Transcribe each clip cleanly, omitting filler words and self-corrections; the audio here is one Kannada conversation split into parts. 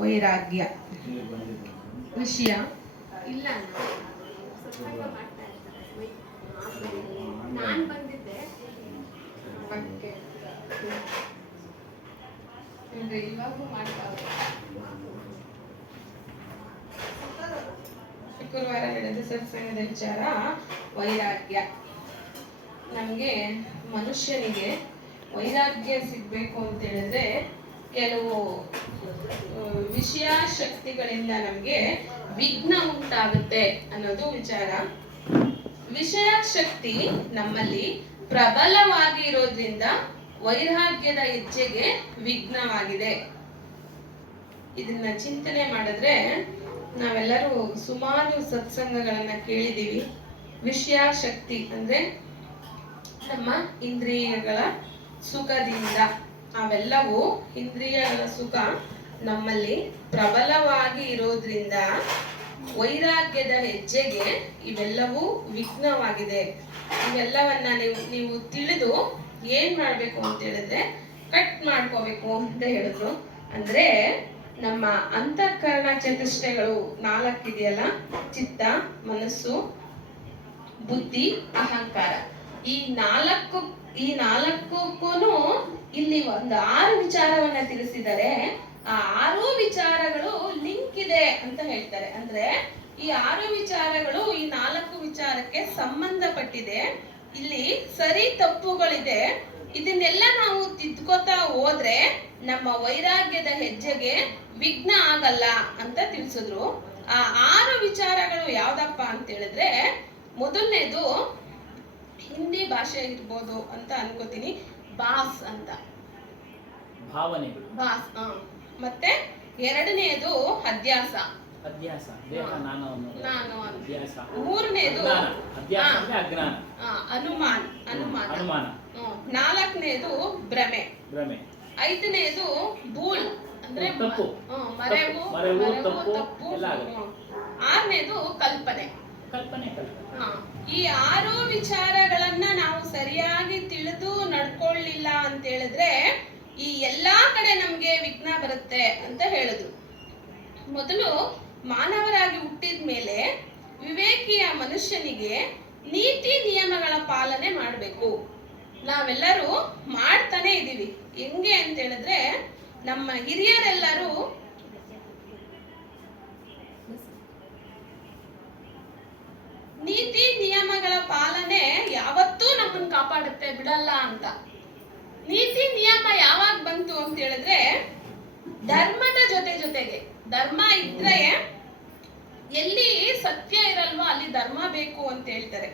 ವೈರಾಗ್ಯ ವಿಷಯ ಇಲ್ಲ ನಾನು ಬಂದಿದ್ದೆ ಇವಾಗೂ ಮಾಡ್ತಾವೆ. ಶುಕ್ರವಾರ ನಡೆದ ಸತ್ಸಂಗದ ವಿಚಾರ ವೈರಾಗ್ಯ. ನಮಗೆ ಮನುಷ್ಯನಿಗೆ ವೈರಾಗ್ಯ ಸಿಗ್ಬೇಕು ಅಂತ ಹೇಳಿದ್ರೆ ಕೆಲವು ವಿಷಯ ಶಕ್ತಿಗಳಿಂದ ನಮಗೆ ವಿಘ್ನ ಉಂಟಾಗುತ್ತೆ ಅನ್ನೋದು ವಿಚಾರ. ವಿಷಯ ಶಕ್ತಿ ನಮ್ಮಲ್ಲಿ ಪ್ರಬಲವಾಗಿ ಇರೋದ್ರಿಂದ ವೈರಾಗ್ಯದ ಹೆಜ್ಜೆಗೆ ವಿಘ್ನವಾಗಿದೆ. ಇದನ್ನ ಚಿಂತನೆ ಮಾಡಿದ್ರೆ ನಾವೆಲ್ಲರೂ ಸುಮಾರು ಸತ್ಸಂಗಗಳನ್ನ ಕೇಳಿದೀವಿ. ವಿಷಯ ಶಕ್ತಿ ಅಂದ್ರೆ ನಮ್ಮ ಇಂದ್ರಿಯಗಳ ಸುಖದಿಂದ, ಅವೆಲ್ಲವೂ ಇಂದ್ರಿಯಗಳ ಸುಖ ನಮ್ಮಲ್ಲಿ ಪ್ರಬಲವಾಗಿ ಇರೋದ್ರಿಂದ ವೈರಾಗ್ಯದ ಹೆಜ್ಜೆಗೆ ಇವೆಲ್ಲವೂ ವಿಘ್ನವಾಗಿದೆ. ಇವೆಲ್ಲವನ್ನ ನೀವು ತಿಳಿದು ಏನ್ ಮಾಡ್ಬೇಕು ಅಂತ ಹೇಳಿದ್ರೆ ಕಟ್ ಮಾಡ್ಕೋಬೇಕು ಅಂತ ಹೇಳಿದ್ರು. ಅಂದ್ರೆ ನಮ್ಮ ಅಂತಃಕರಣ ಚತುಷ್ಟಯಗಳು 4 ಇದೆಯಲ್ಲ, ಚಿತ್ತ, ಮನಸ್ಸು, ಬುದ್ಧಿ, ಅಹಂಕಾರ. ಈ ನಾಲ್ಕಕ್ಕೂ ಇಲ್ಲಿ ಒಂದು 6 ವಿಚಾರವನ್ನ ತಿಳಿಸಿದ್ದಾರೆ. ಆ 6 ವಿಚಾರಗಳು ಲಿಂಕ್ ಇದೆ ಅಂತ ಹೇಳ್ತಾರೆ. ಅಂದ್ರೆ ಈ 6 ವಿಚಾರಗಳು ಈ 4 ವಿಚಾರಕ್ಕೆ ಸಂಬಂಧಪಟ್ಟಿದೆ. ಇಲ್ಲಿ ಸರಿ ತಪ್ಪುಗಳಿದೆ. ಇದನ್ನೆಲ್ಲ ನಾವು ತಿದ್ಕೋತಾ ಹೋದ್ರೆ ನಮ್ಮ ವೈರಾಗ್ಯದ ಹೆಜ್ಜೆಗೆ ವಿಘ್ನ ಆಗಲ್ಲ ಅಂತ ತಿಳಿಸಿದ್ರು. ಆ 6 ವಿಚಾರಗಳು ಯಾವ್ದಪ್ಪ ಅಂತ ಹೇಳಿದ್ರೆ, ಮೊದಲನೇದು ಹಿಂದಿ ಭಾಷೆ ಇರ್ಬೋದು ಅಂತ ಅನ್ಕೋತೀನಿ, ಬಾಸ್ ಅಂತ, ಭಾವನೆ, ಬಾಸ್. ಮತ್ತೆ ಎರಡನೆಯದು ಅಧ್ಯಾಸ, ಮೂರನೇದು ಅನುಮಾನ, ನಾಲ್ಕನೇದು ಭ್ರಮೆ, ಐದನೇದು ಭೂಲ್ ಅಂದ್ರೆ ಮರೆವು, ತಪ್ಪು, ಆರನೇದು ಕಲ್ಪನೆ. ಈ 6 ವಿಚಾರಗಳನ್ನ ನಾವು ಸರಿಯಾಗಿ ತಿಳಿದು ನಡ್ಕೊಳ್ಳಿಲ್ಲ ಅಂತ ಹೇಳಿದ್ರೆ ಈ ಎಲ್ಲಾ ಕಡೆ ನಮ್ಗೆ ವಿಘ್ನ ಬರುತ್ತೆ ಅಂತ ಹೇಳಿದ್ರು. ಮೊದಲು ಮಾನವರಾಗಿ ಹುಟ್ಟಿದ ಮೇಲೆ ವಿವೇಕಿಯ ಮನುಷ್ಯನಿಗೆ ನೀತಿ ನಿಯಮಗಳ ಪಾಲನೆ ಮಾಡಬೇಕು. ನಾವೆಲ್ಲರೂ ಮಾಡ್ತಾನೆ ಇದೀವಿ. ಹೆಂಗೆ ಅಂತ ಹೇಳಿದ್ರೆ, ನಮ್ಮ ಹಿರಿಯರೆಲ್ಲರೂ ನೀತಿ ನಿಯಮಗಳ ಪಾಲನೆ ಯಾವತ್ತೂ ನಮ್ಮನ್ನ ಕಾಪಾಡುತ್ತೆ, ಬಿಡಲ್ಲ ಅಂತ. ನೀತಿ ನಿಯಮ ಯಾವಾಗ ಬಂತು ಅಂತ ಹೇಳಿದ್ರೆ, ಧರ್ಮದ ಜೊತೆಗೆ ಧರ್ಮ ಇದ್ರೆ ಎಲ್ಲಿ ಸತ್ಯ ಇರಲ್ವೋ ಅಲ್ಲಿ ಧರ್ಮ ಬೇಕು ಅಂತ ಹೇಳ್ತಾರೆ.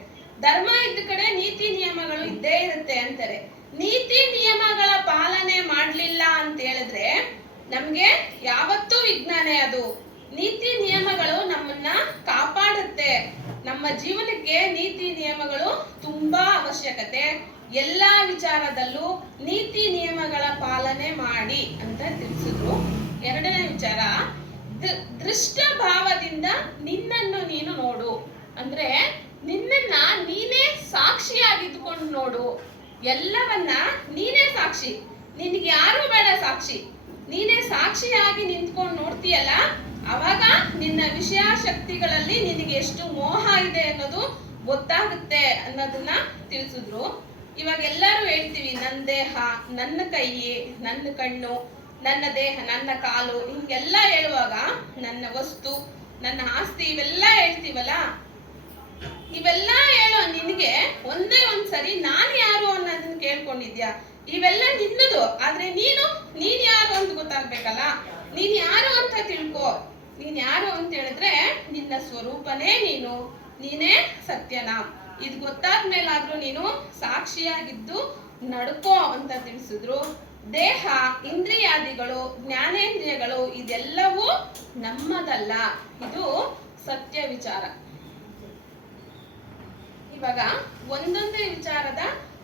ಧರ್ಮ ಇದ್ದ ಕಡೆ ನೀತಿ ನಿಯಮಗಳು ಇದ್ದೇ ಇರುತ್ತೆ ಅಂತಾರೆ. ನೀತಿ ನಿಯಮಗಳ ಪಾಲನೆ ಮಾಡ್ಲಿಲ್ಲ ಅಂತ ಹೇಳಿದ್ರೆ ನಮ್ಗೆ ಯಾವತ್ತೂ ವಿಜ್ಞಾನೇ. ಅದು ನೀತಿ ನಿಯಮಗಳು ನಮ್ಮನ್ನ ಕಾಪಾಡುತ್ತೆ. ನಮ್ಮ ಜೀವನಕ್ಕೆ ನೀತಿ ನಿಯಮಗಳು ತುಂಬಾ ಅವಶ್ಯಕತೆ. ಎಲ್ಲಾ ವಿಚಾರದಲ್ಲೂ ನೀತಿ ನಿಯಮಗಳ ಪಾಲನೆ ಮಾಡಿ ಅಂತ ತಿಳಿಸಿದ್ರು. ಎರಡನೇ ವಿಚಾರ, ದೃಷ್ಟ ಭಾವದಿಂದ ನಿನ್ನನ್ನು ನೀನು ನೋಡು. ಅಂದ್ರೆ ನಿನ್ನನ್ನ ನೀನೇ ಸಾಕ್ಷಿಯಾಗಿದ್ದುಕೊಂಡು ನೋಡು. ಎಲ್ಲವನ್ನ ನೀನೇ ಸಾಕ್ಷಿ, ನಿನಗೆ ಯಾರು ಬೇಡ ಸಾಕ್ಷಿ. ನೀನೇ ಸಾಕ್ಷಿಯಾಗಿ ನಿಂತ್ಕೊಂಡು ನೋಡ್ತೀಯಲ್ಲ, ಅವಾಗ ನಿನ್ನ ವಿಷಯ ಶಕ್ತಿಗಳಲ್ಲಿ ನಿನಗೆ ಎಷ್ಟು ಮೋಹ ಇದೆ ಅನ್ನೋದು ಗೊತ್ತಾಗುತ್ತೆ ಅನ್ನೋದನ್ನ ತಿಳಿಸಿದ್ರು. ಇವಾಗ ಎಲ್ಲರೂ ಹೇಳ್ತೀವಿ, ನನ್ನ ದೇಹ, ನನ್ನ ಕೈ, ನನ್ನ ಕಣ್ಣು, ನನ್ನ ದೇಹ, ನನ್ನ ಕಾಲು, ಹಿಂಗೆಲ್ಲ ಹೇಳುವಾಗ ನನ್ನ ವಸ್ತು, ನನ್ನ ಆಸ್ತಿ, ಇವೆಲ್ಲ ಹೇಳ್ತೀವಲ್ಲ, ಇವೆಲ್ಲ ಹೇಳೋ ನಿನಗೆ ಒಂದೇ ಒಂದ್ಸರಿ ನಾನು ಯಾರು ಅನ್ನೋದನ್ನ ಕೇಳ್ಕೊಂಡಿದ್ಯಾ? ಇವೆಲ್ಲ ನಿನ್ನದು. ಆದ್ರೆ ನೀನ್ ಯಾರು ಅಂತ ಗೊತ್ತಾಗ್ಬೇಕಲ್ಲ. ನೀನ್ ಯಾರು ಅಂತ ತಿಳ್ಕೊ. ನೀನ್ ಯಾರು ಅಂತ ಹೇಳಿದ್ರೆ ನಿನ್ನ ಸ್ವರೂಪನೇ ನೀನೇ ಸತ್ಯನಾಮ್. ಇದು ಗೊತ್ತಾದ್ಮೇಲಾದ್ರೂ ನೀನು ಸಾಕ್ಷಿಯಾಗಿದ್ದು ನಡ್ಕೋ ಅಂತ ತಿಳಿಸಿದ್ರು. ದೇಹ, ಇಂದ್ರಿಯಾದಿಗಳು, ಜ್ಞಾನೇಂದ್ರಿಯಗಳು ಇದೆಲ್ಲವೂ ನಮ್ಮದಲ್ಲ. ಇದು ಸತ್ಯ ವಿಚಾರ. ಇವಾಗ ಒಂದೊಂದೇ ವಿಚಾರದ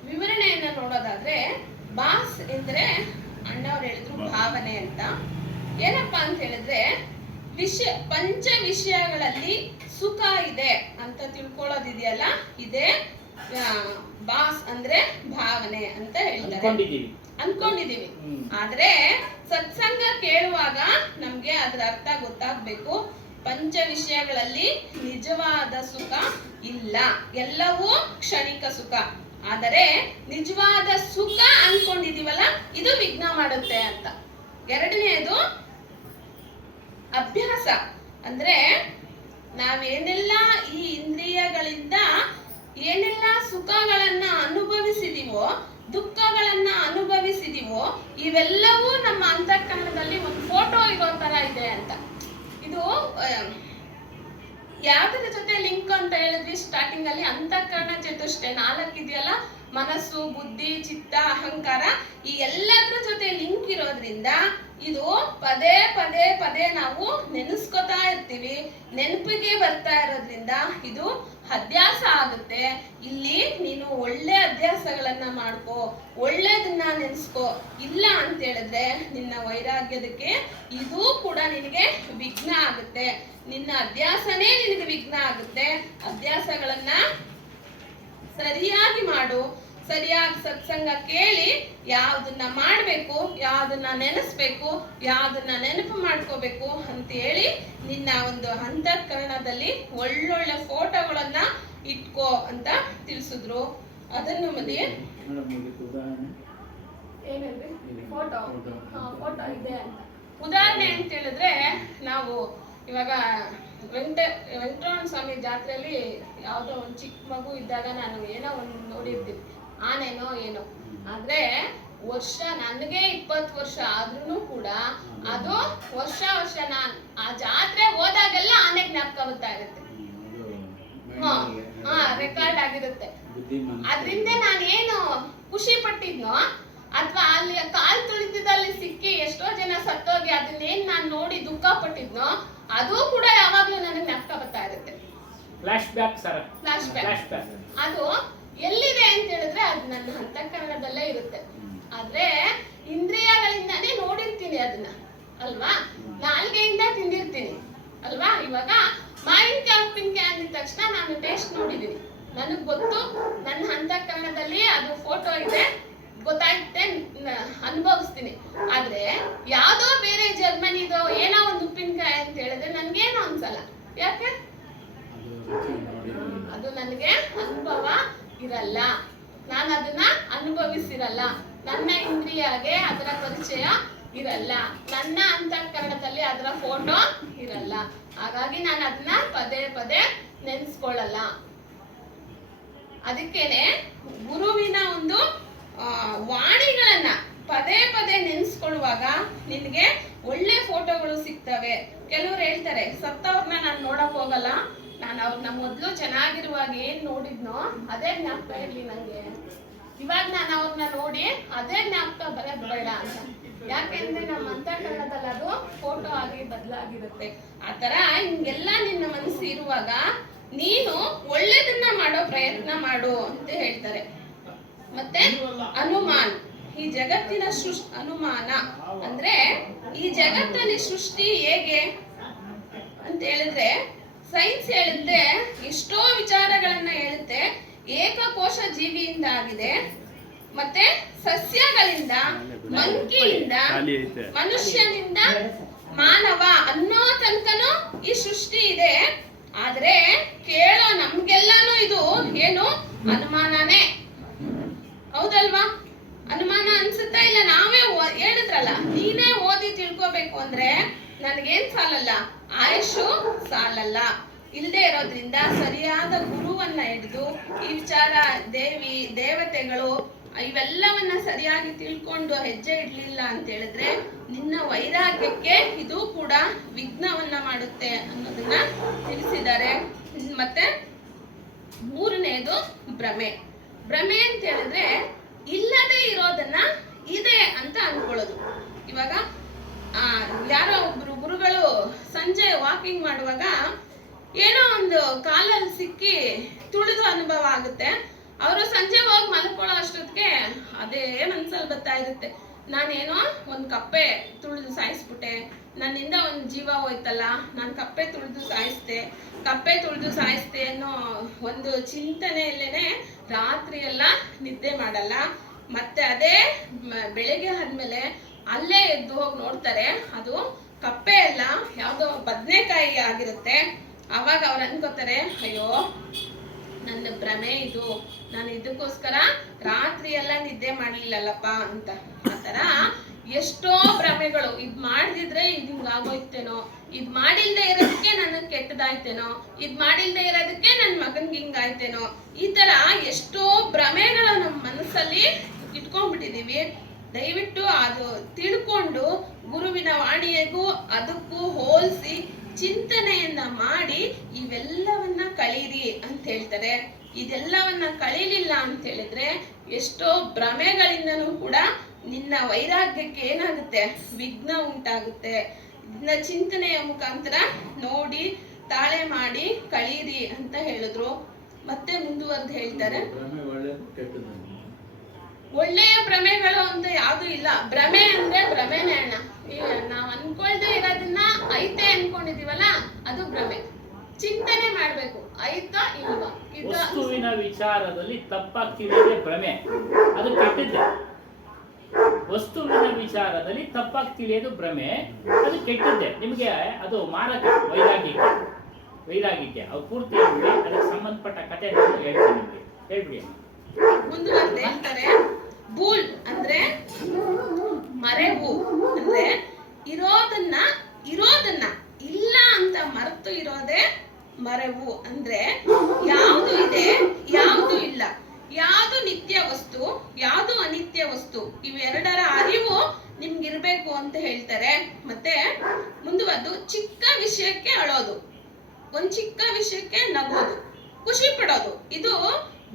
ವಿವರಣೆಯನ್ನ ನೋಡೋದಾದ್ರೆ, ಬಾಸ್ ಎಂದ್ರೆ ಅಣ್ಣವ್ರು ಹೇಳಿದ್ರು ಭಾವನೆ ಅಂತ. ಏನಪ್ಪಾ ಅಂತ ಹೇಳಿದ್ರೆ, ಪಂಚ ವಿಷಯಗಳಲ್ಲಿ ಸುಖ ಇದೆ ಅಂತ ತಿಳ್ಕೊಳ್ಳೋದಿದೆಯಲ್ಲ, ಇದೇ ಬಾಸ್ ಅಂದ್ರೆ ಭಾವನೆ ಅಂತ ಹೇಳ್ತಾರೆ, ಅನ್ಕೊಂಡಿದೀವಿ. ಆದ್ರೆ ಸತ್ಸಂಗ ಕೇಳುವಾಗ ನಮ್ಗೆ ಅದರ ಅರ್ಥ ಗೊತ್ತಾಗ್ಬೇಕು. ಪಂಚ ವಿಷಯಗಳಲ್ಲಿ ನಿಜವಾದ ಸುಖ ಇಲ್ಲ, ಎಲ್ಲವೂ ಕ್ಷಣಿಕ ಸುಖ. ಆದರೆ ನಿಜವಾದ ಸುಖ ಅನ್ಕೊಂಡಿದೀವಲ್ಲ, ಇದು ವಿಘ್ನ ಮಾಡುತ್ತೆ ಅಂತ. ಎರಡನೆಯದು ಅಭ್ಯಾಸ. ಅಂದ್ರೆ ನಾವೇನೆಲ್ಲ ಈ ಇಂದ್ರಿಯಗಳಿಂದ ಏನೆಲ್ಲ ಸುಖಗಳನ್ನ ಅನುಭವಿಸಿದೀವೋ, ದುಃಖಗಳನ್ನ ಅನುಭವಿಸಿದೀವೋ, ಇವೆಲ್ಲವೂ ನಮ್ಮ ಅಂತಃಕರಣದಲ್ಲಿ ಒಂದು ಫೋಟೋ ಇರೋ ತರ ಇದೆ ಅಂತ. ಇದು ಯಾವ್ದರ ಜೊತೆ ಲಿಂಕ್ ಅಂತ ಹೇಳಿದ್ವಿ ಸ್ಟಾರ್ಟಿಂಗ್ ಅಲ್ಲಿ? ಅಂತಃಕರಣ ಚತುಷ್ಟಯ 4 ಇದೆಯಲ್ಲ, ಮನಸ್ಸು, ಬುದ್ಧಿ, ಚಿತ್ತ, ಅಹಂಕಾರ, ಈ ಎಲ್ಲದ್ರ ಜೊತೆ ಲಿಂಕ್ ಇರೋದ್ರಿಂದ ಇದು ಪದೇ ಪದೇ ಪದೇ ನಾವು ನೆನೆಸ್ಕೊತಾ ಇರ್ತೀವಿ. ನೆನಪಿಗೆ ಬರ್ತಾ ಇರೋದ್ರಿಂದ ಇದು ಅಭ್ಯಾಸ ಆಗುತ್ತೆ. ಇಲ್ಲಿ ನೀನು ಒಳ್ಳೆ ಅಭ್ಯಾಸಗಳನ್ನ ಮಾಡ್ಕೋ, ಒಳ್ಳೇದನ್ನ ನೆನೆಸ್ಕೋ. ಇಲ್ಲ ಅಂತ ಹೇಳಿದ್ರೆ ನಿನ್ನ ವೈರಾಗ್ಯದಕ್ಕೆ ಇದು ಕೂಡ ನಿನಗೆ ವಿಘ್ನ ಆಗುತ್ತೆ. ನಿನ್ನ ಅಭ್ಯಾಸನೇ ನಿನಗೆ ವಿಘ್ನ ಆಗುತ್ತೆ. ಅಭ್ಯಾಸಗಳನ್ನ ಸರಿಯಾಗಿ ಮಾಡು. ಸರಿಯಾಗಿ ಸತ್ಸಂಗ ಕೇಳಿ ಯಾವ್ದನ್ನ ಮಾಡ್ಬೇಕು, ಯಾವ್ದನ್ನ ನೆನೆಸ್ಬೇಕು, ಯಾವ್ದನ್ನ ನೆನಪು ಮಾಡ್ಕೋಬೇಕು ಅಂತ ಹೇಳಿ ನಿನ್ನ ಒಂದು ಅಂತಃಕರಣದಲ್ಲಿ ಒಳ್ಳೊಳ್ಳೆ ಫೋಟೋಗಳನ್ನ ಇಟ್ಕೋ ಅಂತ ತಿಳಿಸಿದ್ರು. ಅದನ್ನು ಮಧ್ಯೆ ಏನೇನ್ರಿ ಫೋಟೋ ಫೋಟೋ ಇದೆ ಅಂತ. ಉದಾಹರಣೆ ಅಂತ ಹೇಳಿದ್ರೆ, ನಾವು ಇವಾಗ ವೆಂಕಟರಮಣ ಸ್ವಾಮಿ ಜಾತ್ರೆಯಲ್ಲಿ ಯಾವುದೋ ಒಂದು ಚಿಕ್ಕ ಮಗು ಇದ್ದಾಗ ನಾನು ಏನೋ ಒಂದು ನೋಡಿರ್ತೀನಿ, ಆನೆನೋ ಏನೋ. ಆದ್ರೆ ವರ್ಷ ನನಗೆ 20 ವರ್ಷ ಆದ್ರೂ ಕೂಡ ಅದು ವರ್ಷ ನಾನ್ ಆ ಜಾತ್ರೆ ಹೋದಾಗೆಲ್ಲ ಆನೆ ಜ್ಞಾಪಕ ಬರ್ತಾ ಇರುತ್ತೆ. ರೆಕಾರ್ಡ್ ಆಗಿರುತ್ತೆ. ಅದ್ರಿಂದ ನಾನು ಏನು ಖುಷಿ ಪಟ್ಟಿದ್ನೋ, ಅಥವಾ ಅಲ್ಲಿ ಕಾಲ್ ತುಳಿತದಲ್ಲಿ ಸಿಕ್ಕಿ ಎಷ್ಟೋ ಜನ ಸತ್ತೋಗಿ ಅದನ್ನೇನ್ ನಾನು ನೋಡಿ ದುಃಖ ಪಟ್ಟಿದ್ನೋ, ಅದು ಕೂಡ ಯಾವಾಗ್ಲೂ ನನಗೆ ಜ್ಞಾಪಕ ಬರ್ತಾ ಇರುತ್ತೆ. Flash back. ಅದು ಎಲ್ಲಿದೆ ಅಂತ ಹೇಳಿದ್ರೆ ಅದು ನನ್ನ ಅಂತಃಕರಣದಲ್ಲೇ ಇರುತ್ತೆ. ಆದ್ರೆ ಇಂದ್ರಿಯಗಳಿಂದಾನೇ ನೋಡಿರ್ತೀನಿ ಅದನ್ನ, ಅಲ್ವಾ? ನಾಲ್ಗೆಯಿಂದ ತಿಂದಿರ್ತೀನಿ, ಅಲ್ವಾ? ಇವಾಗ ಮಾವಿನಕಾಯಿ ಉಪ್ಪಿನಕಾಯಿ ಅಂದಿದ ತಕ್ಷಣ ನಾನು ಟೇಸ್ಟ್ ನೋಡಿದೀನಿ, ನನಗ್ ಗೊತ್ತು, ನನ್ನ ಅಂತಃಕರಣದಲ್ಲಿ ಅದು ಫೋಟೋ ಇದೆ, ಗೊತ್ತಾಗುತ್ತೆ, ಅನುಭವಿಸ್ತೀನಿ. ಆದ್ರೆ ಯಾವ್ದೋ ಬೇರೆ ಜರ್ಮನಿದೋ ಏನೋ ಒಂದು ಉಪ್ಪಿನಕಾಯಿ ಅಂತ ಹೇಳಿದ್ರೆ ನನ್ಗೇನು ಅನ್ಸಲ್ಲ. ಯಾಕೆ? ಅದು ನನಗೆ ಅನುಭವ ಇರಲ್ಲ, ನಾನು ಅದನ್ನ ಅನುಭವಿಸಿರಲ್ಲ, ನನ್ನ ಇಂದ್ರಿಯಗೆ ಅದರ ಪರಿಚಯ ಇರಲ್ಲ, ನನ್ನ ಅಂತಃಕರಣದಲ್ಲಿ ಅದರ ಫೋಟೋ ಇರಲ್ಲ. ಹಾಗಾಗಿ ನಾನು ಅದನ್ನ ಪದೇ ಪದೇ ನೆನ್ಸ್ಕೊಳ್ಳಲ್ಲ. ಅದಕ್ಕೇನೆ ಗುರುವಿನ ಒಂದು ವಾಣಿಗಳನ್ನ ಪದೇ ಪದೇ ನೆನ್ಸ್ಕೊಳ್ಳುವಾಗ ನಿನ್ಗೆ ಒಳ್ಳೆ ಫೋಟೋಗಳು ಸಿಗ್ತವೆ. ಕೆಲವ್ರು ಹೇಳ್ತಾರೆ, ಸತ್ತವ್ರನ್ನ ನಾನು ನೋಡಕ್ ಹೋಗಲ್ಲ, ನಾನು ಅವ್ರನ್ನ ಮೊದ್ಲು ಚೆನ್ನಾಗಿರುವಾಗ ಏನ್ ನೋಡಿದ್ನೋ ಅದೇ ಜ್ಞಾಪಕ ಇರ್ಲಿ ನಂಗೆ, ಇವಾಗ ನಾನು ಅವ್ರನ್ನ ನೋಡಿ ಅದೇ ಜ್ಞಾಪಕ ಬರೋದ್ ಬೇಡ ಅಂತ. ಯಾಕೆಂದ್ರೆ ನಮ್ಮ ಅಂತಃಕರಣದಲ್ಲಿ ಅದು ಫೋಟೋ ಆಗಿ ಬದಲಾಗಿರುತ್ತೆ. ಆತರ ಹಿಂಗೆಲ್ಲ ನಿನ್ನ ಮನಸ್ಸು ಇರುವಾಗ ನೀನು ಒಳ್ಳೇದನ್ನ ಮಾಡೋ ಪ್ರಯತ್ನ ಮಾಡು ಅಂತ ಹೇಳ್ತಾರೆ. ಮತ್ತೆ ಅನುಮಾನ್, ಈ ಜಗತ್ತಿನ ಅನುಮಾನ ಅಂದ್ರೆ ಈ ಜಗತ್ತಲ್ಲಿ ಸೃಷ್ಟಿ ಹೇಗೆ ಅಂತ ಹೇಳಿದ್ರೆ, ಸೈನ್ಸ್ ಹೇಳುತ್ತೆ, ಎಷ್ಟೋ ವಿಚಾರಗಳನ್ನ ಹೇಳುತ್ತೆ. ಏಕಕೋಶ ಜೀವಿಯಿಂದ ಆಗಿದೆ, ಮತ್ತೆ ಸಸ್ಯಗಳಿಂದ, ಮಂಕಿಯಿಂದ, ಮನುಷ್ಯನಿಂದ ಮಾನವ ಅನ್ನೋ ತನಕನೂ ಈ ಸೃಷ್ಟಿ ಇದೆ. ಆದ್ರೆ ಕೇಳೋ ನಮ್ಗೆಲ್ಲಾನು ಇದು ಏನು ಅನುಮಾನನೇ, ಹೌದಲ್ವಾ? ಅನುಮಾನ ಅನ್ಸುತ್ತಾ ಇಲ್ಲ? ನಾವೇ ಹೇಳಿದ್ರಲ್ಲ, ನೀನೇ ಓದಿ ತಿಳ್ಕೋಬೇಕು ಅಂದ್ರೆ ನನಗೇನ್ ಸಾಲಲ್ಲ, ಆಯುಷು ಸಾಲಲ್ಲ. ಇಲ್ಲದೆ ಇರೋದ್ರಿಂದ ಸರಿಯಾದ ಗುರುವನ್ನ ಹಿಡಿದು ಈ ವಿಚಾರ, ದೇವಿ ದೇವತೆಗಳು ಇವೆಲ್ಲವನ್ನ ಸರಿಯಾಗಿ ತಿಳ್ಕೊಂಡು ಹೆಜ್ಜೆ ಇಡ್ಲಿಲ್ಲ ಅಂತ ಹೇಳಿದ್ರೆ ನಿನ್ನ ವೈರಾಗ್ಯಕ್ಕೆ ಇದು ಕೂಡ ವಿಘ್ನವನ್ನ ಮಾಡುತ್ತೆ ಅನ್ನೋದನ್ನ ತಿಳಿಸಿದ್ದಾರೆ. ಮತ್ತೆ ಮೂರನೇದು ಭ್ರಮೆ. ಭ್ರಮೆ ಅಂತ ಹೇಳಿದ್ರೆ ಇಲ್ಲದೆ ಇರೋದನ್ನ ಇದೆ ಅಂತ ಅನ್ಕೊಳ್ಳೋದು. ಇವಾಗ ಯಾರೋ ಒಬ್ರು ಗುರುಗಳು ಸಂಜೆ ವಾಕಿಂಗ್ ಮಾಡುವಾಗ ಏನೋ ಒಂದು ಕಾಲಲ್ಲಿ ಸಿಕ್ಕಿ ತುಳಿದು ಅನುಭವ ಆಗುತ್ತೆ. ಅವರು ಸಂಜೆ ಹೋಗಿ ಮಲ್ಕೊಳ್ಳೋ ಅಷ್ಟೊತ್ತಿಗೆ ಅದೇ ಮನ್ಸಲ್ಲಿ ಬರ್ತಾ ಇರುತ್ತೆ, ನಾನೇನೋ ಒಂದು ಕಪ್ಪೆ ತುಳಿದು ಸಾಯಿಸ್ಬಿಟ್ಟೆ, ನನ್ನಿಂದ ಒಂದು ಜೀವ ಹೋಯ್ತಲ್ಲ, ನಾನು ಕಪ್ಪೆ ತುಳಿದು ಸಾಯಿಸ್ತೆ ಅನ್ನೋ ಒಂದು ಚಿಂತನೆಯಲ್ಲೇನೆ ರಾತ್ರಿ ಎಲ್ಲ ನಿದ್ದೆ ಮಾಡಲ್ಲ. ಮತ್ತೆ ಅದೇ ಬೆಳಿಗ್ಗೆ ಆದ್ಮೇಲೆ ಅಲ್ಲೇ ಎದ್ದು ಹೋಗಿ ನೋಡ್ತಾರೆ, ಅದು ಕಪ್ಪೆ ಅಲ್ಲ, ಯಾವುದೋ ಬದನೆಕಾಯಿ ಆಗಿರುತ್ತೆ. ಅವಾಗ ಅವ್ರು ಅನ್ಕೋತಾರೆ, ಅಯ್ಯೋ ನನ್ನ ಭ್ರಮೆ ಇದು, ನಾನು ಇದಕ್ಕೋಸ್ಕರ ರಾತ್ರಿ ಎಲ್ಲ ನಿದ್ದೆ ಮಾಡ್ಲಿಲ್ಲಲ್ಲಪ್ಪ ಅಂತ. ಆತರ ಎಷ್ಟೋ ಭ್ರಮೆಗಳು, ಇದ್ ಮಾಡ್ದಿದ್ರೆ ಇದು ಹಿಂಗಾಗೋಯ್ತೇನೋ, ಇದ್ ಮಾಡಿಲ್ದೆ ಇರೋದಕ್ಕೆ ನನಗ್ ಕೆಟ್ಟದಾಯ್ತೇನೋ, ಇದ್ ಮಾಡಿಲ್ದೆ ಇರೋದಕ್ಕೆ ನನ್ ಮಗನ್ಗೆ ಹಿಂಗಾಯ್ತೇನೋ, ಈ ತರ ಎಷ್ಟೋ ಭ್ರಮೆಗಳು ನಮ್ಮ ಮನಸ್ಸಲ್ಲಿ ಇಟ್ಕೊಂಡ್ಬಿಟ್ಟಿದೀವಿ. ದಯವಿಟ್ಟು ಅದು ತಿಳ್ಕೊಂಡು ಗುರುವಿನ ವಾಣಿಯಗೂ ಅದಕ್ಕೂ ಹೋಲಿಸಿ ಚಿಂತನೆಯನ್ನ ಮಾಡಿ ಇವೆಲ್ಲವನ್ನ ಕಳೀರಿ ಅಂತ ಹೇಳ್ತಾರೆ. ಇದೆಲ್ಲವನ್ನ ಕಳೀಲಿಲ್ಲ ಅಂತ ಹೇಳಿದ್ರೆ ಎಷ್ಟೋ ಭ್ರಮೆಗಳಿಂದನೂ ಕೂಡ ನಿನ್ನ ವೈರಾಗ್ಯಕ್ಕೆ ಏನಾಗುತ್ತೆ, ವಿಘ್ನ ಉಂಟಾಗುತ್ತೆ. ಇದನ್ನ ಚಿಂತನೆಯ ಮುಖಾಂತರ ನೋಡಿ ತಾಳೆ ಮಾಡಿ ಕಳೀರಿ ಅಂತ ಹೇಳಿದ್ರು. ಮತ್ತೆ ಮುಂದುವರೆದು ಹೇಳ್ತಾರೆ, ಒಳ್ಳೆಯ ಭ್ರಮೆಗಳು ಅಂತ ಯಾವ್ದು ಇಲ್ಲ. ಭ್ರಮೆ ಅಂದ್ರೆ ಭ್ರಮೆನೇ ಅಣ್ಣ. ನಾವ್ ಅನ್ಕೊಳ್ದೆ ಇರೋದನ್ನ ಐತೆ ಅನ್ಕೊಂಡಿದೀವಲ್ಲ, ಅದು ಭ್ರಮೆ. ಚಿಂತನೆ ಮಾಡ್ಬೇಕು, ಆಯ್ತಾ ಇಲ್ವಾ. ವಸ್ತುವಿನ ವಿಚಾರದಲ್ಲಿ ತಪ್ಪಾಗಿ ತಿಳಿಯದೆ ಭ್ರಮೆ, ಅದು ಕೆಟ್ಟದ್ದೆ. ವಸ್ತುವಿನ ವಿಚಾರದಲ್ಲಿ ತಪ್ಪಾಗಿ ತಿಳಿಯೋದು ಭ್ರಮೆ, ಅದು ಕೆಟ್ಟದ್ದೆ. ನಿಮಗೆ ಅದು ಮಾರಕ ವೈರಾಗ್ಯಕ್ಕೆ ಅವ್ರು ಪೂರ್ತಿ ಹೇಳ್ಬಿಡಿ, ಅದಕ್ಕೆ ಸಂಬಂಧಪಟ್ಟ ಕಥೆ ಹೇಳ್ತೀನಿ ನಿಮಗೆ, ಹೇಳ್ಬಿಡಿ. ಮುಂದುವರೆದು ಹೇಳ್ತಾರೆ, ಬೂಲ್ ಅಂದ್ರೆ ಮರೆವು, ಅಂದ್ರೆ ಇರೋದನ್ನ ಇಲ್ಲ ಅಂತ ಮರೆತು ಇರೋದೇ ಮರೆವು. ಅಂದ್ರೆ ಯಾವುದು ಇದೆ, ಯಾವುದು ಇಲ್ಲ, ಯಾವುದು ನಿತ್ಯ ವಸ್ತು, ಯಾವುದು ಅನಿತ್ಯ ವಸ್ತು, ಇವೆರಡರ ಅರಿವು ನಿಮ್ಗಿರ್ಬೇಕು ಅಂತ ಹೇಳ್ತಾರೆ. ಮತ್ತೆ ಮುಂದುವರೆದು ಚಿಕ್ಕ ವಿಷಯಕ್ಕೆ ಅಳೋದು, ಒಂದ್ ಚಿಕ್ಕ ವಿಷಯಕ್ಕೆ ನಗೋದು, ಖುಷಿ ಪಡೋದು, ಇದು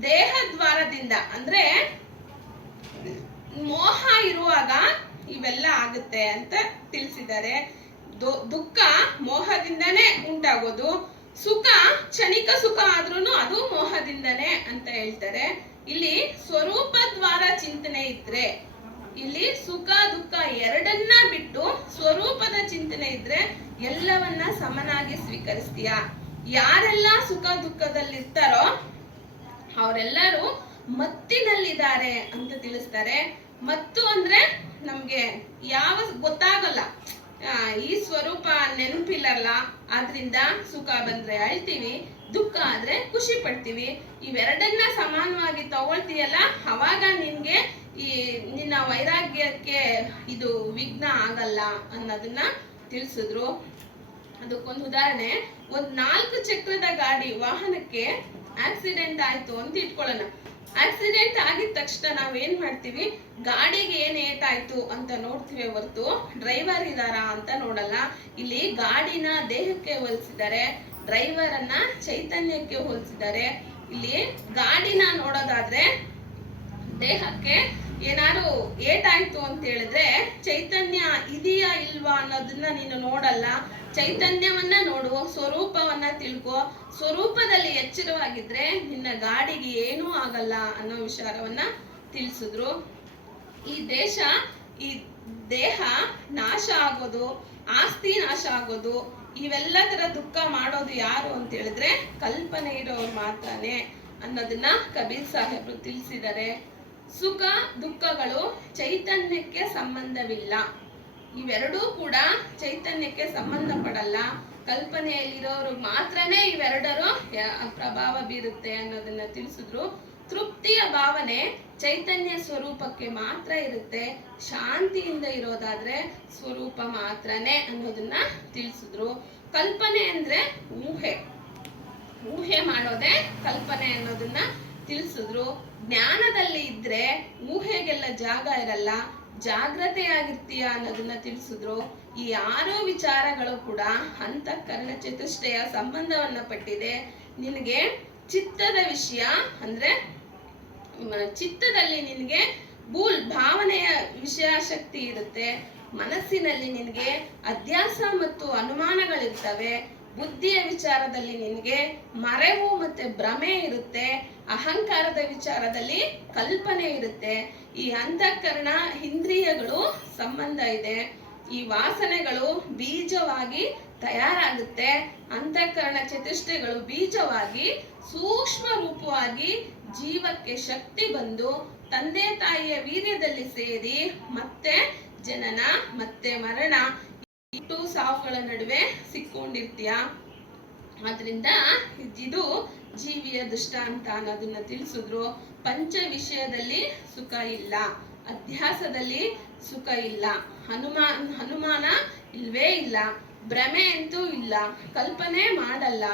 ದೇಹದ್ವಾರದಿಂದ, ಅಂದ್ರೆ ಮೋಹ ಇರುವಾಗ ಇವೆಲ್ಲ ಆಗುತ್ತೆ ಅಂತ ತಿಳಿಸಿದ್ದಾರೆ. ದುಃಖ ಮೋಹದಿಂದನೇ ಉಂಟಾಗೋದು, ಸುಖ ಕ್ಷಣಿಕ ಸುಖ ಆದ್ರೂ ಅದು ಮೋಹದಿಂದನೇ ಅಂತ ಹೇಳ್ತಾರೆ. ಇಲ್ಲಿ ಸ್ವರೂಪ ದ್ವಾರ ಚಿಂತನೆ ಇದ್ರೆ, ಇಲ್ಲಿ ಸುಖ ದುಃಖ ಎರಡನ್ನ ಬಿಟ್ಟು ಸ್ವರೂಪದ ಚಿಂತನೆ ಇದ್ರೆ ಎಲ್ಲವನ್ನ ಸಮನಾಗಿ ಸ್ವೀಕರಿಸ್ತೀಯ. ಯಾರೆಲ್ಲ ಸುಖ ದುಃಖದಲ್ಲಿರ್ತಾರೋ ಅವರೆಲ್ಲರೂ ಮತ್ತಿನಲ್ಲಿದ್ದಾರೆ ಅಂತ ತಿಳಿಸ್ತಾರೆ. ಮತ್ತು ಅಂದ್ರೆ ನಮ್ಗೆ ಯಾವ ಗೊತ್ತಾಗಲ್ಲ, ಈ ಸ್ವರೂಪ ನೆನಪಿಲ್ಲಲ್ಲ, ಆದ್ರಿಂದ ಸುಖ ಬಂದ್ರೆ ಅಳ್ತೀವಿ, ದುಃಖ ಆದ್ರೆ ಖುಷಿ ಪಡ್ತೀವಿ. ಇವೆರಡನ್ನ ಸಮಾನವಾಗಿ ತಗೊಳ್ತೀಯಲ್ಲ, ಅವಾಗ ನಿನ್ಗೆ ಈ ನಿನ್ನ ವೈರಾಗ್ಯಕ್ಕೆ ಇದು ವಿಘ್ನ ಆಗಲ್ಲ ಅನ್ನೋದನ್ನ ತಿಳಿಸಿದ್ರು. ಅದಕ್ಕೊಂದು ಉದಾಹರಣೆ, ಒಂದ್ 4 ಚಕ್ರದ ಗಾಡಿ ವಾಹನಕ್ಕೆ ಆಕ್ಸಿಡೆಂಟ್ ಆಯ್ತು ಅಂತ ಇಟ್ಕೊಳ್ಳೋಣ. ಆಕ್ಸಿಡೆಂಟ್ ಆಗಿದ ತಕ್ಷಣ ನಾವೇನ್ ಮಾಡ್ತೀವಿ, ಗಾಡಿಗೆ ಏನ್ ಏಟಾಯ್ತು ಅಂತ ನೋಡ್ತೀವಿ ಹೊರತು ಡ್ರೈವರ್ ಇದಾರಾ ಅಂತ ನೋಡಲ್ಲ. ಇಲ್ಲಿ ಗಾಡಿನ ದೇಹಕ್ಕೆ ಹೋಲಿಸಿದ್ದಾರೆ, ಡ್ರೈವರ್ ಅನ್ನ ಚೈತನ್ಯಕ್ಕೆ ಹೋಲಿಸಿದ್ದಾರೆ. ಇಲ್ಲಿ ಗಾಡಿನ ನೋಡೋದಾದ್ರೆ ದೇಹಕ್ಕೆ ಏನಾದ್ರು ಏಟಾಯ್ತು ಅಂತ ಹೇಳಿದ್ರೆ ಚೈತನ್ಯ ಇದೆಯಾ ಇಲ್ವಾ ಅನ್ನೋದನ್ನ ನೀನು ನೋಡಲ್ಲ, ಚೈತನ್ಯವನ್ನ ನೋಡು, ಸ್ವರೂಪವನ್ನ ತಿಳ್ಕೊ. ಸ್ವರೂಪದಲ್ಲಿ ಎಚ್ಚರವಾಗಿದ್ರೆ ನಿನ್ನ ಗಾಡಿಗೆ ಏನೂ ಆಗಲ್ಲ ಅನ್ನೋ ವಿಚಾರವನ್ನ ತಿಳಿಸಿದ್ರು. ಈ ದೇಹ ನಾಶ ಆಗೋದು, ಆಸ್ತಿ ನಾಶ ಆಗೋದು, ಇವೆಲ್ಲದರ ದುಃಖ ಮಾಡೋದು ಯಾರು ಅಂತ ಹೇಳಿದ್ರೆ ಕಲ್ಪನೆ ಇರೋರು ಮಾತ್ರನೇ ಅನ್ನೋದನ್ನ ಕಬೀರ್ ಸಾಹೇಬ್ರು ತಿಳಿಸಿದ್ದಾರೆ. ಸುಖ ದುಃಖಗಳು ಚೈತನ್ಯಕ್ಕೆ ಸಂಬಂಧವಿಲ್ಲ, ಇವೆರಡೂ ಕೂಡ ಚೈತನ್ಯಕ್ಕೆ ಸಂಬಂಧ ಪಡಲ್ಲ, ಕಲ್ಪನೆಯಲ್ಲಿರೋರು ಮಾತ್ರನೇ ಇವೆರಡರು ಪ್ರಭಾವ ಬೀರುತ್ತೆ ಅನ್ನೋದನ್ನ ತಿಳಿಸಿದ್ರು. ತೃಪ್ತಿಯ ಭಾವನೆ ಚೈತನ್ಯ ಸ್ವರೂಪಕ್ಕೆ ಮಾತ್ರ ಇರುತ್ತೆ, ಶಾಂತಿಯಿಂದ ಇರೋದಾದ್ರೆ ಸ್ವರೂಪ ಮಾತ್ರನೇ ಅನ್ನೋದನ್ನ ತಿಳಿಸಿದ್ರು. ಕಲ್ಪನೆ ಅಂದ್ರೆ ಊಹೆ ಮಾಡೋದೇ ಕಲ್ಪನೆ ಅನ್ನೋದನ್ನ ತಿಳಿಸಿದ್ರು. ಜ್ಞಾನದಲ್ಲಿ ಇದ್ರೆ ಊಹೆಗೆಲ್ಲ ಜಾಗ ಇರಲ್ಲ, ಜಾಗ್ರತೆಯಾಗಿರ್ತೀಯ ಅನ್ನೋದನ್ನ ತಿಳಿಸಿದ್ರು. ಈ 6 ವಿಚಾರಗಳು ಕೂಡ ಅಂತಃಕರಣ ಚತುಷ್ಟಯ ಸಂಬಂಧವನ್ನ ಪಟ್ಟಿದೆ. ನಿನಗೆ ಚಿತ್ತದ ವಿಷಯ ಅಂದ್ರೆ ಚಿತ್ತದಲ್ಲಿ ನಿನಗೆ ಭಾವನೆಯ ವಿಷಯ ಶಕ್ತಿ ಇರುತ್ತೆ, ಮನಸ್ಸಿನಲ್ಲಿ ನಿನಗೆ ಅಧ್ಯಾಸ ಮತ್ತು ಅನುಮಾನಗಳಿರ್ತವೆ, ಬುದ್ಧಿಯ ವಿಚಾರದಲ್ಲಿ ನಿನಗೆ ಮರೆವು ಮತ್ತೆ ಭ್ರಮೆ ಇರುತ್ತೆ, ಅಹಂಕಾರದ ವಿಚಾರದಲ್ಲಿ ಕಲ್ಪನೆ ಇರುತ್ತೆ. ಈ ಅಂತಃಕರಣ ಇಂದ್ರಿಯಗಳು ಸಂಬಂಧ ಇದೆ, ಈ ವಾಸನೆಗಳು ಬೀಜವಾಗಿ ತಯಾರಾಗುತ್ತೆ, ಅಂತಃಕರಣ ಚತುಷ್ಟಯಗಳು ಬೀಜವಾಗಿ ಸೂಕ್ಷ್ಮ ರೂಪವಾಗಿ ಜೀವಕ್ಕೆ ಶಕ್ತಿ ಬಂದು ತಂದೆ ತಾಯಿಯ ವೀರ್ಯದಲ್ಲಿ ಸೇರಿ ಮತ್ತೆ ಜನನ ಮತ್ತೆ ಮರಣ ಇಟ್ಟು ಸಾವುಗಳ ನಡುವೆ ಸಿಕ್ಕೊಂಡಿರ್ತೀಯ. ಆದ್ರಿಂದ ಇದು ಜೀವಿಯ ದುಷ್ಟಾಂತ ಅನ್ನೋದನ್ನ ತಿಳಿಸಿದ್ರು. ಪಂಚ ವಿಷಯದಲ್ಲಿ ಸುಖ ಇಲ್ಲ, ಅಧ್ಯಾಸದಲ್ಲಿ ಸುಖ ಇಲ್ಲ, ಹನುಮಾನ ಇಲ್ವೇ ಇಲ್ಲ, ಭ್ರಮೆ ಅಂತೂ ಇಲ್ಲ, ಕಲ್ಪನೆ ಮಾಡಲ್ಲ.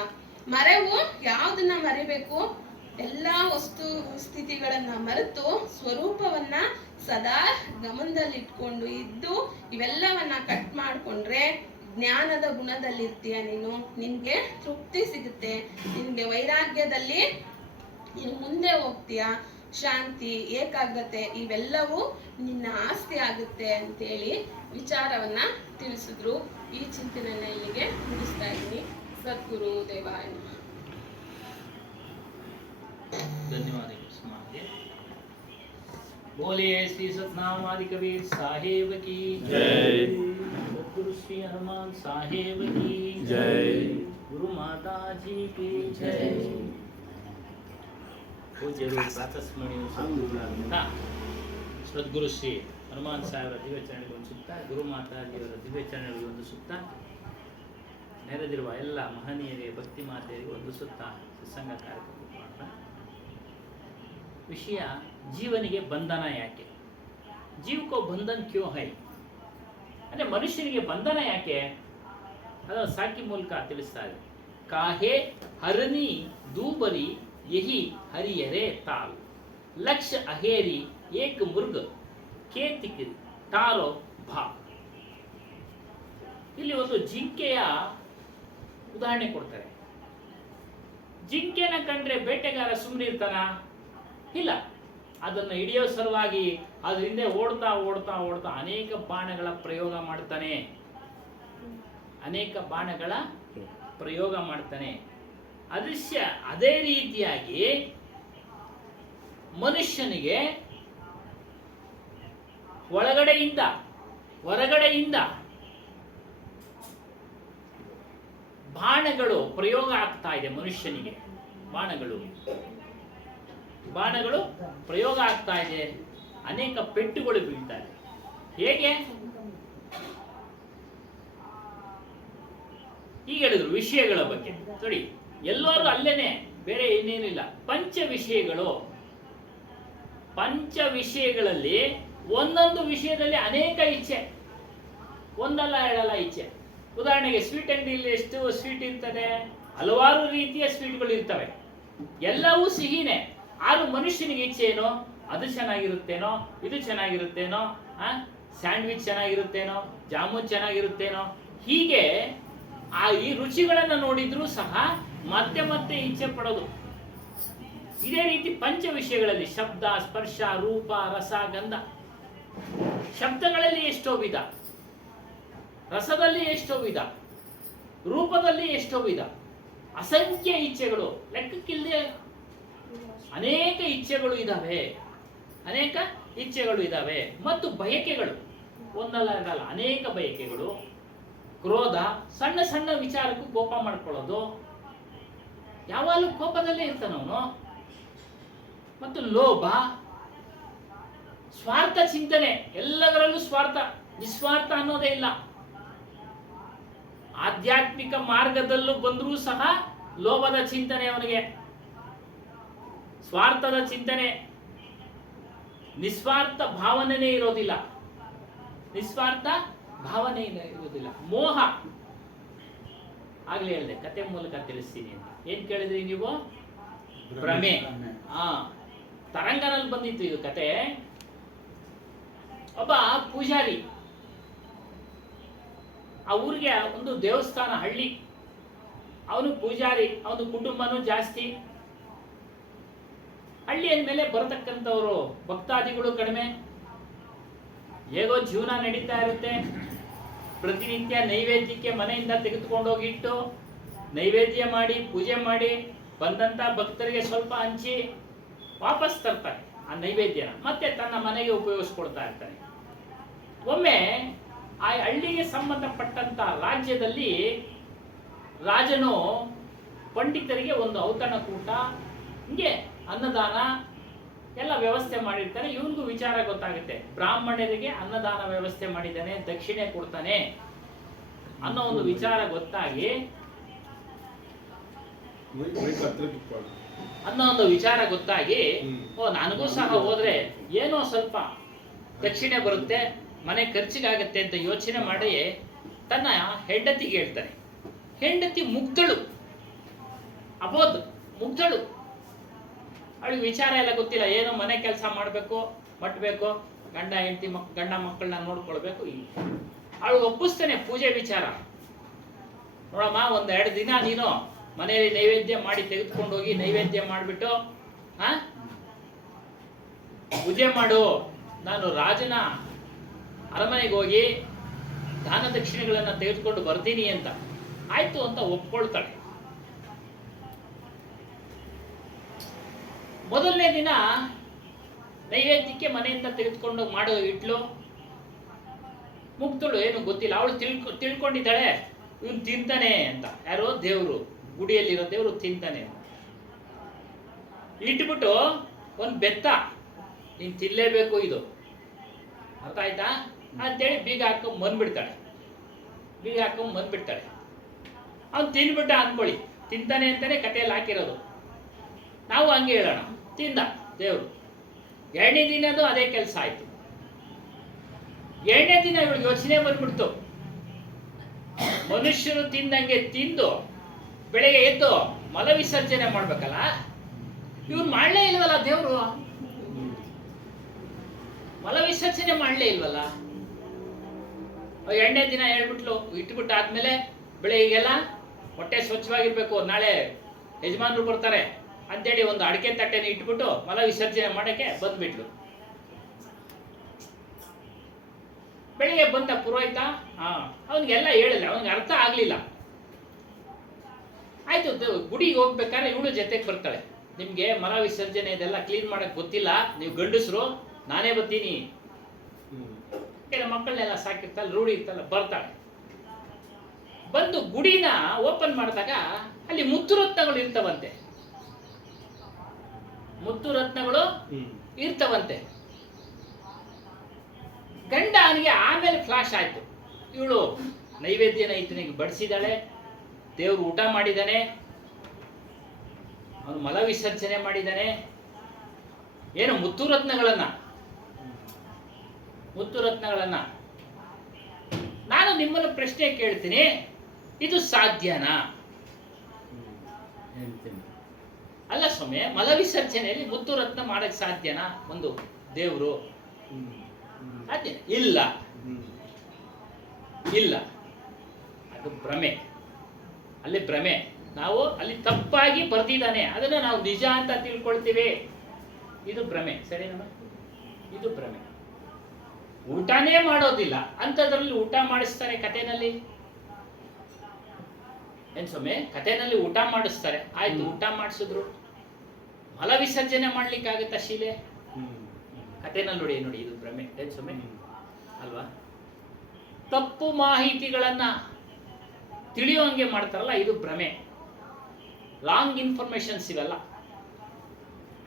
ಮರೆವು ಯಾವ್ದನ್ನ ಮರಿಬೇಕು? ಎಲ್ಲಾ ವಸ್ತು ಸ್ಥಿತಿಗಳನ್ನ ಮರೆತು ಸ್ವರೂಪವನ್ನ ಸದಾ ಗಮನದಲ್ಲಿಟ್ಕೊಂಡು ಇದ್ದು ಇವೆಲ್ಲವನ್ನ ಕಟ್ ಮಾಡ್ಕೊಂಡ್ರೆ ಜ್ಞಾನದ ಗುಣದಲ್ಲಿರ್ತೀಯ ನೀನು. ನಿನ್ಗೆ ತೃಪ್ತಿ ಸಿಗುತ್ತೆ, ನಿನ್ಗೆ ವೈರಾಗ್ಯದಲ್ಲಿ ನೀನು ಮುಂದೆ ಹೋಗ್ತೀಯ. ಶಾಂತಿ, ಏಕಾಗ್ರತೆ ಇವೆಲ್ಲವೂ ನಿನ್ನ ಆಸ್ತಿ ಆಗುತ್ತೆ ಅಂತೇಳಿ ವಿಚಾರವನ್ನ ತಿಳಿಸಿದ್ರು. ಈ ಚಿಂತನೆಯನ್ನ ಇಲ್ಲಿಗೆ ಮುಗಿಸ್ತಾ ಇದ್ದೀನಿ. ಸದ್ಗುರು ದೇವಾಯ ನಮಃ. ಧನ್ಯವಾದಗಳು ಸುಮಾರಿಗೆ. बोलिए श्री सतनाम आदि कबीर साहेब की जय। सद्गुरु श्री हनुमान साहेब की जय। गुरु माता जी की जय। ಪೂಜ್ಯರು ಪ್ರಾತಸ್ಮರಣೀಯ ಸದ್ಗುರು ಶ್ರೀ ಹನುಮಾನ್ ಸಾಹೇಬರ ದಿವ್ಯಚರಣೆಗೆ ಒಂದು ಸುತ್ತ, ಗುರು ಮಾತಾಜಿಯವರ ದಿವ್ಯಚರಣೆಗೆ ಒಂದು ಸುತ್ತ, ನೆರೆದಿರುವ ಎಲ್ಲ ಮಹನೀಯರಿಗೆ, ಭಕ್ತಿ ಮಾತೆಯರಿಗೆ ಒಂದು ಸುತ್ತ ಸತ್ಸಂಗ ಕಾರ್ಯಕ್ರಮ ಮಾಡೋಣ. ವಿಷಯ ಜೀವನಿಗೆ ಬಂಧನ ಯಾಕೆ? ಜೀವಕ್ಕೋ ಬಂಧನ ಕ್ಯೋ ಹೈ ಅಂದರೆ ಮನುಷ್ಯನಿಗೆ ಬಂಧನ ಯಾಕೆ? ಅದನ್ನು ಸಾಕಿ ಮೂಲಕ ತಿಳಿಸ್ತಾರೆ. ಕಾಹೆ ಹರನಿ ದೂಬರಿ ಯಹಿ ಹರಿಯರೆ ತಾಲ್ ಲಕ್ಷ ಅಹೇರಿ ಏಕ ಮುರ್ಗ ಕೇತಿಕ್ ತಾರೋ ಭಾ. ಇಲ್ಲಿ ಒಂದು ಜಿಂಕೆಯ ಉದಾಹರಣೆ ಕೊಡ್ತಾರೆ. ಜಿಂಕೆನ ಕಂಡ್ರೆ ಬೇಟೆಗಾರ ಸುಮ್ಮನೆ ಇರ್ತಾನ? ಇಲ್ಲ. ಅದನ್ನು ಹಿಡಿಯೋ ಸಲುವಾಗಿ ಅದ್ರ ಹಿಂದೆ ಓಡ್ತಾ ಓಡ್ತಾ ಓಡ್ತಾ ಅನೇಕ ಬಾಣಗಳ ಪ್ರಯೋಗ ಮಾಡ್ತಾನೆ, ಅನೇಕ ಬಾಣಗಳ ಪ್ರಯೋಗ ಮಾಡ್ತಾನೆ. ಅದೃಶ್ಯ ಅದೇ ರೀತಿಯಾಗಿ ಮನುಷ್ಯನಿಗೆ ಒಳಗಡೆಯಿಂದ ಹೊರಗಡೆಯಿಂದ ಬಾಣಗಳು ಪ್ರಯೋಗ ಆಗ್ತಾ ಇದೆ. ಮನುಷ್ಯನಿಗೆ ಬಾಣಗಳು ಪ್ರಯೋಗ ಆಗ್ತಾ ಇದೆ. ಅನೇಕ ಪೆಟ್ಟುಗಳು ಬೀಳ್ತಾ ಇದೆ. ಹೇಗೆ? ಈಗ ಹೇಳಿದ್ರು ವಿಷಯಗಳ ಬಗ್ಗೆ ನೋಡಿ, ಎಲ್ಲರೂ ಅಲ್ಲೇನೆ, ಬೇರೆ ಏನೇನಿಲ್ಲ. ಪಂಚ ವಿಷಯಗಳಲ್ಲಿ ಒಂದೊಂದು ವಿಷಯದಲ್ಲಿ ಅನೇಕ ಇಚ್ಛೆ, ಒಂದಲ್ಲ ಎರಡಲ್ಲ ಇಚ್ಛೆ. ಉದಾಹರಣೆಗೆ ಸ್ವೀಟ್ ಅಂಗಡಿಯಲ್ಲಿ ಎಷ್ಟು ಸ್ವೀಟ್ ಇರ್ತದೆ? ಹಲವಾರು ರೀತಿಯ ಸ್ವೀಟ್ಗಳು ಇರ್ತವೆ, ಎಲ್ಲವೂ ಸಿಹಿನೇ. ಆದ್ರೂ ಮನುಷ್ಯನಿಗೆ ಇಚ್ಛೆ ಏನು? ಅದು ಚೆನ್ನಾಗಿರುತ್ತೇನೋ, ಇದು ಚೆನ್ನಾಗಿರುತ್ತೇನೋ, ಸ್ಯಾಂಡ್ವಿಚ್ ಚೆನ್ನಾಗಿರುತ್ತೇನೋ, ಜಾಮೂನ್ ಚೆನ್ನಾಗಿರುತ್ತೇನೋ, ಹೀಗೆ ಈ ರುಚಿಗಳನ್ನು ನೋಡಿದ್ರೂ ಸಹ ಮತ್ತೆ ಮತ್ತೆ ಇಚ್ಛೆ ಪಡೋದು. ಇದೇ ರೀತಿ ಪಂಚ ವಿಷಯಗಳಲ್ಲಿ ಶಬ್ದ, ಸ್ಪರ್ಶ, ರೂಪ, ರಸ, ಗಂಧ. ಶಬ್ದಗಳಲ್ಲಿ ಎಷ್ಟೋ ವಿಧ, ರಸದಲ್ಲಿ ಎಷ್ಟೋ ವಿಧ, ರೂಪದಲ್ಲಿ ಎಷ್ಟೋ ವಿಧ, ಅಸಂಖ್ಯ ಇಚ್ಛೆಗಳು, ಲೆಕ್ಕಕ್ಕಿಲ್ಲದೆ ಅನೇಕ ಇಚ್ಛೆಗಳು ಇದ್ದಾವೆ. ಮತ್ತು ಬಯಕೆಗಳು, ಒಂದಲ್ಲ ಎರಡಲ್ಲ ಅನೇಕ ಬಯಕೆಗಳು. ಕ್ರೋಧ, ಸಣ್ಣ ಸಣ್ಣ ವಿಚಾರಕ್ಕೂ ಕೋಪ ಮಾಡ್ಕೊಳ್ಳೋದು, ಯಾವಾಗಲೂ ಕೋಪದಲ್ಲೇ ಇರ್ತಾನವನು. ಮತ್ತು ಲೋಭ, ಸ್ವಾರ್ಥ ಚಿಂತನೆ, ಎಲ್ಲದರಲ್ಲೂ ಸ್ವಾರ್ಥ, ನಿಸ್ವಾರ್ಥ ಅನ್ನೋದೇ ಇಲ್ಲ. ಆಧ್ಯಾತ್ಮಿಕ ಮಾರ್ಗದಲ್ಲೂ ಬಂದರೂ ಸಹ ಲೋಭದ ಚಿಂತನೆ ಅವನಿಗೆ, ಸ್ವಾರ್ಥದ ಚಿಂತನೆ, ನಿಸ್ವಾರ್ಥ ಭಾವನೆನೇ ಇರೋದಿಲ್ಲ. ಮೋಹ, ಆಗ್ಲೇ ಹೇಳಿದೆ, ಕತೆ ಮೂಲಕ ತಿಳಿಸ್ತೀನಿ ಅಂತ. ಏನ್ ಕೇಳಿದ್ರಿ ನೀವು? ಭ್ರಮೆ. ತರಂಗನಲ್ಲಿ ಬಂದಿತ್ತು ಇದು ಕತೆ. ಒಬ್ಬ ಪೂಜಾರಿ, ಆ ಊರಿಗೆ ಒಂದು ದೇವಸ್ಥಾನ, ಹಳ್ಳಿ, ಅವನು ಪೂಜಾರಿ, ಅವನು ಕುಟುಂಬನೂ ಜಾಸ್ತಿ. ಹಳ್ಳಿ ಅಂದಮೇಲೆ ಬರತಕ್ಕಂಥವರು ಭಕ್ತಾದಿಗಳು ಕಡಿಮೆ, ಹೇಗೋ ಜೀವನ ನಡೀತಾ ಇರುತ್ತೆ. ಪ್ರತಿನಿತ್ಯ ನೈವೇದ್ಯಕ್ಕೆ ಮನೆಯಿಂದ ತೆಗೆದುಕೊಂಡೋಗಿಟ್ಟು ನೈವೇದ್ಯ ಮಾಡಿ ಪೂಜೆ ಮಾಡಿ ಬಂದಂತ ಭಕ್ತರಿಗೆ ಸ್ವಲ್ಪ ಹಂಚಿ ವಾಪಸ್ ತರ್ತಾರೆ ಆ ನೈವೇದ್ಯನ, ಮತ್ತೆ ತನ್ನ ಮನೆಗೆ ಉಪಯೋಗಿಸ್ಕೊಡ್ತಾ ಇರ್ತಾನೆ. ಒಮ್ಮೆ ಆ ಹಳ್ಳಿಗೆ ಸಂಬಂಧಪಟ್ಟಂತ ರಾಜ್ಯದಲ್ಲಿ ರಾಜನು ಪಂಡಿತರಿಗೆ ಒಂದು ಔತಣ ಕೂಟ, ಹಿಂಗೆ ಅನ್ನದಾನ ಎಲ್ಲ ವ್ಯವಸ್ಥೆ ಮಾಡಿರ್ತಾನೆ. ಇವನಿಗೂ ವಿಚಾರ ಗೊತ್ತಾಗುತ್ತೆ, ಬ್ರಾಹ್ಮಣರಿಗೆ ಅನ್ನದಾನ ವ್ಯವಸ್ಥೆ ಮಾಡಿದ್ದಾನೆ, ದಕ್ಷಿಣೆ ಕೊಡ್ತಾನೆ ಅನ್ನೋ ಒಂದು ವಿಚಾರ ಗೊತ್ತಾಗಿ ಅನ್ನೋ ಒಂದು ವಿಚಾರ ಗೊತ್ತಾಗಿ ಓ ನನಗೂ ಸಹ ಹೋದ್ರೆ ಏನೋ ಸ್ವಲ್ಪ ದಕ್ಷಿಣೆ ಬರುತ್ತೆ, ಮನೆ ಖರ್ಚಿಗಾಗತ್ತೆ ಅಂತ ಯೋಚನೆ ಮಾಡಿ ತನ್ನ ಹೆಂಡತಿಗೆ ಹೇಳ್ತಾನೆ. ಹೆಂಡತಿ ಮುಗ್ಧಳು, ಅಬೋಧ್ ಮುಗ್ಧಳು. ಅವಳಿಗೆ ವಿಚಾರ ಎಲ್ಲ ಗೊತ್ತಿಲ್ಲ, ಏನೋ ಮನೆ ಕೆಲಸ ಮಾಡಬೇಕು, ಮಟ್ಬೇಕು, ಗಂಡ ಹೆಂಡತಿ ಗಂಡ ಮಕ್ಕಳನ್ನ ನೋಡ್ಕೊಳ್ಬೇಕು. ಅವಳು ಒಪ್ಪಿಸ್ತಾನೆ ಪೂಜೆ ವಿಚಾರ. ನೋಡಮ್ಮ, 1-2 ದಿನ ನೀನು ಮನೆಯಲ್ಲಿ ನೈವೇದ್ಯ ಮಾಡಿ ತೆಗೆದುಕೊಂಡು ಹೋಗಿ ನೈವೇದ್ಯ ಮಾಡಿಬಿಟ್ಟು ಪೂಜೆ ಮಾಡು, ನಾನು ರಾಜನ ಅರಮನೆಗೆ ಹೋಗಿ ದಾನ ದಕ್ಷಿಣೆಗಳನ್ನ ತೆಗೆದುಕೊಂಡು ಬರ್ತೀನಿ ಅಂತ. ಆಯ್ತು ಅಂತ ಒಪ್ಕೊಳ್ತಾಳೆ. ಮೊದಲನೇ ದಿನ ನೈವೇದ್ಯಕ್ಕೆ ಮನೆಯಿಂದ ತೆಗೆದುಕೊಂಡು ಮಾಡೋ ಇಟ್ಲು. ಮುಗ್ತಳು, ಏನು ಗೊತ್ತಿಲ್ಲ. ಅವಳು ತಿಳ್ಕೊಂಡಿದ್ದಾಳೆ ಇವನು ತಿಂತಾನೆ ಅಂತ. ಯಾರೋ ದೇವರು, ಗುಡಿಯಲ್ಲಿರೋ ದೇವರು ತಿಂತಾನೆ. ಇಟ್ಬಿಟ್ಟು ಒಂದು ಬೆತ್ತ, ನೀನು ತಿನ್ಲೇಬೇಕು ಇದು, ಅರ್ಥ ಆಯ್ತಾ ಅಂತೇಳಿ ಬೀಗ ಹಾಕೊಂಡ್ ಬಂದ್ಬಿಡ್ತಾಳೆ. ಬೀಗ ಹಾಕೊಂಡ್ ಬಂದ್ಬಿಡ್ತಾಳೆ. ಅವ್ನು ತಿನ್ಬಿಟ್ಟ ಅನ್ಕೊಳ್ಳಿ, ತಿಂತಾನೆ ಅಂತಾನೆ ಕಥೆಯಲ್ಲಿ ಹಾಕಿರೋದು. ನಾವು ಹಂಗೆ ಹೇಳೋಣ, ತಿಂದ ದೇವರು. 2ನೇ ದಿನದು ಅದೇ ಕೆಲಸ ಆಯ್ತು. 2ನೇ ದಿನ ಇವಳು ಯೋಚನೆ ಬಂದ್ಬಿಡ್ತು, ಮನುಷ್ಯರು ತಿಂದಂಗೆ ತಿಂದು ಬೆಳಗ್ಗೆ ಎದ್ದು ಮಲ ವಿಸರ್ಜನೆ ಮಾಡ್ಬೇಕಲ್ಲ, ಇವ್ನು ಮಾಡಲೇ ಇಲ್ವಲ್ಲ ದೇವರು, ಮಲ ವಿಸರ್ಜನೆ ಮಾಡಲೇ ಇಲ್ವಲ್ಲ. 2ನೇ ದಿನ ಹೇಳ್ಬಿಟ್ಲು. ಇಟ್ಬಿಟ್ಟು ಆದ್ಮೇಲೆ ಬೆಳಗ್ಗೆಲ್ಲ ಹೊಟ್ಟೆ ಸ್ವಚ್ಛವಾಗಿರ್ಬೇಕು, ನಾಳೆ ಯಜಮಾನರು ಬರ್ತಾರೆ ಅಂತೇಳಿ ಒಂದು ಅಡಿಕೆ ತಟ್ಟೆನ ಇಟ್ಬಿಟ್ಟು ಮಲ ವಿಸರ್ಜನೆ ಮಾಡಕ್ಕೆ ಬಂದ್ಬಿಟ್ಲು. ಬೆಳಿಗ್ಗೆ ಬಂದ ಪುರೋಹಿತ, ಅವನಿಗೆಲ್ಲ ಹೇಳಿಲ್ಲ, ಅವನಿಗೆ ಅರ್ಥ ಆಗ್ಲಿಲ್ಲ. ಆಯ್ತು, ಗುಡಿಗೆ ಹೋಗ್ಬೇಕಾದ್ರೆ ಇವಳು ಜೊತೆಗೆ ಬರ್ತಾಳೆ. ನಿಮ್ಗೆ ಮಲ ವಿಸರ್ಜನೆ ಇದೆಲ್ಲ ಕ್ಲೀನ್ ಮಾಡಕ್ ಗೊತ್ತಿಲ್ಲ, ನೀವು ಗಂಡಸರು, ನಾನೇ ಬರ್ತೀನಿ. ಮಕ್ಕಳನ್ನೆಲ್ಲ ಸಾಕಿರ್ತಾಳೆ, ರೂಢಿ ಇರ್ತಲ್ಲ, ಬರ್ತಾಳೆ. ಬಂದು ಗುಡಿನ ಓಪನ್ ಮಾಡಿದಾಗ ಅಲ್ಲಿ ಮುತ್ತು ರತ್ನಗಳು ಇರ್ತವಂತೆ. ಮುತ್ತು ರತ್ನಗಳು ಇರ್ತವಂತೆ. ಗಂಡ ಅವನಿಗೆ ಆಮೇಲೆ ಫ್ಲಾಶ್ ಆಯ್ತು, ಇವಳು ನೈವೇದ್ಯನ ಈತನಿಗೆ ಬಡಿಸಿದಾಳೆ, ದೇವರು ಊಟ ಮಾಡಿದ್ದಾನೆ, ಅವನು ಮಲ ವಿಸರ್ಜನೆ ಮಾಡಿದ್ದಾನೆ. ಏನು ಮುತ್ತು ರತ್ನಗಳನ್ನ ನಾನು ನಿಮ್ಮನ್ನು ಪ್ರಶ್ನೆ ಕೇಳ್ತೀನಿ, ಇದು ಸಾಧ್ಯನಾ? ಅಲ್ಲ ಸ್ವಾಮಿ, ಮಲ ವಿಸರ್ಜನೆಯಲ್ಲಿ ಮುತ್ತು ರತ್ನ ಮಾಡಕ್ ಸಾಧ್ಯನಾ ಒಂದು ದೇವರು? ಸಾಧ್ಯ ಇಲ್ಲ. ಇಲ್ಲ, ಅದು ಭ್ರಮೆ. ಅಲ್ಲಿ ಭ್ರಮೆ. ನಾವು ಅಲ್ಲಿ ತಪ್ಪಾಗಿ ಬರ್ದಿದ್ದಾನೆ, ಅದನ್ನ ನಾವು ನಿಜ ಅಂತ ತಿಳ್ಕೊಳ್ತೀವಿ. ಇದು ಭ್ರಮೆ. ಸರಿನಮ್ಮ? ಇದು ಭ್ರಮೆ. ಊಟನೇ ಮಾಡೋದಿಲ್ಲ ಅಂತದ್ರಲ್ಲಿ ಊಟ ಮಾಡಿಸ್ತಾರೆ ಕಥೆನಲ್ಲಿ. ಏನ್ ಸ್ವಾಮಿ, ಕಥೆನಲ್ಲಿ ಊಟ ಮಾಡಿಸ್ತಾರೆ, ಆಯ್ತು ಊಟ ಮಾಡಿಸಿದ್ರು, ಮಲ ವಿಸರ್ಜನೆ ಮಾಡ್ಲಿಕ್ಕಾಗತ್ತಾ ಶೀಲೆ? ಕಥೆನಲ್ಲಿ ನೋಡಿ, ನೋಡಿ ಇದು ಭ್ರಮೆ. ಏನ್ ಸ್ವಾಮಿ ಅಲ್ವಾ? ತಪ್ಪು ಮಾಹಿತಿಗಳನ್ನ ತಿಳಿಯುವಂಗೆ ಮಾಡ್ತಾರಲ್ಲ, ಇದು ಭ್ರಮೆ. ಲಾಂಗ್ ಇನ್ಫಾರ್ಮೇಶನ್ಸ್ ಇವೆಲ್ಲ.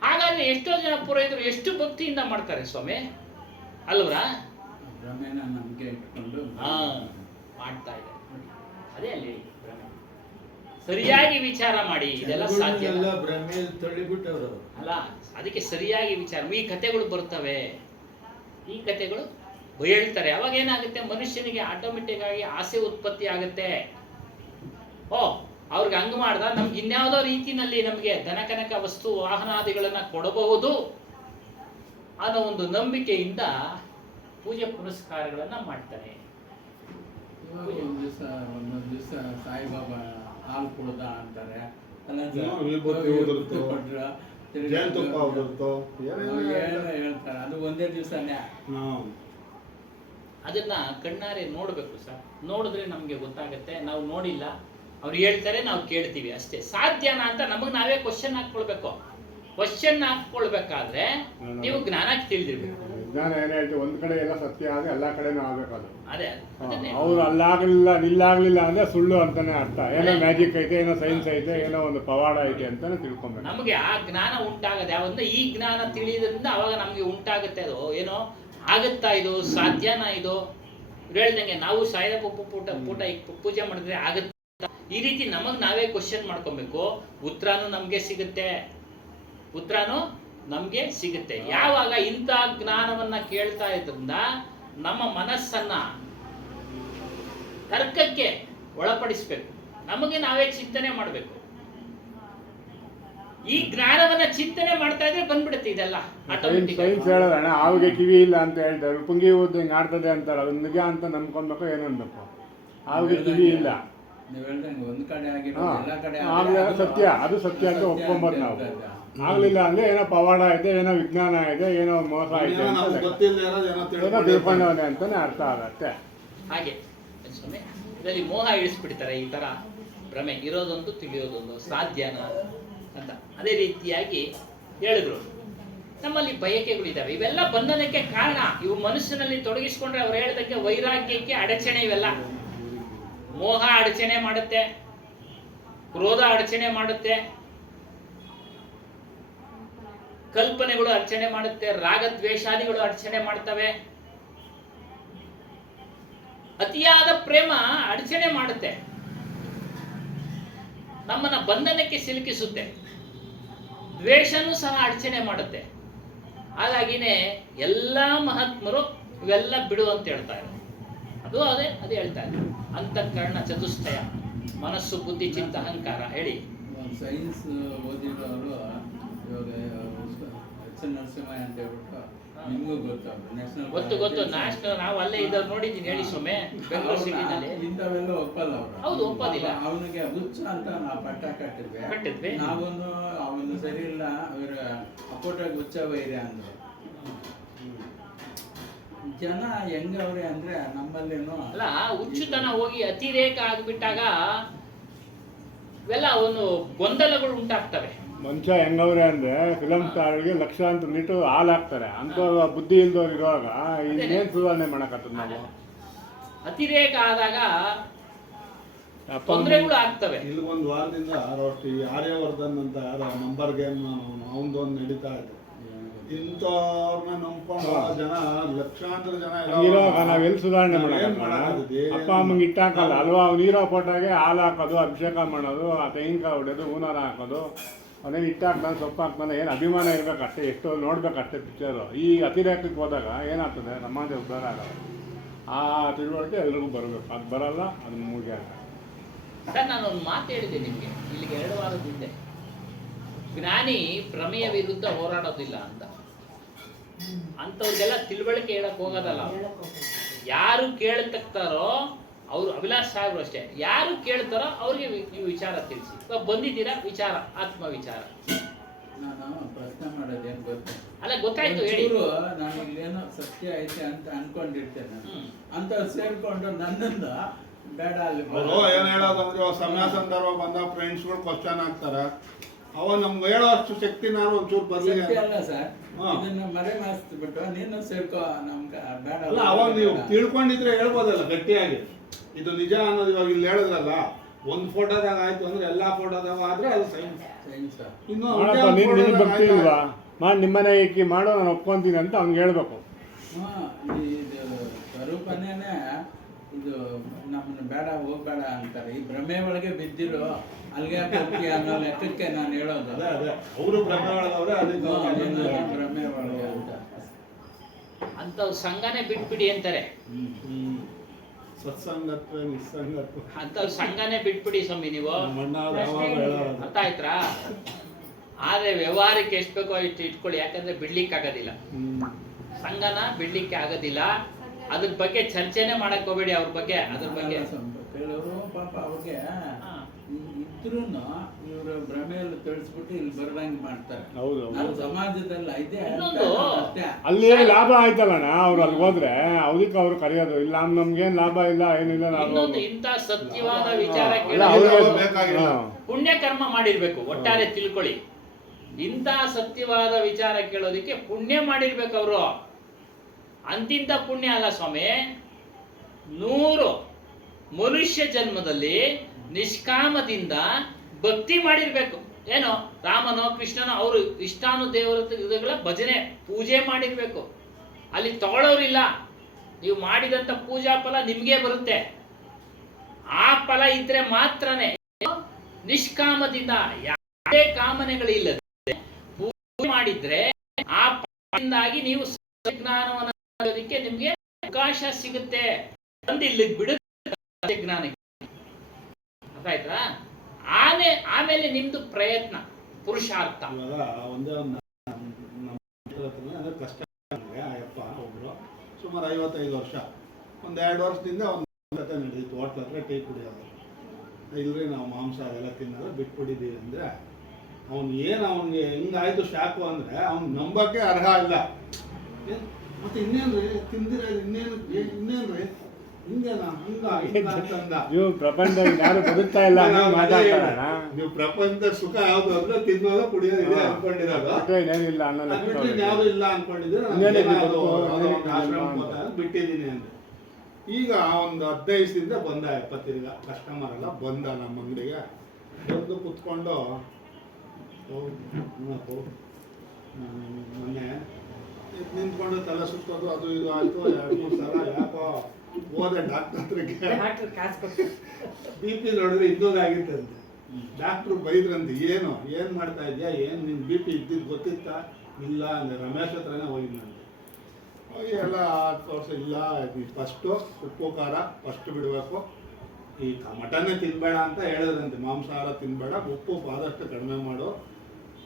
ಹಾಗಾದ್ರೆ ಎಷ್ಟೋ ಜನ ಪುರೋಹಿತರು ಎಷ್ಟು ಭಕ್ತಿಯಿಂದ ಮಾಡ್ತಾರೆ ಸ್ವಾಮಿ, ಅಲ್ವರಾ? ಭ್ರಮೆನ ನಂಬಿಕೆ ಇಟ್ಕೊಂಡು ಮಾಡ್ತಾ ಇದೆ. ಅದೇ ಅಲ್ಲಿ ಭ್ರಮೆ. ಸರಿಯಾಗಿ ವಿಚಾರ ಮಾಡಿ, ಇದೆಲ್ಲ ಸಾಧ್ಯ ಅಲ್ಲ. ಅದಕ್ಕೆ ಸರಿಯಾಗಿ ವಿಚಾರ, ಈ ಕಥೆಗಳು ಬರ್ತವೆ, ಈ ಕಥೆಗಳು ಹೇಳ್ತಾರೆ. ಅವಾಗ ಏನಾಗುತ್ತೆ, ಮನುಷ್ಯನಿಗೆ ಆಟೋಮೆಟಿಕ್ ಆಗಿ ಆಸೆ ಉತ್ಪತ್ತಿ ಆಗುತ್ತೆ. ಓ, ಅವ್ರಿಗೆ ಹಂಗ್ ಮಾಡ್ದ, ನಮ್ಗೆ ಇನ್ಯಾವುದೋ ರೀತಿನಲ್ಲಿ ನಮಗೆ ಧನಕನಕ ವಸ್ತು ವಾಹನಾದಿಗಳನ್ನ ಕೊಡಬಹುದು ಅನ್ನೋ ಒಂದು ನಂಬಿಕೆಯಿಂದ ಪೂಜೆ ಪುನಸ್ಕಾರಗಳನ್ನ ಮಾಡ್ತಾನೆ. ಒಂದೊಂದು ದಿವಸ ಸಾಯಿಬಾಬಾ ಹಾಲು ಕುಡ್ದ ಅಂತಾರೆ, ಹೇಳ್ತಾರೆ. ಅದು ಒಂದೇ ದಿವಸನೇ. ಅದನ್ನ ಕಣ್ಣಾರೆ ನೋಡ್ಬೇಕು ಸರ್. ನೋಡಿದ್ರೆ ನಮ್ಗೆ ಗೊತ್ತಾಗುತ್ತೆ. ನಾವು ನೋಡಿಲ್ಲ, ಅವ್ರು ಹೇಳ್ತಾರೆ, ನಾವು ಕೇಳ್ತೀವಿ ಅಷ್ಟೇ. ಸಾಧ್ಯನಾ ಅಂತ ನಮಗ್ ನಾವೇ ಕ್ವಶನ್ ಹಾಕೊಳ್ಬೇಕು. ಕ್ವಶನ್ ಹಾಕೊಳ್ಬೇಕಾದ್ರೆ ನೀವು ಜ್ಞಾನಕ್ಕೆ ತಿಳಿದಿರ್ಬೇಕು. ವಿಜ್ಞಾನ ಏನು ಹೇಳ್ತೀವಿ, ಒಂದ್ ಕಡೆ ಎಲ್ಲ ಸತ್ಯ ಆದ್ರೆ ಎಲ್ಲಾ ಕಡೆನೂ ಆಗ್ಬೇಕು ಅದು. ಅದೇ ಅದನ್ನೇ ಅವ್ರು ಅಲ್ಲಾಗ್ಲಿಲ್ಲ ನಿಲ್ಲಾಗ್ಲಿಲ್ಲ ಅಂದ್ರೆ ಸುಳ್ಳು ಅಂತಾನೆ ಅರ್ಥ. ಏನೋ ಮ್ಯಾಜಿಕ್ ಐತೆ, ಏನೋ ಸೈನ್ಸ್ ಐತೆ, ಏನೋ ಒಂದು ಪವಾಡ ಐತೆ ಅಂತಾನೆ ತಿಳ್ಕೊಬೇಕು. ನಮಗೆ ಆ ಜ್ಞಾನ ಉಂಟಾಗದೆ ಯಾವಂದ್ರೆ ಈ ಜ್ಞಾನ ತಿಳಿಯೋದ್ರಿಂದ ಅವಾಗ ನಮಗೆ ಉಂಟಾಗುತ್ತೆ ಅದು ಏನೋ ಆಗುತ್ತಾ, ಇದು ಸಾಧ್ಯನಾ, ಇದು ಇವ್ರು ಹೇಳ್ದಂಗೆ ನಾವು ಸಾಯಿರಪ್ಪ ಪೂಟ ಪೂಜೆ ಮಾಡಿದ್ರೆ ಆಗುತ್ತಾ, ಈ ರೀತಿ ನಮಗ್ ನಾವೇ ಕ್ವಶನ್ ಮಾಡ್ಕೊಬೇಕು. ಉತ್ತರನೂ ನಮ್ಗೆ ಸಿಗುತ್ತೆ, ಉತ್ತರನೂ ನಮ್ಗೆ ಸಿಗುತ್ತೆ. ಯಾವಾಗ ಇಂಥ ಜ್ಞಾನವನ್ನ ಕೇಳ್ತಾ ಇದ್ರಿಂದ ನಮ್ಮ ಮನಸ್ಸನ್ನ ತರ್ಕಕ್ಕೆ ಒಳಪಡಿಸ್ಬೇಕು, ನಮಗೆ ನಾವೇ ಚಿಂತನೆ ಮಾಡಬೇಕು. ಈ ಜ್ಞಾನವನ್ನ ಚಿಂತನೆ ಮಾಡ್ತಾ ಇದ್ರೆ ಬಂದ್ಬಿಡುತ್ತೆ ಇದೆಲ್ಲ ಆಟೋಮೆಟಿಕ್. ಸೈನ್ಸ್ ಹೇಳೋದಣ್ಣ, ಆವಿಗೆ ಕಿವಿ ಇಲ್ಲ ಅಂತ ಹೇಳ್ತಾರೆ, ಪುಂಗಿ ಊದ್ ಹಿಂಗೆ ಆಡ್ತದೆ ಅಂತಾರೆ, ಅದು ನಿಜ ಅಂತ ನಂಬ್ಕೊಬೇಕು. ಏನು ಅನ್ಬೇಕು, ಆವಿಗೆ ಕಿವಿ ಇಲ್ಲ. ನೀವು ಹೇಳ್ದಂಗೆ ಒಂದ್ ಕಡೆ ಆಗಿರೋ ಹಾ, ಎಲ್ಲ ಕಡೆ ಆಗ್ಲೇ ಸತ್ಯ, ಅದು ಸತ್ಯ ಅಂತ ಒಪ್ಕೊಂಬೋದು ನಾವು. ಆಗ್ಲಿಲ್ಲ ಅಂದ್ರೆ ಏನೋ ಪವಾಡ ಐತೆ, ಏನೋ ವಿಜ್ಞಾನ ಇದೆ, ಏನೋ ಮೋಸ ಐತೆ ಅಂತ ಏನೋ ತಿಳ್ಕೊಂಡವನೆ ಅಂತಾನೆ ಅರ್ಥ ಆಗತ್ತೆ. ಹಾಗೆ ಸ್ವಾಮಿ ಇದರಲ್ಲಿ ಮೋಹ ಇಳಿಸ್ಬಿಡ್ತಾರೆ. ಈ ತರ ಭ್ರಮೆ ಇರೋದೊಂದು ತಿಳಿಯೋದೊಂದು ಸಾಧ್ಯನಾ ಅಂತ. ಅದೇ ರೀತಿಯಾಗಿ ಹೇಳಿದ್ರು ನಮ್ಮಲ್ಲಿ ಬಯಕೆಗಳಿದ್ದಾವೆ, ಇವೆಲ್ಲ ಬಂಧನಕ್ಕೆ ಕಾರಣ. ಇವು ಮನಸ್ಸಿನಲ್ಲಿ ತೊಡಗಿಸ್ಕೊಂಡ್ರೆ ಅವ್ರು ಹೇಳಿದಕ್ಕೆ ವೈರಾಗ್ಯಕ್ಕೆ ಅಡಚಣೆ. ಇವೆಲ್ಲ ಮೋಹ ಅಡಚಣೆ ಮಾಡುತ್ತೆ, ಕ್ರೋಧ ಅಡಚಣೆ ಮಾಡುತ್ತೆ, ಕಲ್ಪನೆಗಳು ಅಡಚಣೆ ಮಾಡುತ್ತೆ, ರಾಗದ್ವೇಷಾದಿಗಳು ಅಡಚಣೆ ಮಾಡ್ತವೆ, ಅತಿಯಾದ ಪ್ರೇಮ ಅಡಚಣೆ ಮಾಡುತ್ತೆ, ನಮ್ಮನ್ನ ಬಂಧನಕ್ಕೆ ಸಿಲುಕಿಸುತ್ತೆ, ದ್ವೇಷನೂ ಸಹ ಅಡಚಣೆ ಮಾಡುತ್ತೆ. ಹಾಗಾಗಿನೇ ಎಲ್ಲ ಮಹಾತ್ಮರು ಇವೆಲ್ಲ ಬಿಡು ಅಂತ ಹೇಳ್ತಾರೆ. ಅದು ಅದೇ ಹೇಳ್ತಾ ಇದ್ದಾರೆ. ಅಂತಃಕರಣ ಚತುಷ್ಟಯ, ಮನಸ್ಸು ಬುದ್ಧಿ ಚಿತ್ತ ಅಹಂಕಾರ. ಹೇಳಿ. ಸೈನ್ಸ್ ಓದಿರೋರು ಇವಾಗ ಎಚ್ ಎನ್ ನರಸಿಂಹಯ್ಯ ಅಂತ ಹೇಳ್ಬಿಟ್ಟು ನಿಮಗೂ ಗೊತ್ತು, ಗೊತ್ತು ನ್ಯಾಷನಲ್. ನಾವು ಅಲ್ಲೇ ಇದ್ದವ್ರು ನೋಡಿದ್ದೀನಿ. ಹೇಳಿ ಸೊಮ್ಮೆ, ಬೆಂಗಳೂರು ಸಿಟಿನಲ್ಲಿ ಇಂಥವೆಲ್ಲ ಒಪ್ಪಲ್ಲ ಅವರು. ಹೌದು, ಒಪ್ಪೋದಿಲ್ಲ. ಅವನಿಗೆ ಹುಚ್ಚ ಅಂತ ನಾವು ಪಟ್ಟ ಕಟ್ಟಿದ್ವಿ. ಅವನು ಸರಿ ಇಲ್ಲ, ಅವರ ಅಪೋಟಾಗಿ ಹುಚ್ಚ ವೈರ್ಯ ಅಂದ್ರು. ಜನ ಹೆಂಗವ್ರೆ ಅಂದ್ರೆ ನಮ್ಮಲ್ಲೇನು ಅಲ್ಲ, ಹುಚ್ಚುತನ ಹೋಗಿ ಅತಿರೇಕ ಆಗ್ಬಿಟ್ಟಾಗ ಇವೆಲ್ಲ ಒಂದು ಗೊಂದಲಗಳು ಉಂಟಾಗ್ತವೆ. ಮನುಷ್ಯ ಹೆಂಗವ್ರೆ ಅಂದ್ರೆ ಫಿಲಂ ಸ್ಟಾರ್ಗೆ ಲಕ್ಷಾಂತರ ಲೀಟರ್ ಹಾಲು ಹಾಕ್ತಾರೆ ಅಂತ ಬುದ್ಧಿ ಇಲ್ದವ್ರು ಇರುವಾಗ ಇನ್ನೇನ್ ಸುಧಾರಣೆ ಮಾಡಕತ್ತದ ನಾವು. ಅತಿರೇಕ ಆದಾಗ ತೊಂದರೆಗಳು ಆಗ್ತವೆ. ಇಲ್ಲಿ ಒಂದು ವಾರದಿಂದ ಅಷ್ಟು ಈ ಆರ್ಯವರ್ಧನ್ ಅಂತ ಯಾರೋ ನಂಬರ್ ಗೇಮ್ ಅವನದೊಂದು ನಡೀತಾ ಇದೆ. ಇಂಥವ್ರನ್ನ ನಂಬ್ಕೊಂಡು ಜನ ಲಕ್ಷಾಂತರ ಜನ ಇರುವಾಗ ನಾವೆಲ್ಲಿ ಸುಧಾರಣೆ ಮಾಡಕತ್ತ? ಅಪ್ಪ ಅಮ್ಮಂಗೆ ಇಟ್ಟಾಕಲ್ಲ ಅಲ್ವಾ? ಅವ್ನು ನೀರೋ ಫೋಟೋಗೆ ಹಾಲು ಹಾಕೋದು, ಅಭಿಷೇಕ ಮಾಡೋದು, ಆ ತೆಂಗಿನಕಾಯಿ ಹೊಡೆಯೋದು, ಹೂನಾರ ಹಾಕೋದು, ಅವನೇನು ಇಟ್ಟಾಕ್ತಾನೆ, ಸೊಪ್ಪು ಹಾಕ್ತಾನೆ. ಏನು ಅಭಿಮಾನ ಇರಬೇಕಷ್ಟೇ, ಎಷ್ಟೋ ನೋಡ್ಬೇಕಷ್ಟೇ ಪಿಕ್ಚರು. ಈ ಅತಿರೇಕಕ್ಕೆ ಹೋದಾಗ ಏನಾಗ್ತದೆ, ಸಮಾಜ ಉದ್ಧಾರ ಆಗಲ್ಲ. ಆ ತಿಳುವಳಿಕೆ ಎಲ್ರಿಗೂ ಬರಬೇಕು. ಅದು ಬರಲ್ಲ, ಅದು ಮುಗಿಯ. ಸರ್, ನಾನು ಒಂದು ಮಾತು ಹೇಳಿದೆ ನಿಮಗೆ ಇಲ್ಲಿಗೆ 2 ವಾರದ ಹಿಂದೆ. ಜ್ಞಾನಿ ಪ್ರಮೇಯ ವಿರುದ್ಧ ಹೋರಾಡೋದಿಲ್ಲ ಅಂತ. ಅಂಥವ್ರಿಗೆಲ್ಲ ತಿಳುವಳಿಕೆ ಹೇಳಕ್ ಹೋಗೋದಲ್ಲ. ಯಾರು ಕೇಳ್ತಕ್ತಾರೋ ಅವರು, ಅಭಿಲಾಷ್ ಸಾಹೇಬ್ರು ಅಷ್ಟೇ, ಯಾರು ಕೇಳ್ತಾರೋ ಅವ್ರಿಗೆ ನೀವು ವಿಚಾರ ತಿಳಿಸಿ. ಇವಾಗ ಬಂದಿದ್ದೀರಾ, ವಿಚಾರ, ಆತ್ಮ ವಿಚಾರ. ನಾನು ಪ್ರಶ್ನೆ ಮಾಡೋದೇನು ಗೊತ್ತ? ಅಲ್ಲ, ಗೊತ್ತಾಯ್ತು, ಹೇಳಿ. ನಾನು ಇಲ್ಲೇನೋ ಸತ್ಯ ಐತೆ ಅಂತ ಅನ್ಕೊಂಡಿರ್ತೇನೆ. ಅಂತ ಸೇರ್ಕೊಂಡು ನನ್ನನ್ನು ಬೇಡ ಅಲ್ಲಿ ಅವರು ಏನ್ ಹೇಳೋದಂದ್ರೆ ಸಮಯ ಸಂದರ್ಭ ಬಂದ ಫ್ರೆಂಡ್ಸ್ಗಳು ಕ್ವಶನ್ ಹಾಕ್ತಾರೆ. ಅವ ನಮ್ಗೆ ಹೇಳೋ ಅಷ್ಟು ಶಕ್ತಿ ನಾನು ಒಂಚೂರು ಬರ್ಲಿ ಅಲ್ಲ ಸರ್, ಇದನ್ನ ಮರೆ ಮಾಸ್ಬಿಟ್ಟು ನೀನು ಸೇರ್ಕೋ, ನಮ್ಗೆ ಬೇಡ ಅಲ್ಲ. ಅವಾಗ ನೀವು ತಿಳ್ಕೊಂಡಿದ್ರೆ ಹೇಳ್ಬೋದಲ್ಲ ಗಟ್ಟಿಯಾಗಿ, ಇದು ನಿಜ ಅನ್ನೋದು. ಇವಾಗ ಇಲ್ಲಿ ಹೇಳಿದ್ರಲ್ಲ, ಒಂದ್ ಫೋಟೋದಾಗ ಆಯ್ತು ಅಂದ್ರೆ ಎಲ್ಲಾ ಫೋಟೋದಾಗ ಆದ್ರೆ ಅದು ಸೈನ್ಸ್. ಇನ್ನು ನಿನ್ ಭಕ್ತಿ ಇಲ್ವಾ, ಮಾಡಿ ನಿಮ್ಮನೆ ಇಕ್ಕಿ ಮಾಡೋ, ನಾನು ಒಪ್ಕೊಂತೀನಿ ಅಂತ ಅವ್ನಿಗೆ ಹೇಳ್ಬೇಕು. ಇದು ಸ್ವರೂಪನೇನೆ ಇದು ನಮ್ಮನ್ನ ಬೇಡ ಹೋಗ್ಬೇಡ ಅಂತಾರೆ. ಈ ಭ್ರಮೆ ಒಳಗೆ ಬಿದ್ದಿರೋ ಅಲ್ಲಿಗೆ ಹೋಗ್ತೀಯ ಅನ್ನೋ ಲೆಕ್ಕಕ್ಕೆ ನಾನು ಹೇಳೋದು. ಅದೇ ಅವರು ಭ್ರಮೆ ಒಳಗವ್ರೆ, ಭ್ರಮೆ ಒಳಗೆ ಅಂಥವ್ರು ಸಂಘನೇ ಬಿಟ್ಬಿಡಿ ಅಂತಾರೆ. ಸತ್ಸಂಗತ್ವ ನಿಸ್ಸಂಗತ್ವ ಅಂಥವ್ರು ಸಂಘನೇ ಬಿಟ್ಬಿಡಿ ಸ್ವಾಮಿ ನೀವು. ಅರ್ಥ ಆಯ್ತಾ? ಆದ್ರೆ ವ್ಯವಹಾರಕ್ಕೆ ಎಷ್ಟು ಬೇಕೋ ಇಷ್ಟು ಇಟ್ಕೊಳ್ಳಿ, ಯಾಕಂದ್ರೆ ಬಿಡ್ಲಿಕ್ಕೆ ಆಗೋದಿಲ್ಲ. ಸಂಘನ ಬಿಡ್ಲಿಕ್ಕೆ ಆಗೋದಿಲ್ಲ. ಅದ್ರ ಬಗ್ಗೆ ಚರ್ಚೆನೆ ಮಾಡಕ್ ಹೋಗ್ಬೇಡಿ. ಅವ್ರ ಬಗ್ಗೆ, ಅದ್ರ ಬಗ್ಗೆ ಕೆಲವರು ಪಾಪ ಅವ್ರಿಗೆ ಇದ್ರೂ ಇವ್ರ ಭ್ರಮೆಯಲ್ಲಿ ತಿಳಿಸ್ಬಿಟ್ಟು ಇಲ್ಲಿ ಬರ್ದಂಗೆ ಮಾಡ್ತಾರೆ. ಹೌದು, ಸಮಾಜದಲ್ಲಿ ಇದೆ. ಅಲ್ಲಿ ಲಾಭ ಆಯ್ತಲ್ಲಣ್ಣ, ಅವ್ರು ಅಲ್ಲಿ ಹೋದ್ರೆ ಅದಕ್ಕೆ ಅವ್ರು ಕರೆಯೋದು ಇಲ್ಲ, ನಮ್ಗೇನ್ ಲಾಭ ಇಲ್ಲ, ಏನಿಲ್ಲ. ಇನ್ನೊಂದು ಇಂಥ ಸತ್ಯವಾದ ವಿಚಾರ ಪುಣ್ಯ ಕರ್ಮ ಮಾಡಿರ್ಬೇಕು. ಒಟ್ಟಾರೆ ತಿಳ್ಕೊಳ್ಳಿ, ಇಂಥ ಸತ್ಯವಾದ ವಿಚಾರ ಕೇಳೋದಕ್ಕೆ ಪುಣ್ಯ ಮಾಡಿರ್ಬೇಕು ಅವರು. ಅಂತಿಂತ ಪುಣ್ಯ ಅಲ್ಲ ಸ್ವಾಮಿ. 100 ಮನುಷ್ಯ ಜನ್ಮದಲ್ಲಿ ನಿಷ್ಕಾಮದಿಂದ ಭಕ್ತಿ ಮಾಡಿರ್ಬೇಕು. ಏನೋ ರಾಮನೋ ಕೃಷ್ಣನೋ ಅವರು ಇಷ್ಟಾನು ದೇವರ ಭಜನೆ ಪೂಜೆ ಮಾಡಿರ್ಬೇಕು. ಅಲ್ಲಿ ತಗೊಳ್ಳೋರಿಲ್ಲ. ನೀವು ಮಾಡಿದಂತ ಪೂಜಾ ಫಲ ನಿಮ್ಗೆ ಬರುತ್ತೆ. ಆ ಫಲ ಇದ್ರೆ ಮಾತ್ರನೇ. ನಿಷ್ಕಾಮದಿಂದ ಯಾವುದೇ ಕಾಮನೆಗಳಿಲ್ಲದೆ ಪೂಜೆ ಮಾಡಿದ್ರೆ ಆ ಫಲದಿಂದಾಗಿ ನೀವು ಜ್ಞಾನವನ್ನು ಪಡೆಯೋದಕ್ಕೆ ನಿಮ್ಗೆ ಅವಕಾಶ ಸಿಗುತ್ತೆ. ಇಲ್ಲಿಗೆ ಬಿಡುತ್ತೆ ಜ್ಞಾನಕ್ಕೆ. ಅರ್ಥ ಆಯ್ತಾ? ಆಮೇಲೆ ನಿಮ್ದು ಪ್ರಯತ್ನ, ಪುರುಷಾರ್ಥ. ಇವಾಗ ಒಂದೇ ಒಂದು ನಮ್ಮ ಕಷ್ಟ ಅಯ್ಯಪ್ಪ ಒಬ್ರು ಸುಮಾರು 55 ವರ್ಷ, ಒಂದು 2 ವರ್ಷದಿಂದ ಒಂದು ಕತೆ ನಡೆದಿತ್ತು. ಹೋಟ್ಲ ಹತ್ರ ಟೀ ಕುಡಿಯೋದು. ಇಲ್ರಿ ನಾವು ಮಾಂಸ ಅದೆಲ್ಲ ತಿನ್ನೋದು ಬಿಟ್ಬಿಟ್ಟಿದ್ದೀವಿ ಅಂದರೆ ಅವನಿಗೆ ಹೆಂಗಾಯ್ತು ಶಾಕು ಅಂದರೆ ಅವ್ನು ನಂಬಕ್ಕೆ ಅರ್ಹ ಇಲ್ಲ. ಮತ್ತೆ ಇನ್ನೇನ್ರಿ ತಿಂದಿರೋದು ಇನ್ನೇನ್ರಿ ಹಿಂಗೇನಾ ಅಂತಂದ. ನೀವು ಪ್ರಪಂಚದಲ್ಲಿ ಯಾರು ಬದುಕ್ತಾ ಇಲ್ಲ ಮಾತಾಡ್ತಾರಣ. ನೀವು ಪ್ರಪಂಚದ ಸುಖ ಯಾವ್ದು ಅಂದ್ರೆ ತಿನ್ನೋದು ಕುಡಿಯೋದು ಇದೆ ಅನ್ಕೊಂಡಿರೋದು. ಏನಿಲ್ಲ ಬಿಟ್ಟು ಯಾವ್ದು ಇಲ್ಲ ಅನ್ಕೊಂಡಿದ್ರೆ ಬಿಟ್ಟಿದ್ದೀನಿ ಅಂತ. ಈಗ ಒಂದು 15 ದಿವಸದಿಂದ ಬಂದ ತಿರ್ಗ ಕಸ್ಟಮರ್ ಎಲ್ಲ ಬಂದ ನಮ್ಮ ಅಂಗಡಿಗೆ ಬಂದು ಕುತ್ಕೊಂಡು ಮೊನ್ನೆ ನಿಂತ್ಕೊಂಡು ತಲೆ ಸುತ್ತೋದು ಅದು ಇದು ಆಯ್ತು 2-3 ಸಲ. ಯಾಕೋ ಹೋದೆ ಡಾಕ್ಟರ್ ಹತ್ರಕ್ಕೆ. BP ನೋಡಿದ್ರೆ ಇನ್ನೊಂದಾಗಿತ್ತಂತೆ. ಡಾಕ್ಟ್ರು ಬೈದ್ರಂತೆ. ಏನು ಮಾಡ್ತಾ ಇದೆಯಾ, ಏನು ನಿನ್ನ BP ಇದ್ದಿದ್ದು ಗೊತ್ತಿತ್ತಾ? ಇಲ್ಲ ಅಂದರೆ ರಮೇಶ್ ಹತ್ರನೇ ಹೋಗಿದ್ದಂತೆ. ಹೋಗಿ ಎಲ್ಲ 10 ವರ್ಷ ಇಲ್ಲ ಫಸ್ಟು ಉಪ್ಪು ಖಾರ ಫಸ್ಟ್ ಬಿಡಬೇಕು, ಈ ಮಟನ್ನೇ ತಿನ್ನಬೇಡ ಅಂತ ಹೇಳಿದ್ರಂತೆ. ಮಾಂಸಾಹಾರ ತಿನ್ನಬೇಡ, ಉಪ್ಪು ಆದಷ್ಟು ಕಡಿಮೆ ಮಾಡು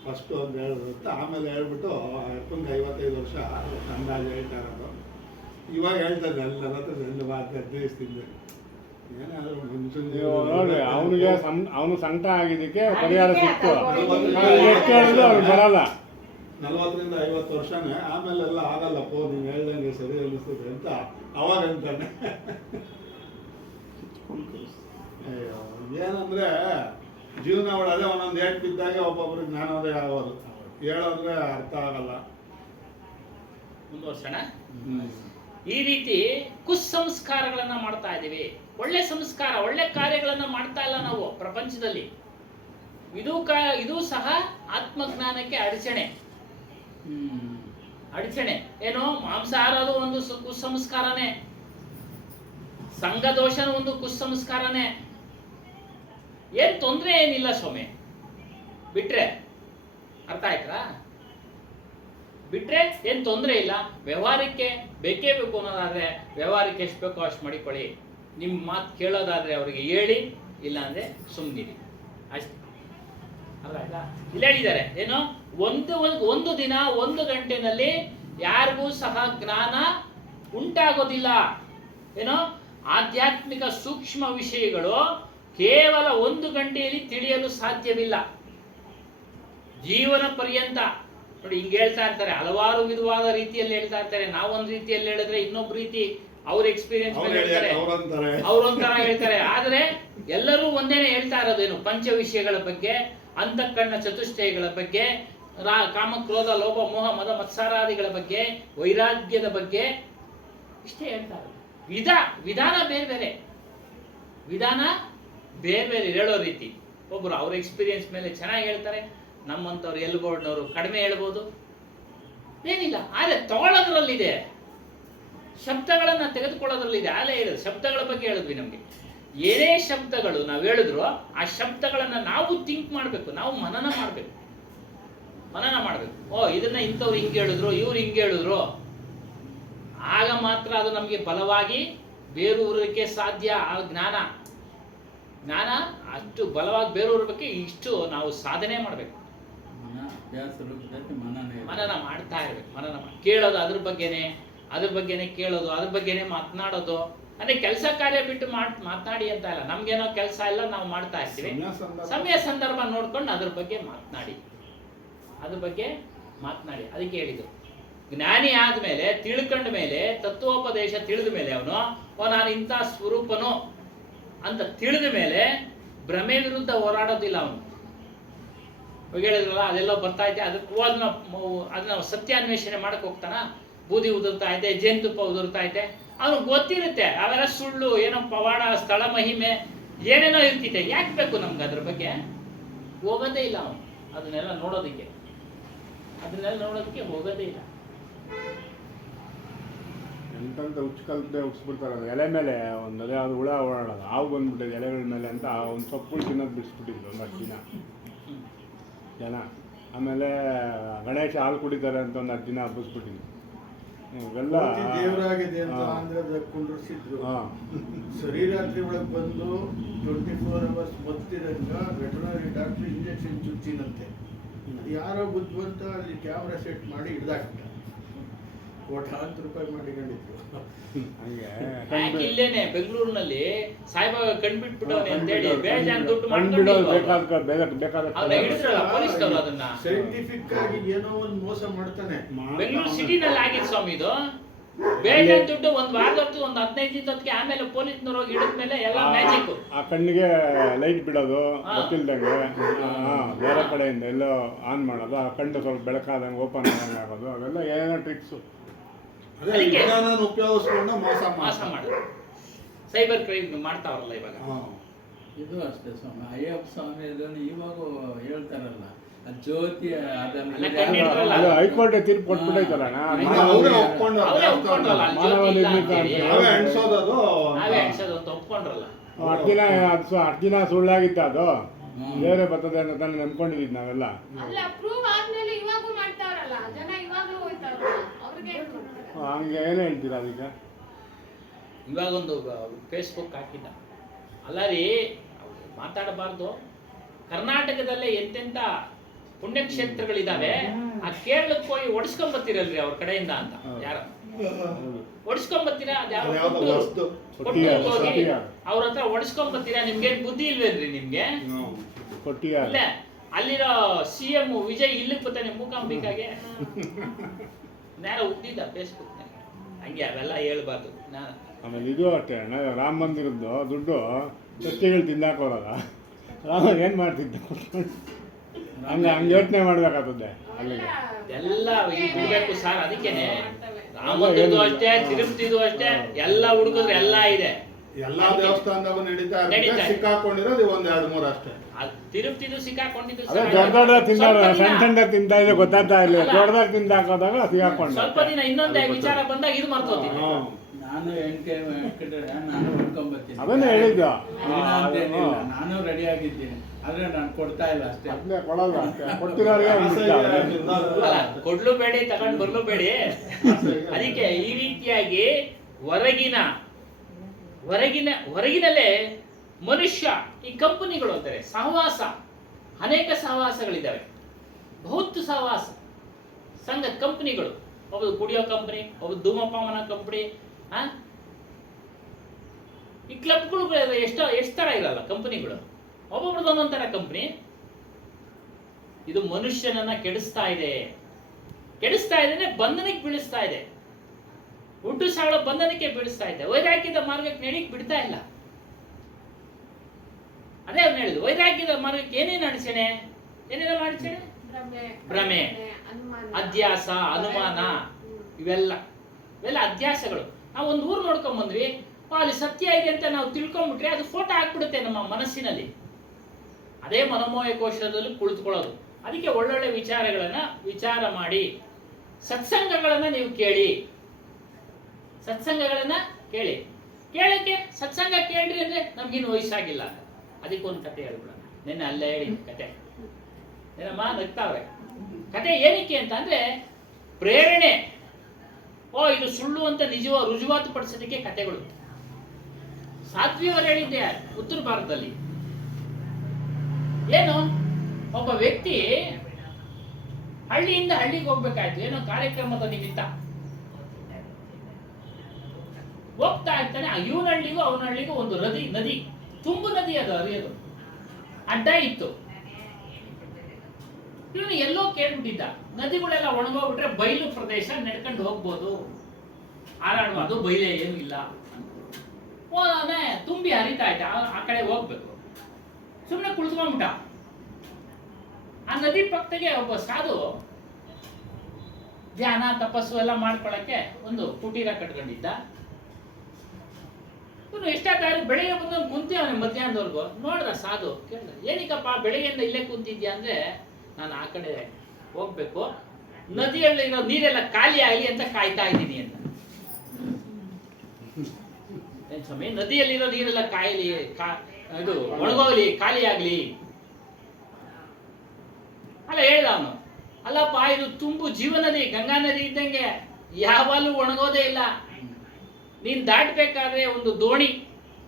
ಫಸ್ಟು ಅಂತ ಹೇಳಿದ್ರಂತೆ. ಆಮೇಲೆ ಹೇಳ್ಬಿಟ್ಟು ಅಪ್ಪನಿಗೆ 55 ವರ್ಷ ಅಂದಾಜು ಹೇಳ್ತಾ ಇರೋದು. ಇವಾಗ ಹೇಳ್ತಾರೆ ಎಲ್ಲರ ಹತ್ರ 15 ದಿವಸದಿಂದ ಏನಾದ್ರು ನೋಡಿ ಅವನಿಗೆ ಅವನು ಸಂಕಟ ಆಗಿದ್ದಕ್ಕೆ ಪರಿಹಾರ ಸಿಕ್ತು. ಎಷ್ಟು ಹೇಳಿದ್ರು ಅವ್ನು ಬರಲ್ಲ. 40ರಿಂದ 50 ವರ್ಷನೇ. ಆಮೇಲೆಲ್ಲ ಆಗಲ್ಲಪ್ಪ ನೀವು ಹೇಳ್ದಂಗೆ ಸರಿ ಅನ್ನಿಸ್ತದೆ ಅಂತ ಅವಾಗ ಅಂತಾನೆ. ಏನಂದ್ರೆ ಜೀವನ ಒಳಗೆ ಒಂದೊಂದು ಏಟ್ ಬಿದ್ದಾಗೆ ಒಬ್ಬೊಬ್ರಿಗೆ ಜ್ಞಾನೋದಯ ಆಗೋದು. ಹೇಳೋದ್ರೆ ಅರ್ಥ ಆಗಲ್ಲ. ಮುಂದುವರ್ಸೋಣ. ಈ ರೀತಿ ಕುಸಂಸ್ಕಾರಗಳನ್ನ ಮಾಡ್ತಾ ಇದ್ದೀವಿ. ಒಳ್ಳೆ ಸಂಸ್ಕಾರ, ಒಳ್ಳೆ ಕಾರ್ಯಗಳನ್ನ ಮಾಡ್ತಾ ಇಲ್ಲ ನಾವು ಪ್ರಪಂಚದಲ್ಲಿ. ಇದು ಸಹ ಆತ್ಮಜ್ಞಾನಕ್ಕೆ ಅಡಚಣೆ. ಏನು, ಮಾಂಸಾಹಾರದು ಒಂದು ಕುಸಂಸ್ಕಾರನೇ, ಸಂಘದೋಷನ ಒಂದು ಕುಸಂಸ್ಕಾರನೇ. ಏನ್ ತೊಂದರೆ ಏನಿಲ್ಲ ಸ್ವಾಮಿ, ಬಿಟ್ರೆ. ಅರ್ಥ ಆಯ್ತಾ? ಬಿಟ್ರೆ ಏನ್ ತೊಂದರೆ ಇಲ್ಲ. ವ್ಯವಹಾರಕ್ಕೆ ಬೇಕೇ ಬೇಕು ಅನ್ನೋದಾದ್ರೆ ವ್ಯವಹಾರಕ್ಕೆ ಎಷ್ಟು ಬೇಕೋ ಅಷ್ಟು ಮಾಡಿಕೊಳ್ಳಿ. ನಿಮ್ಮ ಮಾತು ಕೇಳೋದಾದ್ರೆ ಅವ್ರಿಗೆ ಹೇಳಿ, ಇಲ್ಲ ಅಂದ್ರೆ ಸುಮ್ಮನಿರಿ ಅಷ್ಟೇ. ಅರ್ಥ ಆಯ್ತಾ? ಇಲ್ಲಿ ಹೇಳಿದ್ದಾರೆ ಏನು, ಒಂದು ದಿನ 1 ಗಂಟೆನಲ್ಲಿ ಯಾರಿಗೂ ಸಹ ಜ್ಞಾನ ಉಂಟಾಗೋದಿಲ್ಲ. ಏನೋ ಆಧ್ಯಾತ್ಮಿಕ ಸೂಕ್ಷ್ಮ ವಿಷಯಗಳು ಕೇವಲ 1 ಗಂಟೆಯಲ್ಲಿ ತಿಳಿಯಲು ಸಾಧ್ಯವಿಲ್ಲ. ಜೀವನ ಪರ್ಯಂತ ನೋಡಿ ಹಿಂಗೆ ಹೇಳ್ತಾ ಇರ್ತಾರೆ, ಹಲವಾರು ವಿಧವಾದ ರೀತಿಯಲ್ಲಿ ಹೇಳ್ತಾ ಇರ್ತಾರೆ. ನಾವೊಂದು ರೀತಿಯಲ್ಲಿ ಹೇಳಿದ್ರೆ ಇನ್ನೊಬ್ಬ ರೀತಿ ಅವ್ರ ಎಕ್ಸ್ಪೀರಿಯನ್ಸ್ ಅವ್ರೊಂಥರ ಹೇಳ್ತಾರೆ. ಆದ್ರೆ ಎಲ್ಲರೂ ಒಂದೇನೆ ಹೇಳ್ತಾ ಇರೋದೇನು, ಪಂಚ ವಿಷಯಗಳ ಬಗ್ಗೆ, ಅಂತಃಕರಣ ಚತುಷ್ಟಯಗಳ ಬಗ್ಗೆ, ಕಾಮ ಕ್ರೋಧ ಲೋಭ ಮೋಹ ಮದ ಮತ್ಸರಾದಿಗಳ ಬಗ್ಗೆ, ವೈರಾಗ್ಯದ ಬಗ್ಗೆ ಇಷ್ಟೇ ಹೇಳ್ತಾ ಇರೋದು. ವಿಧಾನ ಬೇರೆ ಬೇರೆ ಹೇಳೋ ರೀತಿ. ಒಬ್ರು ಅವ್ರ ಎಕ್ಸ್ಪೀರಿಯನ್ಸ್ ಮೇಲೆ ಚೆನ್ನಾಗಿ ಹೇಳ್ತಾರೆ, ನಮ್ಮಂಥವ್ರು ಎಲ್ಬೋರ್ಡ್ನವರು ಕಡಿಮೆ ಹೇಳ್ಬೋದು, ಏನಿಲ್ಲ. ಆದರೆ ತಗೊಳ್ಳೋದ್ರಲ್ಲಿದೆ, ಶಬ್ದಗಳನ್ನ ತೆಗೆದುಕೊಳ್ಳೋದ್ರಲ್ಲಿದೆ. ಅಲ್ಲೇ ಹೇಳಿದ್ರು, ಶಬ್ದಗಳ ಬಗ್ಗೆ ಹೇಳಿದ್ವಿ. ನಮಗೆ ಏನೇ ಶಬ್ದಗಳು ನಾವು ಹೇಳಿದ್ರು ಆ ಶಬ್ದಗಳನ್ನ ನಾವು ಥಿಂಕ್ ಮಾಡಬೇಕು, ನಾವು ಮನನ ಮಾಡಬೇಕು. ಇದನ್ನ ಇಂಥವ್ರು ಹಿಂಗೆ ಹೇಳಿದ್ರು, ಇವ್ರು ಹಿಂಗೆ ಹೇಳಿದ್ರು, ಆಗ ಮಾತ್ರ ಅದು ನಮಗೆ ಬಲವಾಗಿ ಬೇರೂರಕ್ಕೆ ಸಾಧ್ಯ. ಆ ಜ್ಞಾನ ಅಷ್ಟು ಬಲವಾಗಿ ಬೇರೂರಕ್ಕೆ ಇಷ್ಟು ನಾವು ಸಾಧನೆ ಮಾಡಬೇಕು. ಮನನ ಮಾಡ್ತಾ ಇರ್ಬೇಕು. ಕೇಳೋದು ಅದ್ರ ಬಗ್ಗೆನೆ ಕೇಳೋದು, ಅದ್ರ ಬಗ್ಗೆನೆ ಮಾತನಾಡೋದು. ಅಂದ್ರೆ ಕೆಲಸ ಕಾರ್ಯ ಬಿಟ್ಟು ಮಾತನಾಡಿ ಅಂತ ಇಲ್ಲ. ನಮ್ಗೇನೋ ಕೆಲಸ ಇಲ್ಲ, ನಾವು ಮಾಡ್ತಾ ಇರ್ತೀವಿ. ಸಮಯ ಸಂದರ್ಭ ನೋಡ್ಕೊಂಡು ಅದ್ರ ಬಗ್ಗೆ ಮಾತನಾಡಿ. ಅದಕ್ಕೆ ಹೇಳಿದ್ರು, ಜ್ಞಾನಿ ಆದ್ಮೇಲೆ, ತಿಳ್ಕೊಂಡ ಮೇಲೆ, ತತ್ವೋಪದೇಶ ತಿಳಿದ ಮೇಲೆ ಅವನು ನಾನು ಇಂಥ ಸ್ವರೂಪನು ಅಂತ ತಿಳಿದ ಮೇಲೆ ಭ್ರಮೆ ವಿರುದ್ಧ ಹೋರಾಡೋದಿಲ್ಲ ಅವನು. ಹೇಳಿದ್ರಲ್ಲ, ಅದೆಲ್ಲ ಬರ್ತಾ ಇದೆ, ಅದನ್ನ ಸತ್ಯಾನ್ವೇಷಣೆ ಮಾಡಕ್ ಹೋಗ್ತಾನ. ಬೂದಿ ಉದುರ್ತಾ ಐತೆ, ಜೇನುತುಪ್ಪ ಉದುರ್ತಾ ಐತೆ, ಅವ್ನಿಗೆ ಗೊತ್ತಿರುತ್ತೆ ಅವೆಲ್ಲ ಸುಳ್ಳು, ಏನೋ ಪವಾಡ, ಸ್ಥಳ ಮಹಿಮೆ, ಏನೇನೋ ಇರ್ತಿದೆ. ಯಾಕೆ ಬೇಕು ನಮ್ಗೆ ಅದ್ರ ಬಗ್ಗೆ? ಹೋಗೋದೇ ಇಲ್ಲ ಅವನು ಅದನ್ನೆಲ್ಲ ನೋಡೋದಕ್ಕೆ ಹೋಗೋದೇ ಇಲ್ಲ. ಎಂತಂತ ಹುಚ್ಚು ಉಚ್ಬಿಡ್ತಾರೆ ಅದು ಎಲೆ ಮೇಲೆ ಒಂದು ಅದೇ ಅದು ಹುಳ ಓಡಾಡೋದು, ಹಾವು ಬಂದ್ಬಿಟ್ಟಿದೆ ಎಲೆಗಳ ಮೇಲೆ ಅಂತ ಒಂದು ಸೊಪ್ಪುಗಳು ತಿನ್ನೋದು ಬಿಡಿಸ್ಬಿಟ್ಟಿದ್ರು ಒಂದು 10 ದಿನ ಜನ. ಆಮೇಲೆ ಗಣೇಶ ಹಾಲು ಕುಡಿತಾರೆ ಅಂತ ಒಂದು 10 ದಿನ ಹಬ್ಬಿಸ್ಬಿಟ್ಟಿದ್ರು. ಇವೆಲ್ಲ ದೇವರಾಗಿದೆ ಅಂತ ಆಂಧ್ರದ ಕುಂಡ್ರಿಸಿದ್ರು. ಸರಿ ರಾತ್ರಿ ಒಳಗೆ ಬಂದು 24 hours ಮತ್ತಿರಂಗ ವೆಟರ್ನರಿ ಡಾಕ್ಟರ್ ಇಂಜೆಕ್ಷನ್ ಚುಚ್ಚಿನಂತೆ. ಯಾರೋ ಬುದ್ಧಿವಂತ ಅಲ್ಲಿ ಕ್ಯಾಮ್ರಾ ಸೆಟ್ ಮಾಡಿ ಹಿಡ್ದಾಕ್ಬಿಟ್ಟ. ಕೋಟ್ಯಾಂತರ ರೂಪಾಯಿ ಮಾಡಿಕೊಂಡಿದ್ರು. ಯಾಕೆ ಇಲ್ಲೇನೆ ಬೆಂಗಳೂರಿನಲ್ಲಿ ಸಾಯಿಬಾಬಾ ಕಣ್ಬಿಟ್ಬಿಟ್ಟವನೆ ಅಂತೇಳಿ ಬೇಜಾನ್ ದುಡ್ಡು ಕಣ್ಬಿಡೋದು ಮಾಡ್ಕೊಂಡು ಬೇಕಾದ ಅವ್ನ ಹಿಡಿದ್ರಲ್ಲ ಪೊಲೀಸ್ನವರು ಅದನ್ನ. ಸೈಂಟಿಫಿಕ್ ಆಗಿ ಏನೋ ಒಂದು ಮೋಸ ಮಾಡ್ತಾನೆ. ಬೆಂಗಳೂರು ಸಿಟಿನಲ್ಲಿ ಆಗಿತ್ತು ಸ್ವಾಮಿ ಇದು. ಬೇಜಾನ್ ದುಡ್ಡು ಒಂದು ವಾರದೊತ್ತು ಒಂದು 15 ದಿನದೊತ್ತಿಗೆ, ಆಮೇಲೆ ಪೊಲೀಸ್ನವ್ರು ಹೋಗಿ ಹಿಡಿದ್ಮೇಲೆ ಎಲ್ಲ ಮ್ಯಾಜಿಕ್. ಆ ಕಣ್ಣಿಗೆ ಲೈಟ್ ಬಿಡೋದು ಗೊತ್ತಿಲ್ದಂಗೆ, ಬೇರೆ ಕಡೆಯಿಂದ ಎಲ್ಲೋ ಆನ್ ಮಾಡೋದು, ಆ ಕಣ್ಣು ಸ್ವಲ್ಪ ಬೆಳಕಾದಂಗೆ ಓಪನ್ ಆದಂಗೆ ಆಗೋದು, ಅವೆಲ್ಲ ಏನೇನೋ ಟ್ರಿಕ್ಸು. ಅದೇ ವಿಜ್ಞಾನ ಉಪಯೋಗಿಸ್ಕೊಂಡು ಮೋಸ ಮಾಡೋದು, ಸೈಬರ್ ಕ್ರೈಮ್ ಮಾಡ್ತಾವ್ರಲ್ಲ ಇವಾಗ. ಇದು ಅಷ್ಟೇ ಸ್ವಾಮಿ, ಅಯ್ಯಪ್ಪ ಸ್ವಾಮಿ ಇದನ್ನು ಇವಾಗ ಹೇಳ್ತಾರಲ್ಲ, ಆ ಜ್ಯೋತಿ ಅದನ್ನು ಅಲ್ಲ, ಕಣ್ಣಿಡ್ರಲ್ಲ. ಅದು ಹೈಕೋರ್ಟ್ ತೀರ್ಪು ಕೊಟ್ಬಿಟ್ಟೈತಲ್ಲ ಅವರೇ ಒಪ್ಕೊಂಡು ಅವರೇ ಒಪ್ಕೊಂಡ್ರಲ್ಲ, ಅಲ್ಲಿ ಮಾನವ ಜ್ಯೋತಿ ಇಲ್ಲ ನಿರ್ಮಿತ ಅಂತೇಳಿ. ಅಂತ. ನಾವೇ ಅನ್ಸೋದದು. ನಾವೇ ಅನ್ಸೋದು ಅಂತ ಒಪ್ಕೊಂಡ್ರಲ್ಲ. 10 ದಿನ ಸುಳ್ಳಾಗಿತ್ತು ಅದು, ಬೇರೆ ಬರ್ತದೆ ಅಂತ ತಾನೇ ನಂಬ್ಕೊಂಡಿದ್ವಿ ನಾವೆಲ್ಲ. ಅಲ್ಲ ಪ್ರೂವ್ ಆದ್ಮೇಲೆ ಇವಾಗೂ ಮಾಡ್ತಾವ್ರಲ್ಲ ಜನ, ಇವಾಗ್ಲೂ ಹೋಯ್ತಾವ್ರಲ್ಲ ಅವ್ರಿಗೆ ಏನ್ ಮಾಡ್ತಾರೆ? ಹಂಗೆ ಏನು ಹೇಳ್ತೀರಾ ಅದಕ್ಕೆ? ಇವಾಗೊಂದು ಫೇಸ್ಬುಕ್ ಹಾಕಿದ್ದ, ಅಲ್ಲ ರೀ ಮಾತಾಡಬಾರ್ದು, ಕರ್ನಾಟಕದಲ್ಲೇ ಎಂತೆಂತ ಪುಣ್ಯಕ್ಷೇತ್ರಗಳಿದಾವೆ, ಆ ಕೇರಳಕ್ಕೆ ಹೋಗಿ ಒಡಿಸ್ಕೊಂಬತ್ತೀರಲ್ರಿ ಅವ್ರ ಕಡೆಯಿಂದ ಅಂತ. ಯಾರ ಒಡಿಸ್ಕೊಂಬತ್ತೀರಾ? ಯಾವ್ದೋ ವಸ್ತು. ಹೋಗಿ ಅವ್ರ ಹತ್ರ ಒಡಿಸ್ಕೊಂಬತ್ತೀರಾ? ನಿಮ್ಗೇನ್ ಬುದ್ಧಿ ಇಲ್ವೇನ್ರಿ ನಿಮ್ಗೆ? ಕೊಟ್ಟಿಯಾರ ಇಲ್ಲ, ಅಲ್ಲಿರೋ CM ವಿಜಯ್ ಇಲ್ಲಿಗೆ ಬರ್ತಾನೆ ಮೂಕಾಂಬಿಕಾಗೆ. ನೇರ ಉದ್ದಿದ್ದ ಫೇಸ್ಬುಕ್ ಹಂಗೆ, ಅವೆಲ್ಲ ಹೇಳ್ಬಾರ್ದು. ಆಮೇಲೆ ಇದು ಅಷ್ಟೇ ಅಣ್ಣ, ರಾಮ ಮಂದಿರದ್ದು ದುಡ್ಡು ಸಸ್ಯಗಳು ತಿಂದಾಕೋರಲ್ಲ, ರಾಮ ಏನು ಮಾಡ್ತಿದ್ದ ಹಂಗೆ ಯೋಚನೆ ಮಾಡ್ಬೇಕಾಗ್ತದೆ ಅಲ್ಲಿಗೆ. ಎಲ್ಲ ಬಿಡ್ಬೇಕು ಸರ್. ಅದಕ್ಕೇನೆ ರಾಮಂದಿರದು ಅಷ್ಟೇ, ತಿರುಪತಿದು ಅಷ್ಟೇ, ಎಲ್ಲ ಹುಡುಕಿದ್ರೆ ಎಲ್ಲ ಇದೆ. ಎಲ್ಲಾ ದೇವಸ್ಥಾನದಾಗೂ ನಡೀತಾ ನಡೀತಾ ಇದೆ. ಸಿಕ್ಕಾಕೊಂಡಿರೋದು ಒಂದ್ 2-3 ಅಷ್ಟೇ. ತಿರುಪತಿದು ಸಿಕ್ಕಾಕೊಂಡಿದ್ದು ಅದೇ ದೊಡ್ಡ ತಿಂದ ಸಣ್ಣ ತಿಂತಾ ಇದೆ ಗೊತ್ತಾಗ್ತಾ ಇಲ್ಲ, ದೊಡ್ಡದಾಗ ತಿಂದಾಕೋದಾಗ ಸಿಗಾಕೊಂಡು ಸ್ವಲ್ಪ ದಿನ ಇನ್ನೊಂದೇ ವಿಚಾರ ಬಂದಾಗ ಇದು ಮರ್ತೋತೀನಿ. ನಾನು ನಾನು ಹುಡ್ಕೊಂಬತ್ತೀನಿ, ಅದನ್ನೇ ಹೇಳಿದ್ದು. ಇಲ್ಲ ಅಂತೇನಿಲ್ಲ, ನಾನು ರೆಡಿ ಆಗಿದ್ದೀನಿ, ಆದ್ರೆ ನಾನು ಕೊಡ್ತಾ ಇಲ್ಲ ಅಷ್ಟೇ. ಅದನ್ನೇ ಕೊಡಲ್ಲ ಅಷ್ಟೇ, ಕೊಡ್ತಿರೋರಿಗೆ ಅಲ್ಲ, ಕೊಡ್ಲು ಬೇಡಿ ತಗೊಂಡು ಬರ್ಲು ಬೇಡಿ. ಅದಕ್ಕೆ ಈ ರೀತಿಯಾಗಿ ಹೊರಗಿನಲ್ಲೇ ಮನುಷ್ಯ, ಈ ಕಂಪನಿಗಳು ಅಂತಾರೆ ಸಹವಾಸ, ಅನೇಕ ಸಹವಾಸಗಳಿದ್ದಾವೆ, ಬಹುತ್ ಸಹವಾಸ ಸಂಘ ಕಂಪನಿಗಳು. ಒಬ್ಬದು ಕುಡಿಯೋ ಕಂಪನಿ, ಒಬ್ಬದು ಧೂಮಪಾನ ಕಂಪನಿ, ಈ ಕ್ಲಬ್ಗಳು ಎಷ್ಟು ತರ ಇರಲ್ಲ ಕಂಪನಿಗಳು, ಒಬ್ಬೊಬ್ರದ್ದು ಒಂದೊಂದ್ ತರ ಕಂಪನಿ. ಇದು ಮನುಷ್ಯನನ್ನ ಕೆಡಿಸ್ತಾ ಇದೆ, ಬಂಧನಕ್ಕೆ ಬೀಳಿಸ್ತಾ ಇದೆ, ಹುಟ್ಟು ಸಾಳ ಬಂಧನಕ್ಕೆ ಬೀಳಿಸ್ತಾ ಇದೆ, ವೈರಾಗ್ಯದ ಮಾರ್ಗಕ್ಕೆ ನಡೀಕ್ ಬಿಡ್ತಾ ಇಲ್ಲ. ಅದೇ ಅವ್ನು ಹೇಳಿದ್ರು, ವೈರಾಗ್ಯದ ಮಾರ್ಗಕ್ಕೆ ಏನೇನು ಅಡಚಣೆ? ಭ್ರಮೆ, ಅಧ್ಯಾಸ, ಅನುಮಾನ, ಇವೆಲ್ಲ ಅಧ್ಯಾಸಗಳು. ನಾವು ಒಂದು ಊರು ನೋಡ್ಕೊಂಡ್ ಬಂದ್ವಿ, ಅಲ್ಲಿ ಸತ್ಯ ಇದೆ ಅಂತ ನಾವು ತಿಳ್ಕೊಂಡ್ಬಿಟ್ರೆ ಅದು ಫೋಟೋ ಹಾಕ್ಬಿಡುತ್ತೆ ನಮ್ಮ ಮನಸ್ಸಿನಲ್ಲಿ. ಅದೇ ಮನೋಮಯ ಕೋಶದಲ್ಲಿ ಕುಳಿತುಕೊಳ್ಳೋದು. ಅದಕ್ಕೆ ಒಳ್ಳೊಳ್ಳೆ ವಿಚಾರಗಳನ್ನ ವಿಚಾರ ಮಾಡಿ, ಸತ್ಸಂಗಗಳನ್ನ ನೀವು ಕೇಳಿ, ಕೇಳಕ್ಕೆ ಸತ್ಸಂಗ ಕೇಳ್ರಿ ಅಂದ್ರೆ ನಮ್ಗಿನ್ನು ವಯಸ್ಸಾಗಿಲ್ಲ. ಅದಕ್ಕೊಂದು ಕತೆ ಹೇಳ್ಬಿಡೋಣ. ನಿನ್ನೆ ಅಲ್ಲೇ ಹೇಳಿ ಕತೆ, ಏನಮ್ಮ ನಗ್ತಾವ್ರೆ. ಕತೆ ಏನಕ್ಕೆ ಅಂತ ಅಂದ್ರೆ ಪ್ರೇರಣೆ. ಇದು ಸುಳ್ಳು ಅಂತ ರುಜುವಾತು ಪಡಿಸೋದಕ್ಕೆ ಕತೆಗಳು. ಸಾಧ್ವಿಯವರು ಹೇಳಿದ್ದೆ ಉತ್ತರ ಭಾರತದಲ್ಲಿ, ಏನು ಒಬ್ಬ ವ್ಯಕ್ತಿ ಹಳ್ಳಿಯಿಂದ ಹಳ್ಳಿಗೆ ಹೋಗ್ಬೇಕಾಯ್ತು, ಏನೋ ಕಾರ್ಯಕ್ರಮದ ನಿಮಿತ್ತ ಹೋಗ್ತಾ ಇರ್ತಾನೆ. ಇವನ ಹಳ್ಳಿಗೂ ಅವನ ಹಳ್ಳಿಗೂ ಒಂದು ನದಿ, ತುಂಬು ನದಿ, ಅದು ಹರಿಯೋದು ಅಡ್ಡ ಇತ್ತು. ಇವನು ಎಲ್ಲೋ ಕೇಳ್ಬಿಟ್ಟಿದ್ದ, ನದಿಗಳೆಲ್ಲ ಒಣಗೋಗ್ಬಿಟ್ರೆ ಬಯಲು ಪ್ರದೇಶ, ನಡ್ಕೊಂಡು ಹೋಗ್ಬೋದು, ಹಾರಾಡುವ, ಅದು ಬಯಲೇ ಏನು ಇಲ್ಲ. ಹೋದಾನೆ ತುಂಬಿ ಹರಿತಾ ಇದ್ದ, ಆ ಕಡೆ ಹೋಗ್ಬೇಕು, ಸುಮ್ಮನೆ ಕುಳಿತುಕೊಂಡ್ಬಿಟ್ಟ. ಆ ನದಿ ಪಕ್ಕದಾಗೆ ಒಬ್ಬ ಸಾಧು ಧ್ಯಾನ ತಪಸ್ಸು ಎಲ್ಲ ಮಾಡ್ಕೊಳಕ್ಕೆ ಒಂದು ಕುಟೀರ ಕಟ್ಕೊಂಡಿದ್ದ. ಇವನು ಎಷ್ಟಾದ್ರೆ ಬೆಳಿಗ್ಗೆ ಬಂದು ಕುಂತೀವನೆ ಮಧ್ಯಾಹ್ನದವರೆಗೂ. ನೋಡ್ದ ಸಾಧು ಕೇಳ್ದ, ಏನಕ್ಕಪ್ಪ ಬೆಳಿಗ್ಗೆಯಿಂದ ಇಲ್ಲೇ ಕುಂತಿದ್ಯಾ ಅಂದ್ರೆ, ನಾನು ಆ ಕಡೆ ಹೋಗ್ಬೇಕು, ನದಿಯಲ್ಲಿ ಇರೋ ನೀರೆಲ್ಲ ಖಾಲಿ ಆಗಲಿ ಅಂತ ಕಾಯ್ತಾ ಇದ್ದೀನಿ ಅಂತ. ಏನ್ ಸ್ವಾಮಿ, ನದಿಯಲ್ಲಿರೋ ನೀರೆಲ್ಲ ಇದು ಒಣಗೋಗ್ಲಿ, ಖಾಲಿ ಆಗ್ಲಿ ಅಲ್ಲ ಹೇಳ್ದ ಅವನು. ಅಲ್ಲಪ್ಪ, ಇದು ತುಂಬು ಜೀವ ನದಿ, ಗಂಗಾ ನದಿ ಇದ್ದಂಗೆ, ಯಾವಾಗಲೂ ಒಣಗೋದೇ ಇಲ್ಲ. ನೀನ್ ದಾಟಬೇಕಾದ್ರೆ ಒಂದು ದೋಣಿ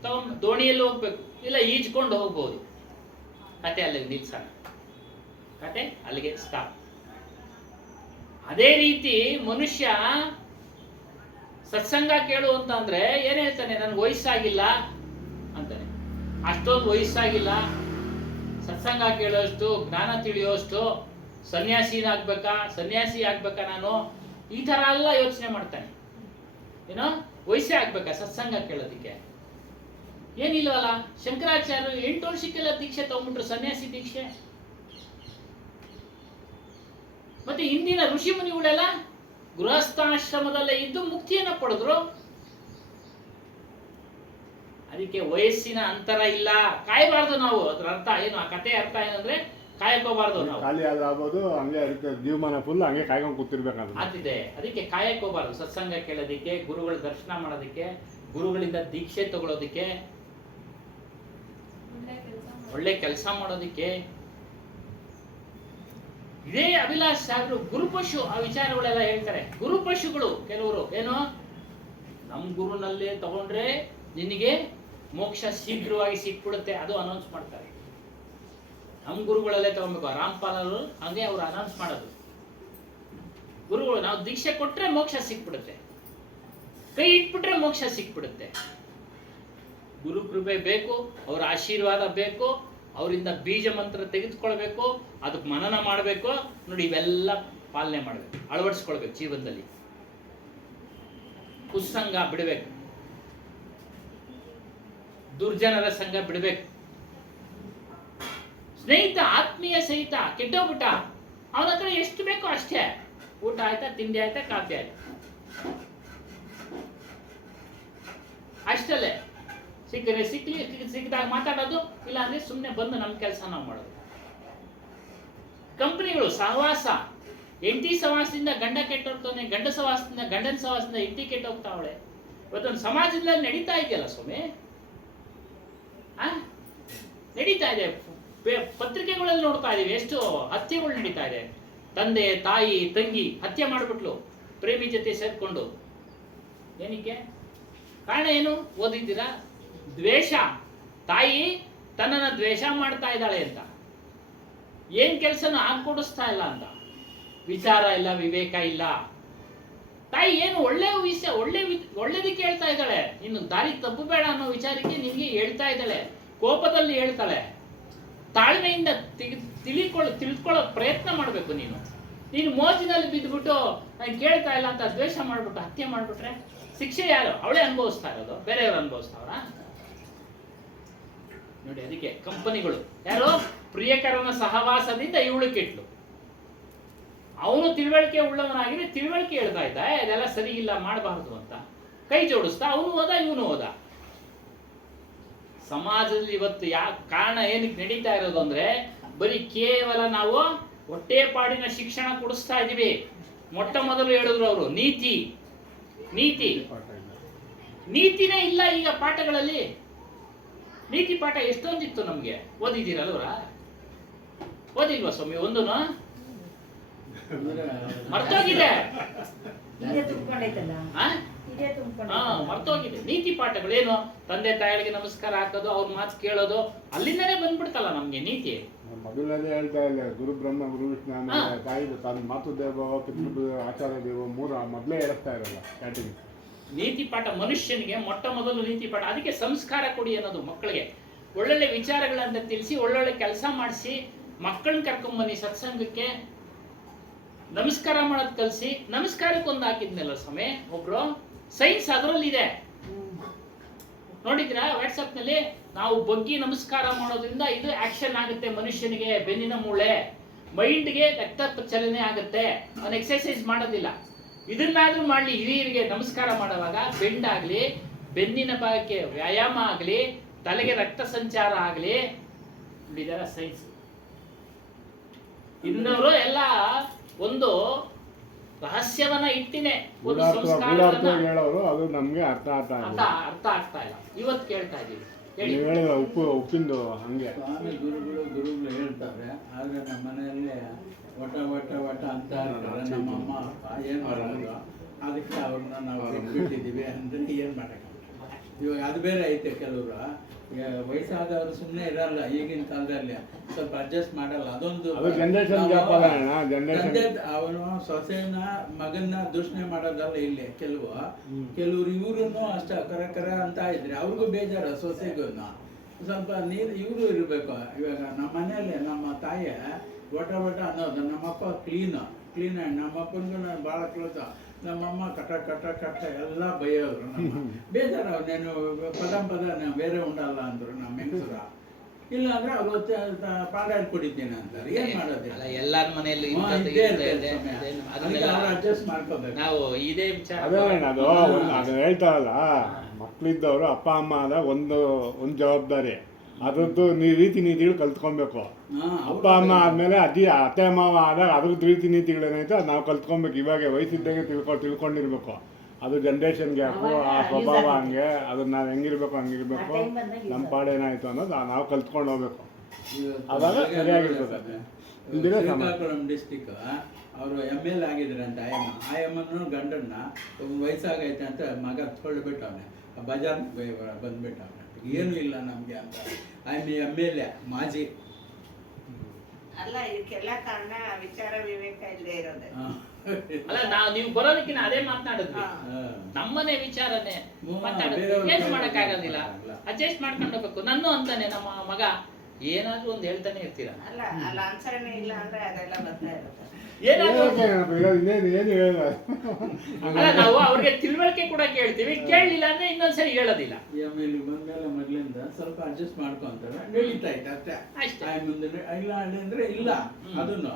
ತಗೊಂಡು ದೋಣಿಯಲ್ಲಿ ಹೋಗ್ಬೇಕು, ಇಲ್ಲ ಈಜ್ಕೊಂಡು ಹೋಗ್ಬೋದು. ಕತೆ ಅಲ್ಲಿಗೆ ನಿಲ್ಸೋಣ, ಕತೆ ಅಲ್ಲಿಗೆ ಸ್ಟಾಪ್. ಅದೇ ರೀತಿ ಮನುಷ್ಯ ಸತ್ಸಂಗ ಕೇಳು ಅಂತಂದ್ರೆ ಏನ್ ಹೇಳ್ತಾನೆ, ನನ್ಗೆ ವಯಸ್ಸಾಗಿಲ್ಲ ಅಂತಾನೆ. ಅಷ್ಟೊಂದು ವಯಸ್ಸಾಗಿಲ್ಲ, ಸತ್ಸಂಗ ಕೇಳೋಷ್ಟು, ಜ್ಞಾನ ತಿಳಿಯೋಷ್ಟು, ಸನ್ಯಾಸಿ ಆಗ್ಬೇಕಾ ನಾನು, ಈ ತರ ಎಲ್ಲ ಯೋಚನೆ ಮಾಡ್ತಾನೆ. ಏನೋ ವಯಸ್ಸೇ ಆಗ್ಬೇಕಾ ಸತ್ಸಂಗ ಕೇಳೋದಿಕ್ಕೆ? ಏನಿಲ್ವಲ್ಲ, ಶಂಕರಾಚಾರ್ಯರು 8 ವರ್ಷಕ್ಕೆಲ್ಲ ದೀಕ್ಷೆ ತಗೊಂಡ್ಬಿಟ್ರು, ಸನ್ಯಾಸಿ ದೀಕ್ಷೆ. ಮತ್ತೆ ಇಂದಿನ ಋಷಿ ಮುನಿಗಳೆಲ್ಲ ಗೃಹಸ್ಥಾಶ್ರಮದಲ್ಲೇ ಇದ್ದು ಮುಕ್ತಿಯನ್ನ ಪಡೆದ್ರು. ಅದಕ್ಕೆ ವಯಸ್ಸಿನ ಅಂತರ ಇಲ್ಲ, ಕಾಯಬಾರ್ದು ನಾವು. ಅದ್ರ ಅರ್ಥ ಏನು, ಆ ಕತೆ ಅರ್ಥ ಏನಂದ್ರೆ ಕಾಯಕೋಬಾರ್ದು ನಾವು. ಖಾಲಿ ಆದ್ರೂ ಆಗ್ಬೋದು, ಹಂಗೆ ಅದಕ್ಕೆ ಜೀವಮಾನ ಫುಲ್ ಹಂಗೆ ಕಾಯ್ಕೊಂಡು ಕೂತಿರ್ಬೇಕಂತ ಆತಿದೆ. ಅದಕ್ಕೆ ಕಾಯಕೋಬಾರ್ದು, ಸತ್ಸಂಗ ಕೇಳೋದಿಕ್ಕೆ, ಗುರುಗಳ ದರ್ಶನ ಮಾಡೋದಿಕ್ಕೆ, ಗುರುಗಳಿಂದ ದೀಕ್ಷೆ ತಗೊಳ್ಳೋದಿಕ್ಕೆ, ಒಳ್ಳೆ ಕೆಲಸ ಮಾಡೋದಿಕ್ಕೆ. ಇದೇ ಅಭಿಲಾಷ್ ಸಾಗರು ಗುರುಪಶು ಆ ವಿಚಾರಗಳೆಲ್ಲ ಹೇಳ್ತಾರೆ. ಗುರುಪಶುಗಳು ಕೆಲವರು ಏನು, ನಮ್ ಗುರುನಲ್ಲೇ ತಗೊಂಡ್ರೆ ನಿನಗೆ ಮೋಕ್ಷ ಶೀಘ್ರವಾಗಿ ಸಿಕ್ಬಿಡುತ್ತೆ, ಅದು ಅನೌನ್ಸ್ ಮಾಡ್ತಾರೆ. ನಮ್ ಗುರುಗಳಲ್ಲೇ ತಗೊಬೇಕು. ರಾಮ್ಪಾಲರು ಹಂಗೆ ಅವ್ರು ಅನೌನ್ಸ್ ಮಾಡೋದು. ಗುರುಗಳು ನಾವು ದೀಕ್ಷೆ ಕೊಟ್ರೆ ಮೋಕ್ಷ ಸಿಕ್ಬಿಡುತ್ತೆ, ಕೈ ಇಟ್ಬಿಟ್ರೆ ಮೋಕ್ಷ ಸಿಕ್ಬಿಡುತ್ತೆ. ಗುರು ಕೃಪೆ ಬೇಕು, ಅವರ ಆಶೀರ್ವಾದ ಬೇಕು, ಅವರಿಂದ ಬೀಜ ಮಂತ್ರ ತೆಗೆದುಕೊಳ್ಬೇಕು, ಅದಕ್ಕೆ ಮನನ ಮಾಡಬೇಕು. ನೋಡಿ, ಇವೆಲ್ಲ ಪಾಲನೆ ಮಾಡಬೇಕು, ಅಳವಡಿಸ್ಕೊಳ್ಬೇಕು ಜೀವನದಲ್ಲಿ. ಕುಸ್ಸಂಗ ಬಿಡಬೇಕು, ದುರ್ಜನರ ಸಂಘ ಬಿಡಬೇಕು. ಸ್ನೇಹಿತ ಆತ್ಮೀಯ ಸಹಿತ ಕೆಟ್ಟೋಗ್ಬಿಟ್ಟ, ಅವನ ಹತ್ರ ಎಷ್ಟು ಬೇಕೋ ಅಷ್ಟೇ. ಊಟ ಆಯ್ತಾ, ತಿಂಡಿ ಆಯ್ತಾ, ಕಾಫಿ ಆಯ್ತಾ, ಅಷ್ಟಲ್ಲೇ. ಸಿಕ್ಕಿದಾಗ ಮಾತಾಡೋದು, ಇಲ್ಲ ಅಂದ್ರೆ ಸುಮ್ಮನೆ ಬಂದು ನಮ್ಮ ಕೆಲಸ ನಾವು ಮಾಡೋದು. ಕಂಪನಿಗಳು ಸಹವಾಸ, ಹೆಂಡತಿ ಸಹವಾಸದಿಂದ ಗಂಡ ಕೆಟ್ಟೋಗ್ತಾನೆ, ಗಂಡ ಸಹವಾಸದಿಂದ ಗಂಡನ ಸಹವಾಸದಿಂದ ಹೆಂಡತಿ ಕೆಟ್ಟೋಗ್ತಾವಳೆ. ಇವತ್ತೊಂದು ಸಮಾಜದಲ್ಲಿ ನಡೀತಾ ಇದೆಯಲ್ಲ ಸ್ವಾಮಿ, ನಡೀತಾ ಇದೆ. ಪತ್ರಿಕೆಗಳಲ್ಲಿ ನೋಡ್ತಾ ಇದೀವಿ, ಎಷ್ಟು ಹತ್ಯೆಗಳು ನಡೀತಾ ಇದೆ. ತಂದೆ, ತಾಯಿ, ತಂಗಿ ಹತ್ಯೆ ಮಾಡಿಬಿಟ್ಲು ಪ್ರೇಮಿ ಜೊತೆ ಸೇರ್ಕೊಂಡು. ಏನಕ್ಕೆ ಕಾರಣ ಏನು? ಓದಿದ್ದೀರಾ? ದ್ವೇಷ. ತಾಯಿ ತನ್ನನ್ನ ದ್ವೇಷ ಮಾಡ್ತಾ ಇದ್ದಾಳೆ ಅಂತ, ಏನ್ ಕೆಲಸನೂ ಆಗ್ಕೊಡಿಸ್ತಾ ಇಲ್ಲ ಅಂತ. ವಿಚಾರ ಇಲ್ಲ, ವಿವೇಕ ಇಲ್ಲ. ತಾಯಿ ಏನು ಒಳ್ಳೆ ವಿಷಯ, ಒಳ್ಳೇದಕ್ಕೆ ಹೇಳ್ತಾ ಇದ್ದಾಳೆ, ಇನ್ನು ದಾರಿ ತಪ್ಪಬೇಡ ಅನ್ನೋ ವಿಚಾರಕ್ಕೆ ನಿನ್ಗೆ ಹೇಳ್ತಾ ಇದ್ದಾಳೆ. ಕೋಪದಲ್ಲಿ ಹೇಳ್ತಾಳೆ. ತಾಳ್ಮೆಯಿಂದ ತಿಳ್ಕೊಳ್ಳೋ ಪ್ರಯತ್ನ ಮಾಡಬೇಕು. ನೀನು ಮೋಜಿನಲ್ಲಿ ಬಿದ್ದುಬಿಟ್ಟು ನಾನು ಕೇಳ್ತಾ ಇಲ್ಲ ಅಂತ ದ್ವೇಷ ಮಾಡ್ಬಿಟ್ಟು ಹತ್ಯೆ ಮಾಡ್ಬಿಟ್ರೆ ಶಿಕ್ಷೆ ಯಾರು? ಅವಳೇ ಅನುಭವಿಸ್ತಾ ಇರೋದು, ಬೇರೆಯವರು ಅನುಭವಿಸ್ತಾವ್ರ? ನೋಡಿ, ಅದಕ್ಕೆ ಕಂಪನಿಗಳು ಯಾರು ಪ್ರಿಯಕರನ ಸಹವಾಸದಿಂದ ಇವಳು ಕೆಟ್ಲು. ಅವನು ತಿಳುವಳಿಕೆ ಉಳ್ಳವನಾಗಿದೆ, ತಿಳುವಳಿಕೆ ಹೇಳ್ತಾ ಇದ್ದ ಇದೆಲ್ಲ ಸರಿ ಇಲ್ಲ, ಮಾಡಬಾರದು ಅಂತ ಕೈ ಜೋಡಿಸ್ತಾ ಅವನು ಹೋದ, ಇವನು ಹೋದ. ಸಮಾಜದಲ್ಲಿ ಇವತ್ತು ಕಾರಣ ಏನಕ್ಕೆ ನಡೀತಾ ಇರೋದು ಅಂದ್ರೆ, ಬರೀ ಕೇವಲ ನಾವು ಹೊಟ್ಟೆಪಾಡಿನ ಶಿಕ್ಷಣ ಕೊಡಿಸ್ತಾ ಇದೀವಿ. ಮೊಟ್ಟ ಮೊದಲು ಹೇಳಿದ್ರು ಅವರು ನೀತಿನೇ ಇಲ್ಲ ಈಗ ಪಾಠಗಳಲ್ಲಿ. ನೀತಿ ಪಾಠ ಎಷ್ಟೊಂದಿತ್ತು ನಮ್ಗೆ, ಓದಿದ್ದೀರಲ್ವರ? ಓದಿಲ್ವಾ ಸ್ವಾಮಿ? ಒಂದೂನು ಮರ್ತೋಗಿದೆ, ಮರ್ತೋಗಿದೆ. ನೀತಿ ಪಾಠಗಳೇನು? ತಂದೆ ತಾಯಿಗಳಿಗೆ ನಮಸ್ಕಾರ ಹಾಕೋದು, ಅವ್ರ ಮಾತು ಕೇಳೋದು, ಅಲ್ಲಿಂದನೇ ಬಂದ್ಬಿಡ್ತಲ್ಲ ನಮ್ಗೆ ನೀತಿ. ಮೊದಲನೇ ಹೇಳ್ತಾ ಇಲ್ಲ, ಗುರು ಬ್ರಹ್ಮ ಗುರು ವಿಷ್ಣು ಆಮೇಲೆ ತಾಯಿ ತನ್ನ ಮಾತು ದೇವ ಪಿತೃ ಆಚಾರ್ಯ ದೇವ ಮೂರು ಮೊದಲೇ ಹೇಳ್ತಾ ಇರಲ್ಲ ಸ್ಟಾರ್ಟಿಂಗ್. ನೀತಿ ಪಾಠ ಮನುಷ್ಯನಿಗೆ ಮೊಟ್ಟ ಮೊದಲು ನೀತಿ ಪಾಠ. ಅದಕ್ಕೆ ಸಂಸ್ಕಾರ ಕೊಡಿ ಅನ್ನೋದು ಮಕ್ಕಳಿಗೆ. ಒಳ್ಳೊಳ್ಳೆ ವಿಚಾರಗಳನ್ನ ತಿಳಿಸಿ, ಒಳ್ಳೊಳ್ಳೆ ಕೆಲಸ ಮಾಡಿಸಿ, ಮಕ್ಕಳನ್ನ ಕರ್ಕೊಂಬನ್ನಿ ಸತ್ಸಂಗಕ್ಕೆ. ನಮಸ್ಕಾರ ಮಾಡೋದು ಕಲಿಸಿ. ನಮಸ್ಕಾರಕ್ಕೊಂದು ಹಾಕಿದ್ನಲ್ಲ ಸ್ವಾಮಿ ಒಬ್ರು, ಸೈನ್ಸ್ ಅದರಲ್ಲಿದೆ, ನೋಡಿದ್ರಾ ವಾಟ್ಸಪ್ ನಲ್ಲಿ? ನಾವು ಬಗ್ಗಿ ನಮಸ್ಕಾರ ಮಾಡೋದ್ರಿಂದ ಇದು ಆಕ್ಷನ್ ಆಗುತ್ತೆ ಮನುಷ್ಯನಿಗೆ, ಬೆನ್ನಿನ ಮೂಳೆ. ಮೈಂಡ್ಗೆ ರಕ್ತ ಚಲನೆ ಆಗುತ್ತೆ. ಅವನು ಎಕ್ಸರ್ಸೈಸ್ ಮಾಡೋದಿಲ್ಲ. ಇದನ್ನಾದ್ರೂ ಮಾಡಲಿ, ಹಿರಿಯರಿಗೆ ನಮಸ್ಕಾರ ಮಾಡುವಾಗ ಬೆಂಡಾಗ್ಲಿ, ಬೆನ್ನಿನ ಭಾಗಕ್ಕೆ ವ್ಯಾಯಾಮ ಆಗಲಿ, ತಲೆಗೆ ರಕ್ತ ಸಂಚಾರ ಆಗಲಿ, ಇದರ ಸೈನ್ಸ್. ಇನ್ನವರು ಎಲ್ಲ ಒಂದು ರಹಸ್ಯವನ್ನ ಇಟ್ಟಿನೇ ಒಂದು ಸಂಸ್ಕಾರವನ್ನ ಹೇಳೋರು, ಅದು ನಮ್ಗೆ ಅರ್ಥ ಆಗ್ತಾ ಇಲ್ಲ. ಅರ್ಥ ಆಗ್ತಾ ಇಲ್ಲ. ಇವತ್ತು ಕೇಳ್ತಾ ಇದೀವಿ. ಹೇಳಿ. ನೀವು ಹೇಳಿದ ಉಪ್ಪಿಂದು ಹಂಗೆ ಸ್ವಾಮಿ ಗುರುಗಳು ಹೇಳ್ತಾರೆ, ಆದ್ರೆ ನಮ್ಮ ಮನೆಯಲ್ಲೇ ವಟ ಅಂತ ಹೇಳ್ತಾರೆ. ನಮ್ಮಮ್ಮ ಅಪ್ಪ ಏನ್ ಮಾಡೋದು, ಅದಕ್ಕೆ ಅವ್ರನ್ನ ನಾವು ಬಿಟ್ಟಿದ್ದೀವಿ ಅಂದ್ರೆ ಏನ್ ಮಾಡಕ್ಕೆ. ಇವಾಗ ಅದು ಬೇರೆ ಐತೆ, ಕೆಲವರು ವಯಸ್ಸಾದವರು ಸುಮ್ಮನೆ ಇರಲ್ಲ. ಈಗಿನ ಕಾಲದಲ್ಲಿ ಸ್ವಲ್ಪ ಅಡ್ಜಸ್ಟ್ ಮಾಡಲ್ಲ. ಅದೊಂದು ಅವನು ಸೊಸೆನ ಮಗನ್ನ ದೂಷಣೆ ಮಾಡೋದಲ್ಲ ಇಲ್ಲಿ. ಕೆಲವರು ಇವ್ರನ್ನು ಅಷ್ಟ ಕರ ಅಂತ ಇದ್ರೆ ಅವ್ರಿಗೂ ಬೇಜಾರು, ಸೊಸೆಗೂ ಸ್ವಲ್ಪ ನೀರು ಇವರು ಇರಬೇಕು. ಇವಾಗ ನಮ್ಮ ಮನೆಯಲ್ಲಿ ನಮ್ಮ ತಾಯಿ ವಟ ಅನ್ನೋದು, ನಮ್ಮಪ್ಪ ಕ್ಲೀನ್ ನಮ್ಮಪ್ಪನಿಗೂ ನಾನು ಭಾಳ ಕ್ಲೋಸ್. ನಮ್ಮಮ್ಮ ಕಟ್ಟ ಎಲ್ಲ ಬೈಯೋರು. ಬೇಜಾರು, ಅವನೇನು ಪದ ಬೇರೆ ಉಂಡಲ್ಲ ಅಂದ್ರು ನಮ್ಮ ಹೆಂಗಸರ. ಇಲ್ಲ ಅಂದ್ರೆ ಅವ್ರು ಪಾಡಾಡಿ ಕುಡಿತೀನಿ ಅಂತಾರೆ. ಏನ್ ಮಾಡೋದಿಲ್ಲ, ಎಲ್ಲಾರ ಮನೆಯಲ್ಲೂ ಅಡ್ಜಸ್ಟ್ ಮಾಡ್ಕೋಬೇಕು ನಾವು. ಇದೇ ವಿಚಾರ ಅದು ಹೇಳ್ತಾರಲ್ಲ, ಮಕ್ಳಿದ್ದವರು ಅಪ್ಪ ಅಮ್ಮ ಆದಾಗ ಒಂದು ಜವಾಬ್ದಾರಿ, ಅದ್ರದ್ದು ರೀತಿ ನೀತಿಗಳು ಕಲ್ತ್ಕೊಬೇಕು. ಅಪ್ಪ ಅಮ್ಮ ಆದ್ಮೇಲೆ ಅತ್ತೆ ಮಾವ ಆದಾಗ ಅದ್ರದ್ದು ರೀತಿ ನೀತಿಗಳೇನೈತೆ ಅದು ನಾವು ಕಲ್ತ್ಕೊಬೇಕು. ಇವಾಗ ವಯಸ್ಸಿದ್ದಾಗೆ ತಿಳ್ಕೊಂಡಿರ್ಬೇಕು. ಅದು ಜನ್ರೇಷನ್ ಗ್ಯಾಪು, ಆ ಸ್ವಭಾವ ಹಂಗೆ, ಅದನ್ನ ನಾವು ಹೆಂಗಿರ್ಬೇಕು ಹಂಗಿರ್ಬೇಕು. ನಮ್ಮ ಪಾಡೇನಾಯ್ತು ಅನ್ನೋದು ನಾವು ಕಲ್ತ್ಕೊಂಡು ಹೋಗ್ಬೇಕು. ಅದಾಗ ಸರಿಯಾಗಿರ್ತದೆ. ಶ್ರೀಕಾಕುಳಂ ಡಿಸ್ಟಿಕ್ ಅವರು ML ಆಗಿದ್ರು ಅಂತ ಆಯಮ್ಮನ ಗಂಡನ್ನ ವಯಸ್ಸಾಗೈತೆ ಅಂತ ಮಗ ತೊಳ್ಬಿಟ್ಟವನೆ, ಬಜಾರ್ ಬಂದ್ಬಿಟ್ಟವನೆ. ಏನು ಇಲ್ಲ ನಮ್ಗೆ ಅಂತ. ML ಮಾಜಿ ಅಲ್ಲ, ಇದಕ್ಕೆಲ್ಲ ಕಾರಣ ವಿಚಾರ ವಿವೇಕ ಇಲ್ಲದೆ ಇರೋದೆ. ಅಲ್ಲ, ನೀವು ಬರೋದಕ್ಕಿಂತ ಅದೇ ಮಾತನಾಡಿದ್ವಿ. ನಮ್ಮನೆ ವಿಚಾರನೆ ಮಾತಾಡಿದ್ವಿ. ಏನು ಮಾಡಕ್ಕಾಗೋದಿಲ್ಲ, ಅಡ್ಜಸ್ಟ್ ಮಾಡ್ಕೊಂಡು ಹೋಗ್ಬೇಕು. ನನ್ನ ಅಂತಾನೆ ನಮ್ಮ ಮಗ ಏನಾದ್ರೂ ಒಂದು ಹೇಳ್ತಾನೆ ಇರ್ತೀರಾ. ಅಲ್ಲ ಆನ್ಸರನೇ ಇಲ್ಲ ಅಂದ್ರೆ ಅದೆಲ್ಲ ಬರ್ತಾ ಇರುತ್ತೆ. ಅಲ್ಲ, ನಾವು ಅವ್ರಿಗೆ ತಿಳುವಳಿಕೆ ಕೂಡ ಕೇಳ್ತೀವಿ. ಕೇಳಲಿಲ್ಲ ಅಂದ್ರೆ ಇನ್ನೊಂದ್ಸರಿ ಹೇಳೋದಿಲ್ಲ. ಬಂದ್ಮೇಲೆ ಮೊದ್ಲಿಂದ ಸ್ವಲ್ಪ ಅಡ್ಜಸ್ಟ್ ಮಾಡ್ಕೊಂತಾರೆ, ನಡೀತಾ ಇತ್ತು ಅಷ್ಟೇ. ಮುಂದೆ ಇಲ್ಲ ಅಂದ್ರೆ ಇಲ್ಲ. ಅದನ್ನು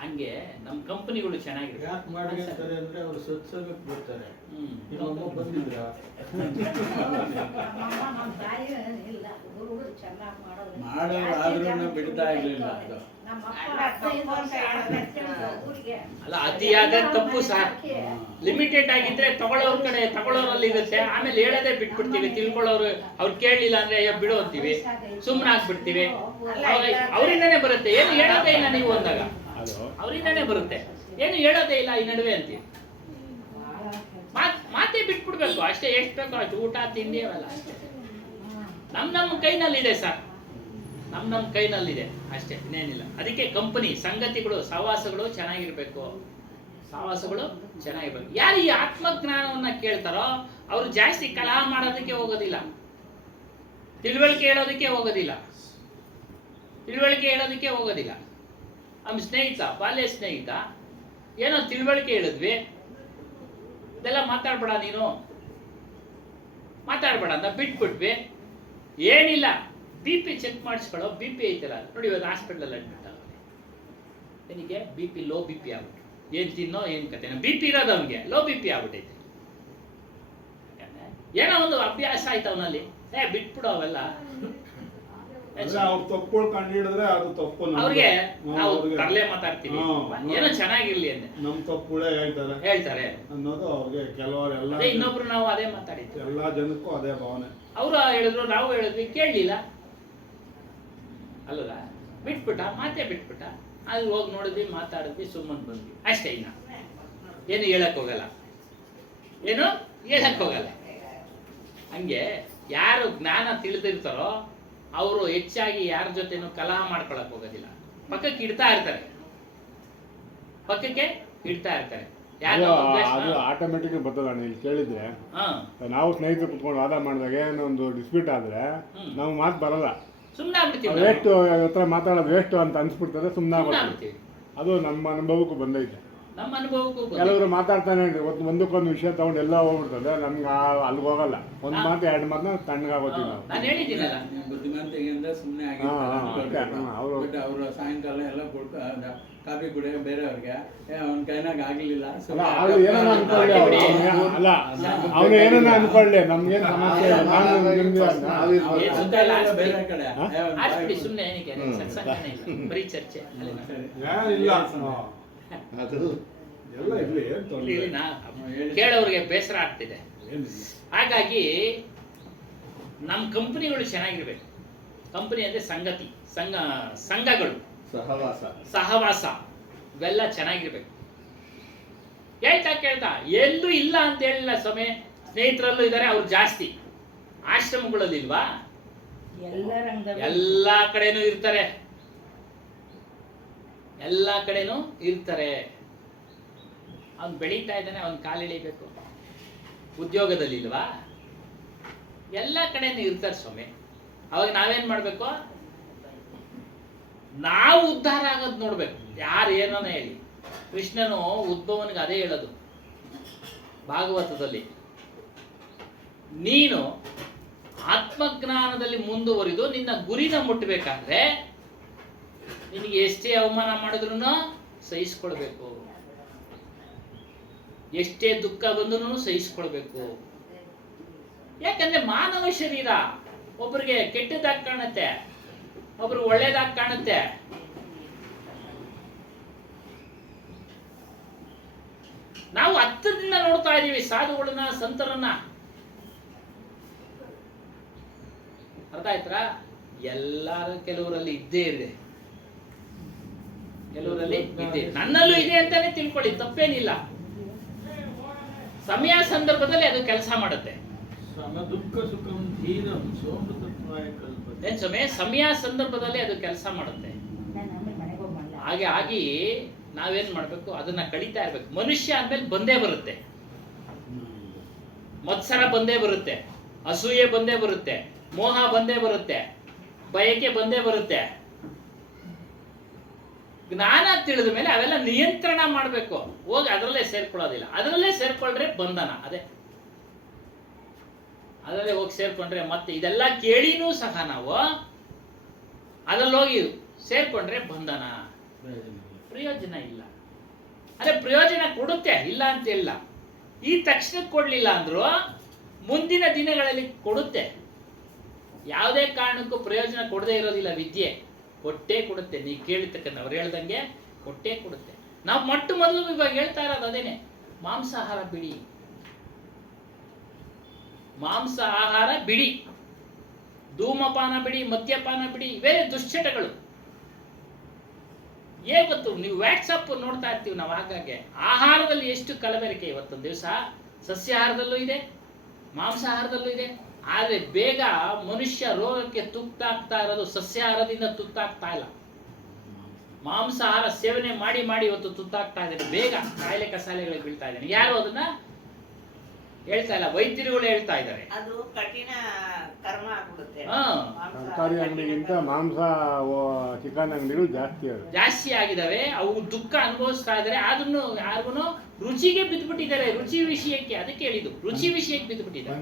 ಹಂಗೆ ನಮ್ಮ ಕಂಪನಿಗಳು ಚೆನ್ನಾಗಿದೆ. ಯಾಕೆ ಮಾಡಿರ್ತಾರೆ ಅಂದ್ರೆ ಅವ್ರು ಸತ್ಸಂಗಕ್ಕೆ ಬರ್ತಾರೆ. ಬಂದಿದ್ರ ಮಾಡೋರು ಬಿಡ್ತಾ ಇರ್ಲಿಲ್ಲ. ಅದು ಅಲ್ಲ, ಅತಿಯಾದ ತಪ್ಪು ಸರ್. ಲಿಮಿಟೆಡ್ ಆಗಿದ್ರೆ ತಗೊಳ್ಳೋರಲ್ಲಿ ಇರುತ್ತೆ. ಆಮೇಲೆ ಹೇಳೋದೇ ಬಿಟ್ಬಿಡ್ತೀವಿ. ತಿಳ್ಕೊಳ್ಳೋರು ಅವ್ರು ಕೇಳಲಿಲ್ಲ ಅಂದ್ರೆ ಬಿಡು ಅಂತೀವಿ, ಸುಮ್ಮನೆ ಆಗ್ಬಿಡ್ತೀವಿ. ಅವರಿಂದಾನೇ ಬರುತ್ತೆ. ಏನು ಹೇಳೋದೇ ಇಲ್ಲ ನೀವು ಅಂದಾಗ, ಅವರಿಂದಾನೇ ಬರುತ್ತೆ. ಏನು ಹೇಳೋದೇ ಇಲ್ಲ ಈ ನಡುವೆ ಅಂತೀವಿ. ಮಾತೇ ಬಿಟ್ಬಿಡ್ಬೇಕು ಅಷ್ಟೇ. ಎಷ್ಟು ಬೇಕೋ ಅಷ್ಟು ಊಟ ತಿಂಡಿ ಅವೆಲ್ಲ ಅಷ್ಟೇ ನಮ್ಮ ಕೈನಲ್ಲಿದೆ ಸರ್. ನಮ್ಮ ಕೈನಲ್ಲಿದೆ ಅಷ್ಟೇ, ಇನ್ನೇನಿಲ್ಲ. ಅದಕ್ಕೆ ಕಂಪನಿ ಸಂಗತಿಗಳು ಸಹವಾಸಗಳು ಚೆನ್ನಾಗಿರ್ಬೇಕು. ಯಾರು ಈ ಆತ್ಮಜ್ಞಾನವನ್ನ ಕೇಳ್ತಾರೋ ಅವರು ಜಾಸ್ತಿ ಕಲಹ ಮಾಡೋದಕ್ಕೆ ಹೋಗೋದಿಲ್ಲ, ತಿಳುವಳಿಕೆ ಹೇಳೋದಕ್ಕೆ ಹೋಗೋದಿಲ್ಲ. ನಮ್ಮ ಸ್ನೇಹಿತ, ಬಾಲ್ಯ ಸ್ನೇಹಿತ, ಏನೋ ತಿಳುವಳಿಕೆ ಹೇಳಿದ್ವಿ, ಇದೆಲ್ಲ ಮಾತಾಡ್ಬೇಡ ನೀನು, ಮಾತಾಡ್ಬೇಡ ಅಂತ ಬಿಟ್ಬಿಟ್ವಿ. ಏನಿಲ್ಲ, BP ಚೆಕ್ ಮಾಡಿಸ್ಕೊಳ್ಳೋ. BP ಐತಲ್ಲ ನೋಡಿ, ಇವಾಗ ಹಾಸ್ಪಿಟಲ್ ಅಡ್ಮಿಟ್ ಆಗುತ್ತೆ. ಏನಿಗೆ BP ಲೋ BP ಆಗ್ಬಿಟ್ಟು, ಏನು ತಿನ್ನೋ ಏನು ಕತೆ, BP ಇರೋದು ಅವನಿಗೆ ಲೋ BP ಆಗ್ಬಿಟ್ಟೈತೆ. ಏನೋ ಒಂದು ಅಭ್ಯಾಸ ಆಯ್ತು ಅವನಲ್ಲಿ. ಬಿಟ್ಬಿಡು ಅವೆಲ್ಲ. ಅವ್ರು ತಪ್ಪುಗಳು ಕಂಡು ಹಿಡಿದ್ರೆ ಅದು ತಪ್ಪು. ಅವ್ರಿಗೆ ನಾವು ತರಲೆ ಮಾತಾಡ್ತೀವಿ, ಏನೋ ಚೆನ್ನಾಗಿರ್ಲಿ ಅಂತ. ನಮ್ ತಪ್ಪುಗಳೇ ಹೇಳ್ತಾರೆ ಅನ್ನೋದು ಅವ್ರಿಗೆ ಕೆಲವರೆಲ್ಲ. ಇನ್ನೊಬ್ರು ನಾವು ಅದೇ ಮಾತಾಡಿದ್ವಿ. ಎಲ್ಲಾ ಜನಕ್ಕೂ ಅದೇ ಭಾವನೆ. ಅವರು ಹೇಳಿದ್ರು, ನಾವು ಹೇಳಿದ್ವಿ, ಕೇಳಲಿಲ್ಲ ಅಲ್ವಲ್ಲ, ಮಾತೇ ಬಿಟ್ಬಿಟ್ಟ. ಅಲ್ಲಿ ಹೋಗಿ ನೋಡಿದ್ವಿ, ಮಾತಾಡಿದ್ವಿ, ಸುಮ್ಮನೆ ಬಂದ್ವಿ ಅಷ್ಟೇ. ಇನ್ನ ಏನು ಹೇಳಕ್ ಹೋಗಲ್ಲ. ಹಂಗೆ ಯಾರು ಜ್ಞಾನ ತಿಳಿದಿರ್ತಾರೋ ಅವರು ಹೆಚ್ಚಾಗಿ ಯಾರ ಜೊತೆನೂ ಕಲಹ ಮಾಡ್ಕೊಳಕ್ ಹೋಗೋದಿಲ್ಲ. ಪಕ್ಕಕ್ಕೆ ಇಡ್ತಾ ಇರ್ತಾರೆ. ಅದು ಆಟೋಮೆಟಿಕ್ ಬರ್ತದ. ಇಲ್ಲಿ ಕೇಳಿದ್ರೆ ನಾವು ಸ್ನೇಹಿತರು ಕುತ್ಕೊಂಡು ವಾದ ಮಾಡಿದಾಗ ಏನೊಂದು ಡಿಸ್ಪ್ಯೂಟ್ ಆದ್ರೆ ನಾವು ಮಾತು ಬರಲ್ಲ, ವೇಸ್ಟ್ ಹತ್ರ ಮಾತಾಡೋದು ವೇಸ್ಟ್ ಅಂತ ಅನ್ಸ್ಬಿಡ್ತದೆ, ಸುಮ್ಮನೆ ಆಗ್ಬಿಡ್ತೀವಿ. ಅದು ನಮ್ಮ ಅನುಭವಕ್ಕೂ ಬಂದೈತೆ. ನಮ್ಮ ಅನುಭವಕ್ಕೂ ಬಂದಿದೆ. ಕೆಲವರು ಮಾತಾಡ್ತಾನೆ ಇರ್ತಾರೆ, ಒಂದಕ್ಕೊಂದು ವಿಷಯ ತಗೊಂಡು ಎಲ್ಲ ಹೋಗ್ಬಿಡ್ತದೆ, ನಮ್ಗೆ ಅಲ್ಲಿಗೆ ಹೋಗಲ್ಲ. ಒಂದು ಮಾತು ಎರಡು ಮಾತನ್ನ ತಣ್ಣಗಾಗೋತೀವಿ ನಾವು. ನಾನು ಹೇಳಿದ್ದೀನಲ್ಲ, ಬುದ್ಧಿಮಾಂತಿಕೆಯಿಂದ ಸುಮ್ಮನೆ ಅವರು ಬಟ್ ಅವರು ಸಾಯಂಕಾಲ ಎಲ್ಲ ಕೊಟ್ಟು ಕಾಫಿ ಕುಡಿಯೋ ಬೇರೆಯವ್ರಿಗೆ ಅವನ ಕೈನಾಗ ಆಗ್ಲಿಲ್ಲ ಅಲ್ಲ ಅವ್ರು ಏನನ್ನ ಅನ್ಕೊಳ್ಳಿ, ಅಲ್ಲ ಅವನು ಏನನ್ನ ಅನ್ಕೊಳ್ಳಿ, ನಮ್ಗೇನು ಸಮಸ್ಯೆ ಇಲ್ಲ. ನಾನು ನಿಮ್ಗೆ ಏನ್ ಸುತ್ತ ಇಲ್ಲ, ಬೇರೆ ಕಡೆ ಆಡ್ಸ್ಬಿಡಿ ಸುಮ್ಮನೆ, ಏನಕ್ಕೆ ಸತ್ಸಂಗನೇ ಇಲ್ಲ, ಬರೀ ಚರ್ಚೆ ಅಲ್ಲಿನ. ಏನಿಲ್ಲ ಅದು ಎಲ್ಲ ಇರ್ಲಿ, ಏನ್ ತೊಂದ್ರೆ ಇಲ್ಲಿ ಇಲ್ಲ. ಕೇಳೋರಿಗೆ ಬೇಸರ ಆಗ್ತಿದೆ. ಏನಿಲ್ಲ. ಹಾಗಾಗಿ ನಮ್ಮ ಕಂಪನಿಗಳು ಚೆನ್ನಾಗಿರ್ಬೇಕು. ಕಂಪನಿ ಅಂದ್ರೆ ಸಂಗತಿ, ಸಂಘಗಳು, ಸಹವಾಸ ಇವೆಲ್ಲ ಚೆನ್ನಾಗಿರ್ಬೇಕು. ಕೇಳ್ತಾ ಎಲ್ಲೂ ಇಲ್ಲ ಅಂತ ಹೇಳಿಲ್ಲ ಸ್ವಾಮಿ, ಸ್ನೇಹಿತರಲ್ಲೂ ಇದ್ದಾರೆ, ಅವ್ರು ಜಾಸ್ತಿ. ಆಶ್ರಮಗಳಲ್ಲಿ ಇಲ್ವಾ? ಎಲ್ಲಾ ಕಡೆನೂ ಇರ್ತಾರೆ, ಎಲ್ಲಾ ಕಡೆನೂ ಇರ್ತಾರೆ. ಅವ್ನು ಬೆಳೀತಾ ಇದ್ದಾನೆ, ಅವ್ನ ಕಾಲಿಳಿಬೇಕು. ಉದ್ಯೋಗದಲ್ಲಿ ಇಲ್ವಾ? ಎಲ್ಲ ಕಡೆನೂ ಇರ್ತಾರೆ ಸ್ವಾಮಿ. ಅವಾಗ ನಾವೇನ್ ಮಾಡ್ಬೇಕು? ನಾವು ಉದ್ಧಾರ ಆಗೋದು ನೋಡ್ಬೇಕು. ಯಾರು ಏನನ್ನ ಹೇಳಿ, ಕೃಷ್ಣನು ಉದ್ಭವನಿಗೆ ಅದೇ ಹೇಳೋದು ಭಾಗವತದಲ್ಲಿ, ನೀನು ಆತ್ಮಜ್ಞಾನದಲ್ಲಿ ಮುಂದುವರಿದು ನಿನ್ನ ಗುರಿನ ಮುಟ್ಟಬೇಕಾದ್ರೆ ನಿನಗೆ ಎಷ್ಟೇ ಅವಮಾನ ಮಾಡಿದ್ರು ಸಹಿಸ್ಕೊಳ್ಬೇಕು, ಎಷ್ಟೇ ದುಃಖ ಬಂದ್ರೂ ಸಹಿಸ್ಕೊಳ್ಬೇಕು. ಯಾಕಂದ್ರೆ ಮಾನವ ಶರೀರ ಒಬ್ಬರಿಗೆ ಕೆಟ್ಟದಾಗಿ ಕಾಣುತ್ತೆ, ಒಬ್ರು ಒಳ್ಳೇದಾಗಿ ಕಾಣುತ್ತೆ. ನಾವು ಹತ್ತಿರದಿಂದ ನೋಡ್ತಾ ಇದೀವಿ ಸಾಧುಗಳನ್ನ, ಸಂತರನ್ನ. ಅರ್ಥ ಆಯ್ತಾ? ಎಲ್ಲಾರು ಕೆಲವರಲ್ಲಿ ಇದ್ದೇ ಇದೆ, ಕೆಲವರಲ್ಲಿ ಇದೆ, ನನ್ನಲ್ಲೂ ಇದೆ ಅಂತಾನೆ ತಿಳ್ಕೊಳ್ಳಿ, ತಪ್ಪೇನಿಲ್ಲ. ಸಮಯ ಸಂದರ್ಭದಲ್ಲಿ ಅದು ಕೆಲಸ ಮಾಡುತ್ತೆ. ದುಃಖ ಸುಖಂ ಧೀರಂ ಸೋಮೃತತ್ವಾಯ ಕಲ್ಪತೆ. ಏನ್ ಸಮಯ ಸಂದರ್ಭದಲ್ಲಿ ಅದು ಕೆಲಸ ಮಾಡುತ್ತೆ. ಹಾಗೆ ಆಗಿ ನಾವೇನ್ ಮಾಡ್ಬೇಕು? ಅದನ್ನ ಕಳೀತಾ ಇರ್ಬೇಕು. ಮನುಷ್ಯ ಅಂದ್ಮೇಲೆ ಬಂದೇ ಬರುತ್ತೆ, ಮತ್ಸರ ಬಂದೇ ಬರುತ್ತೆ, ಅಸೂಯೆ ಬಂದೇ ಬರುತ್ತೆ, ಮೋಹ ಬಂದೇ ಬರುತ್ತೆ, ಬಯಕೆ ಬಂದೇ ಬರುತ್ತೆ. ಜ್ಞಾನ ತಿಳಿದ ಮೇಲೆ ಅವೆಲ್ಲ ನಿಯಂತ್ರಣ ಮಾಡಬೇಕು. ಹೋಗಿ ಅದರಲ್ಲೇ ಸೇರ್ಕೊಳ್ಳೋದಿಲ್ಲ. ಅದರಲ್ಲೇ ಸೇರ್ಕೊಂಡ್ರೆ ಬಂಧನ. ಅದರಲ್ಲೇ ಹೋಗಿ ಸೇರ್ಕೊಂಡ್ರೆ ಮತ್ತೆ ಇದೆಲ್ಲ ಕೇಳಿನೂ ಸಹ ನಾವು ಅದ್ರಲ್ಲಿ ಹೋಗಿ ಸೇರ್ಕೊಂಡ್ರೆ ಬಂಧನ, ಪ್ರಯೋಜನ ಇಲ್ಲ. ಅದೇ ಪ್ರಯೋಜನ ಕೊಡುತ್ತೆ, ಇಲ್ಲ ಅಂತ ಇಲ್ಲ. ಈ ತಕ್ಷಣ ಕೊಡ್ಲಿಲ್ಲ ಅಂದ್ರು ಮುಂದಿನ ದಿನಗಳಲ್ಲಿ ಕೊಡುತ್ತೆ. ಯಾವುದೇ ಕಾರಣಕ್ಕೂ ಪ್ರಯೋಜನ ಕೊಡದೇ ಇರೋದಿಲ್ಲ. ವಿದ್ಯೆ ಕೊಟ್ಟೇ ಕೊಡುತ್ತೆ. ನೀವು ಕೇಳಿರ್ತಕ್ಕಂಥ ಅವ್ರು ಹೇಳ್ದಂಗೆ ಕೊಟ್ಟೇ ಕೊಡುತ್ತೆ. ನಾವು ಮೊದಲು ಇವಾಗ ಹೇಳ್ತಾ ಇರೋದು ಅದೇನೆ, ಮಾಂಸಾಹಾರ ಬಿಡಿ, ಮಾಂಸ ಆಹಾರ ಬಿಡಿ, ಧೂಮಪಾನ ಬಿಡಿ, ಮದ್ಯಪಾನ ಬಿಡಿ, ಬೇರೆ ದುಶ್ಚಟಗಳು. ಗೊತ್ತು, ನೀವು ವಾಟ್ಸಪ್ ನೋಡ್ತಾ ಇರ್ತೀವಿ ನಾವು ಆಗಾಗ್ಗೆ. ಆಹಾರದಲ್ಲಿ ಎಷ್ಟು ಕಲಬೆರಕೆ ಇವತ್ತೊಂದು ದಿವಸ. ಸಸ್ಯಾಹಾರದಲ್ಲೂ ಇದೆ, ಮಾಂಸಾಹಾರದಲ್ಲೂ ಇದೆ. ಆದ್ರೆ ಬೇಗ ಮನುಷ್ಯ ರೋಗಕ್ಕೆ ತುತ್ತಾಗ್ತಾ ಇರೋದು ಸಸ್ಯಾಹಾರದಿಂದ ತುತ್ತಾಗ್ತಾ ಇಲ್ಲ. ಮಾಂಸಾಹಾರ ಸೇವನೆ ಮಾಡಿ ಇವತ್ತು ತುತ್ತಾಗ್ತಾ ಇದ್ದಾರೆ. ಬೇಗ ಕಾಯಿಲೆ ಕಸಾಲೆಗಳಿಗೆ ಬೀಳ್ತಾ ಇದ್ದಾನೆ. ಯಾರು ಅದನ್ನ ಹೇಳ್ತಾ ಇಲ್ಲ, ವೈದ್ಯರುಗಳು ಹೇಳ್ತಾ ಇದ್ದಾರೆ. ಅದು ಕಠಿಣ ಕರ್ಮ ಆಗ್ಬಿಡುತ್ತೆ. ತರಕಾರಿ ಅಂಗಡಿಗಿಂತ ಮಾಂಸ ಚಿಕನ್ ಅಂಗಡಿಗಳು ಜಾಸ್ತಿ ಆಗಿದಾವೆ. ಅವು ದುಃಖ ಅನುಭವಿಸ್ತಾ ಇದಾರೆ. ಅದನ್ನು ಯಾರಿಗೂ ರುಚಿಗೆ ಬಿದ್ದುಬಿಟ್ಟಿದ್ದಾರೆ. ರುಚಿ ವಿಷಯಕ್ಕೆ, ಅದಕ್ಕೆ ಹೇಳಿದ್ದು, ರುಚಿ ವಿಷಯಕ್ಕೆ ಬಿದ್ದುಬಿಟ್ಟಿದ್ದಾರೆ.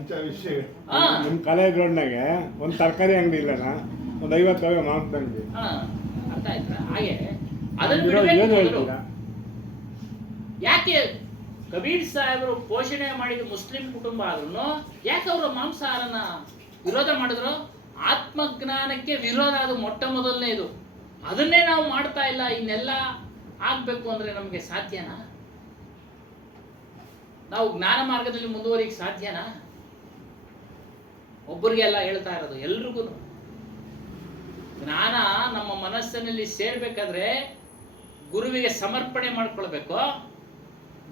ನಮ್ಮ ಕಾಲೇಜ್ ರೋಡ್ನಾಗೆ ಒಂದು ತರಕಾರಿ ಅಂಗಡಿ ಇಲ್ಲನ, ಒಂದು 50 ಮಾಂಸದ ಅಂಗಡಿ. ಅರ್ಥ ಆಯ್ತಾ? ಹಾಗೆ ಅದನ್ನು ಬಿಡಬೇಕು. ಯಾಕೆ ಕಬೀರ್ ಸಾಹೇಬರು ಪೋಷಣೆ ಮಾಡಿದ ಮುಸ್ಲಿಂ ಕುಟುಂಬ ಆದ್ರೂ ಯಾಕೆ ಅವರು ಮಾಂಸಾಹಾರನ ವಿರೋಧ ಮಾಡಿದ್ರು? ಆತ್ಮಜ್ಞಾನಕ್ಕೆ ವಿರೋಧ. ಅದು ಮೊದಲನೇದು. ಅದನ್ನೇ ನಾವು ಮಾಡ್ತಾ ಇಲ್ಲ. ಇನ್ನೆಲ್ಲ ಆಗ್ಬೇಕು ಅಂದ್ರೆ ನಮ್ಗೆ ಸಾಧ್ಯನಾ? ನಾವು ಜ್ಞಾನ ಮಾರ್ಗದಲ್ಲಿ ಮುಂದುವರಿಕೆ ಸಾಧ್ಯನಾ? ಒಬ್ಬರಿಗೆಲ್ಲ ಹೇಳ್ತಾ ಇರೋದು, ಎಲ್ರಿಗೂ ಜ್ಞಾನ ನಮ್ಮ ಮನಸ್ಸಿನಲ್ಲಿ ಸೇರ್ಬೇಕಾದ್ರೆ ಗುರುವಿಗೆ ಸಮರ್ಪಣೆ ಮಾಡ್ಕೊಳ್ಬೇಕು.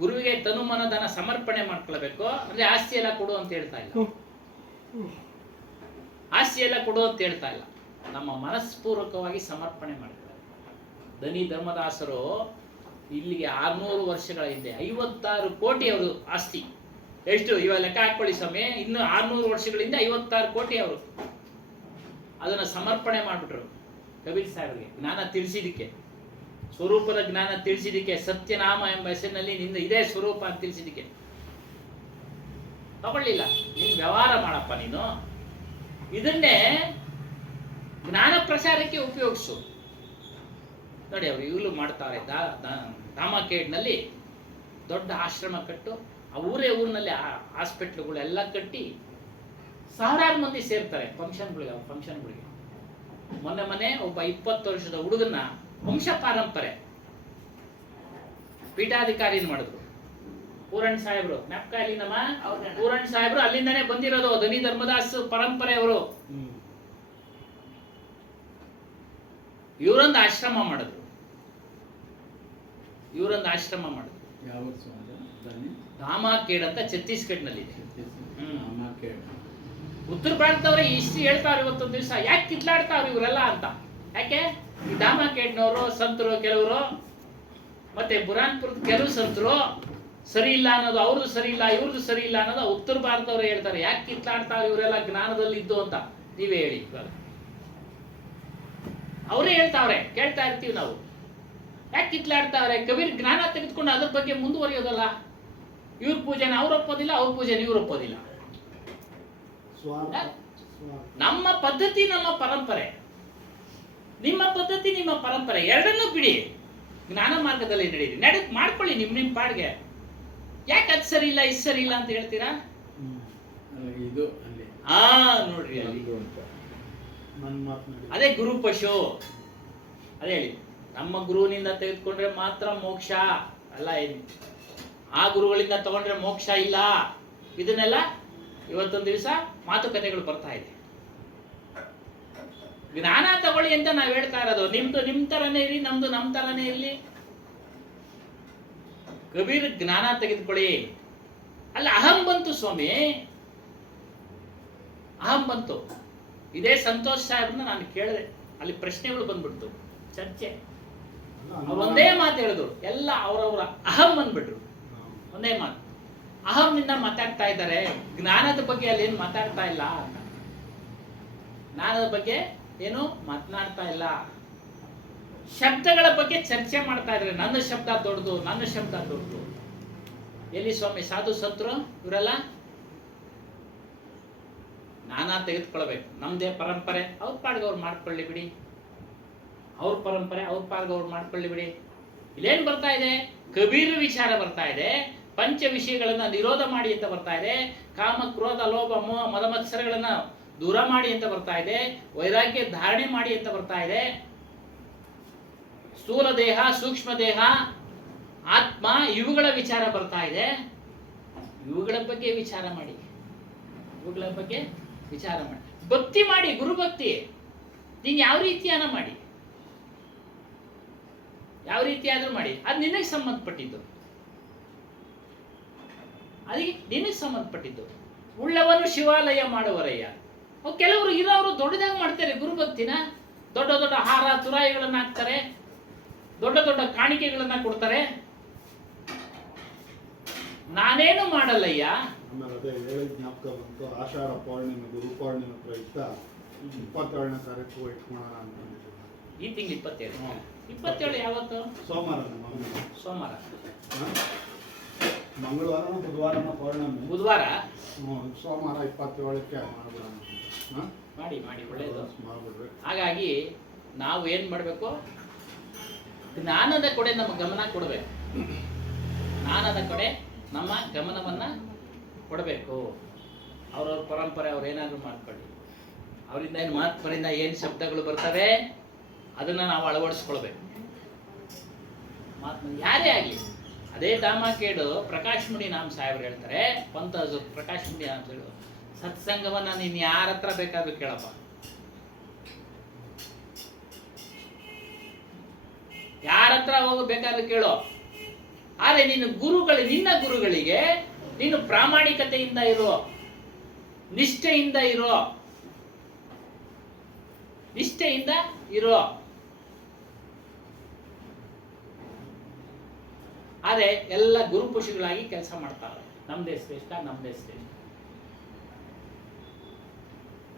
ಗುರುವಿಗೆ ತನು ಮನಧನ ಸಮರ್ಪಣೆ ಮಾಡ್ಕೊಳ್ಬೇಕು. ಅಂದ್ರೆ ಆಸ್ತಿ ಎಲ್ಲ ಕೊಡು ಅಂತ ಹೇಳ್ತಾ ಇಲ್ಲ, ಆಸ್ತಿ ಎಲ್ಲ ಕೊಡು ಅಂತ ಹೇಳ್ತಾ ಇಲ್ಲ. ನಮ್ಮ ಮನಸ್ಪೂರ್ವಕವಾಗಿ ಸಮರ್ಪಣೆ ಮಾಡ್ಕೊಳ್ಳೋದು. ದನಿ ಧರ್ಮದಾಸರು ಇಲ್ಲಿಗೆ 600 ವರ್ಷಗಳ ಹಿಂದೆ 56 ಕೋಟಿ ಅವರು ಆಸ್ತಿ. ಎಷ್ಟು ಇವಾಗ ಲೆಕ್ಕ ಹಾಕೊಳ್ಳಿ ಸ್ವಾಮಿ. ಇನ್ನು 600 ವರ್ಷಗಳಿಂದ 56 ಕೋಟಿ ಅವರು ಅದನ್ನ ಸಮರ್ಪಣೆ ಮಾಡ್ಬಿಟ್ರು ಕಬೀರ್ ಸಾಹೇಬ್ರಿಗೆ ಜ್ಞಾನ ತಿಳಿಸಿದಕ್ಕೆ. ಸ್ವರೂಪದ ಜ್ಞಾನ ತಿಳಿಸಿದಕ್ಕೆ, ಸತ್ಯನಾಮ ಎಂಬ ಹೆಸರಿನಲ್ಲಿ ನಿಂದ ಇದೇ ಸ್ವರೂಪ ಅಂತ ತಿಳಿಸಿದಕ್ಕೆ ತಗೊಳ್ಳಿಲ್ಲ. ನೀನು ವ್ಯವಹಾರ ಮಾಡಪ್ಪ. ನೀನು ಇದನ್ನೇ ಜ್ಞಾನ ಪ್ರಚಾರಕ್ಕೆ ಉಪಯೋಗಿಸು. ನೋಡಿ, ಅವರು ಈಗಲೂ ಮಾಡ್ತಾರೆ. ಧಾಮಕೇಡ್ನಲ್ಲಿ ದೊಡ್ಡ ಆಶ್ರಮ ಕಟ್ಟು, ಆ ಊರಿನಲ್ಲಿ ಹಾಸ್ಪಿಟ್ಲ್ಗಳೆಲ್ಲ ಕಟ್ಟಿ ಸಾವಿರಾರು ಮಂದಿ ಸೇರ್ತಾರೆ ಫಂಕ್ಷನ್ಗಳಿಗೆ. ಮೊನ್ನೆ ಒಬ್ಬ 20 ವರ್ಷದ ಹುಡುಗನ್ನ ವಂಶ ಪಾರಂಪರೆ ಪೀಠಾಧಿಕಾರಿ ಮಾಡಿದ್ರು. ಪೂರಣ್ ಸಾಹೇಬ್ರು ಜ್ಞಾಪಕ ಇಲ್ಲಿ ನಮ್ಮ ಪೂರಣ್ ಸಾಹೇಬ್ರು ಅಲ್ಲಿಂದಾನೇ ಬಂದಿರೋದು. ಧನಿ ಧರ್ಮದಾಸ್ ಪರಂಪರೆ ಅವರು. ಇವರೊಂದು ಆಶ್ರಮ ಮಾಡಿದ್ರು. ಯಾವ ಸ್ವಾಮಿ? ಧಾಮಕೇಡ್ ಅಂತ ಛತ್ತೀಸ್ಗಢ್ನಲ್ಲಿದೆ. ಉತ್ತರ ಭಾರತದವರೇ ಇಷ್ಟು ಹೇಳ್ತಾವ್ರೆ ಇವತ್ತೊಂದು ದಿವಸ. ಯಾಕೆ ಕಿತ್ಲಾಡ್ತಾವ್ರೆ ಇವರೆಲ್ಲ ಅಂತ? ಯಾಕೆ ಈ ಧಾಮಕೇಡ್ನವರು ಸಂತರು ಕೆಲವರು, ಮತ್ತೆ ಬುರಾನ್ಪುರದ ಕೆಲವು ಸಂತರು ಸರಿ ಇಲ್ಲ ಅನ್ನೋದು, ಅವ್ರದ್ದು ಸರಿ ಇಲ್ಲ, ಇವ್ರದ್ದು ಸರಿ ಇಲ್ಲ ಅನ್ನೋದು ಉತ್ತರ ಭಾರತದವರು ಹೇಳ್ತಾರೆ. ಯಾಕೆ ಕಿತ್ಲಾಡ್ತಾವ್ರೆ ಇವರೆಲ್ಲ ಜ್ಞಾನದಲ್ಲಿ ಇದ್ದು ಅಂತ? ನೀವೇ ಹೇಳಿ. ಅವರೇ ಹೇಳ್ತಾವ್ರೆ, ಕೇಳ್ತಾ ಇರ್ತೀವಿ ನಾವು. ಯಾಕೆ ಕಿತ್ಲಾಡ್ತಾವ್ರೆ? ಕಬೀರ್ ಜ್ಞಾನ ತೆಗೆದುಕೊಂಡು ಅದ್ರ ಬಗ್ಗೆ ಮುಂದುವರಿಯೋದಲ್ಲ. ಇವ್ರ ಪೂಜೆನ ಅವ್ರು ಒಪ್ಪೋದಿಲ್ಲ, ಅವ್ರ ಪೂಜೆನ ಇವ್ರು ಒಪ್ಪೋದಿಲ್ಲ. ನಮ್ಮ ಪದ್ಧತಿ ನಮ್ಮ ಪರಂಪರೆ, ನಿಮ್ಮ ಪದ್ಧತಿ ನಿಮ್ಮ ಪರಂಪರೆ, ಎರಡನ್ನೂ ಬಿಡಿ. ಜ್ಞಾನ ಮಾರ್ಗದಲ್ಲಿ ನಡೀರಿ, ಮಾಡ್ಕೊಳ್ಳಿ ನಿಮ್ಮ ಪಾಡ್ಗೆ. ಯಾಕೆ ಅದು ಸರಿ ಇಲ್ಲ, ಇದು ಸರಿ ಇಲ್ಲ ಅಂತ ಹೇಳ್ತೀರಾ? ಇದು ನೋಡ್ರಿ ಅಲ್ಲಿ ಅದೇ ಗುರು ಪಶು. ಅದೇ ಹೇಳಿ, ನಮ್ಮ ಗುರುವಿನಿಂದ ತೆಗೆದುಕೊಂಡ್ರೆ ಮಾತ್ರ ಮೋಕ್ಷ ಅಲ್ಲ, ಆ ಗುರುಗಳಿಂದ ತಗೊಂಡ್ರೆ ಮೋಕ್ಷ ಇಲ್ಲ. ಇದನ್ನೆಲ್ಲ ಇವತ್ತೊಂದು ದಿವಸ ಮಾತುಕತೆಗಳು ಬರ್ತಾ ಇದೆ. ಜ್ಞಾನ ತಗೊಳ್ಳಿ ಅಂತ ನಾವ್ ಹೇಳ್ತಾ ಇರೋದು. ನಿಮ್ದು ನಿಮ್ ತರನೇ ಇರಿ, ನಮ್ದು ನಮ್ ತರನೇ ಇರ್ಲಿ. ಕಬೀರ್ ಜ್ಞಾನ ತೆಗೆದುಕೊಳ್ಳಿ. ಅಲ್ಲ, ಅಹಂ ಬಂತು ಸ್ವಾಮಿ, ಅಹಂ ಬಂತು. ಇದೇ ಸಂತೋಷ್ ಸಾಹೇಬ್ರನ್ನ ನಾನು ಕೇಳಿದೆ, ಅಲ್ಲಿ ಪ್ರಶ್ನೆಗಳು ಬಂದ್ಬಿಡ್ತು, ಚರ್ಚೆ. ಅವ್ರು ಒಂದೇ ಮಾತು ಹೇಳಿದ್ರು, ಎಲ್ಲ ಅವರವರ ಅಹಂ ಬಂದ್ಬಿಟ್ರು. ಒಂದೇ ಮಾತು, ಅಹಂನಿಂದ ಮಾತಾಡ್ತಾ ಇದ್ದಾರೆ, ಜ್ಞಾನದ ಬಗ್ಗೆ ಅಲ್ಲಿ ಏನು ಮಾತಾಡ್ತಾ ಇಲ್ಲ ಅಂತ. ಜ್ಞಾನದ ಬಗ್ಗೆ ಏನು ಮಾತನಾಡ್ತಾ ಇಲ್ಲ, ಶಬ್ದಗಳ ಬಗ್ಗೆ ಚರ್ಚೆ ಮಾಡ್ತಾ ಇದ್ದಾರೆ. ನನ್ನ ಶಬ್ದ ದೊಡ್ಡದು, ನನ್ನ ಶಬ್ದ ದೊಡ್ಡದು. ಎಲ್ಲಿ ಸ್ವಾಮಿ ಸಾಧು ಸಂತರು ಇವರೆಲ್ಲ? ಜ್ಞಾನ ತೆಗೆದುಕೊಳ್ಬೇಕು, ನಮ್ದೇ ಪರಂಪರೆ, ಅವ್ರ ಪಾಡ್ಗೆ ಅವ್ರು ಮಾಡ್ಕೊಳ್ಳಿ ಬಿಡಿ. ಅವ್ರ ಪರಂಪರೆ ಅವ್ರ ಪಾಡ್ಗೆ ಅವ್ರು ಮಾಡ್ಕೊಳ್ಳಿ ಬಿಡಿ. ಇಲ್ಲೇನ್ ಬರ್ತಾ ಇದೆ? ಕಬೀರ್ ವಿಚಾರ ಬರ್ತಾ ಇದೆ. ಪಂಚ ವಿಷಯಗಳನ್ನ ನಿರೋಧ ಮಾಡಿ ಅಂತ ಬರ್ತಾ ಇದೆ. ಕಾಮ ಕ್ರೋಧ ಲೋಭ ಮೋಹ ಮದ ಮತ್ಸರಗಳನ್ನ ದೂರ ಮಾಡಿ ಅಂತ ಬರ್ತಾ ಇದೆ. ವೈರಾಗ್ಯ ಧಾರಣೆ ಮಾಡಿ ಅಂತ ಬರ್ತಾ ಇದೆ. ಸ್ಥೂಲ ದೇಹ, ಸೂಕ್ಷ್ಮ ದೇಹ, ಆತ್ಮ, ಇವುಗಳ ವಿಚಾರ ಬರ್ತಾ ಇದೆ. ಇವುಗಳ ಬಗ್ಗೆ ವಿಚಾರ ಮಾಡಿ, ಇವುಗಳ ಬಗ್ಗೆ ವಿಚಾರ ಮಾಡಿ. ಭಕ್ತಿ ಮಾಡಿ, ಗುರು ಭಕ್ತಿ. ನೀನ್ ಯಾವ ರೀತಿಯಾನ ಮಾಡಿ, ಯಾವ ರೀತಿಯಾದ್ರೂ ಮಾಡಿ, ಅದು ನಿನಗೆ ಸಂಬಂಧಪಟ್ಟಿದ್ದು, ಅದಕ್ಕೆ ನಿನಗೆ ಸಂಬಂಧಪಟ್ಟಿದ್ದು. ಉಳ್ಳವನು ಶಿವಾಲಯ ಮಾಡುವರಯ್ಯ. ಕೆಲವರು ಇರೋರು ದೊಡ್ಡದಾಗಿ ಮಾಡ್ತಾರೆ ಗುರುಭಕ್ತಿನ. ದೊಡ್ಡ ದೊಡ್ಡ ಹಾರ ತುರಾಯಿಗಳನ್ನ ಹಾಕ್ತಾರೆ, ದೊಡ್ಡ ದೊಡ್ಡ ಕಾಣಿಕೆಗಳನ್ನ ಕೊಡ್ತಾರೆ. ನಾನೇನು ಮಾಡಲ್ಲಯ್ಯ. ಆಮೇಲೆ ಅದೇ ಹೇಳಿದ ಜ್ಞಾಪಕ ಬಂತು, ಆಷಾಢ ಪೌರ್ಣಿಮೆ ಗುರು ಪೌರ್ಣಿಮೆ ಪ್ರಯುಕ್ತ 27ನೇ ತಾರೀಕು ಇಟ್ಕೊಳ್ಳೋಣ ಅನ್ಕೊಂಡಿದ್ದೀವಿ. ಈ ತಿಂಗಳು 27. 27 ಯಾವತ್ತು? ಸೋಮವಾರ. ಸೋಮವಾರ, ಮಂಗಳವಾರ ಬುಧವಾರನ ಪೌರ್ಣಮಿ. ಬುಧವಾರ, ಸೋಮವಾರ 27ಕ್ಕೆ ಮಾಡ್ಬಿಡೋಣ. ಮಾಡಿ ಮಾಡಿ, ಒಳ್ಳೇದು ಮಾಡ್ಬಿಡ್ರಿ. ಹಾಗಾಗಿ ನಾವು ಏನ್ ಮಾಡಬೇಕು? ಜ್ಞಾನದ ಕಡೆ ನಮ್ಮ ಗಮನ ಕೊಡಬೇಕು. ಜ್ಞಾನದ ಕಡೆ ನಮ್ಮ ಗಮನವನ್ನ ಕೊಡಬೇಕು. ಅವ್ರವ್ರ ಪರಂಪರೆ ಅವ್ರು ಏನಾದ್ರು ಮಾಡ್ಕೊಳ್ಳಿ. ಅವರಿಂದ ಏನು ಮಾತುಗಳಿಂದ ಏನು ಶಬ್ದಗಳು ಬರ್ತವೆ ಅದನ್ನ ನಾವು ಅಳವಡಿಸ್ಕೊಳ್ಬೇಕು. ಯಾರೇ ಆಗಲಿ. ಅದೇ ಧಾಮಕೇಡು ಪ್ರಕಾಶ್ ಮುನಿ ನಾಮ್ ಸಾಹೇಬ್ರು ಹೇಳ್ತಾರೆ, ಪಂತ ಪ್ರಕಾಶ್ ಮುನಿ ಅಂತ ಹೇಳು, ಸತ್ಸಂಗವನ್ನ ನೀನ್ ಯಾರ ಹತ್ರ ಬೇಕಾದ್ರೂ ಕೇಳಪ್ಪ, ಯಾರ ಹತ್ರ ಹೋಗಬೇಕಾದ್ರೂ ಕೇಳೋ. ಆದ್ರೆ ನಿನ್ನ ಗುರುಗಳಿಗೆ ನೀನು ಪ್ರಾಮಾಣಿಕತೆಯಿಂದ ಇರೋ, ನಿಷ್ಠೆಯಿಂದ ಇರೋ. ಆದ್ರೆ ಎಲ್ಲ ಗುರುಪುಷಿಗಳಾಗಿ ಕೆಲಸ ಮಾಡ್ತಾರೆ. ನಮ್ದೇ ಶ್ರೇಷ್ಠ, ನಮ್ದೇ ಶ್ರೇಷ್ಠ,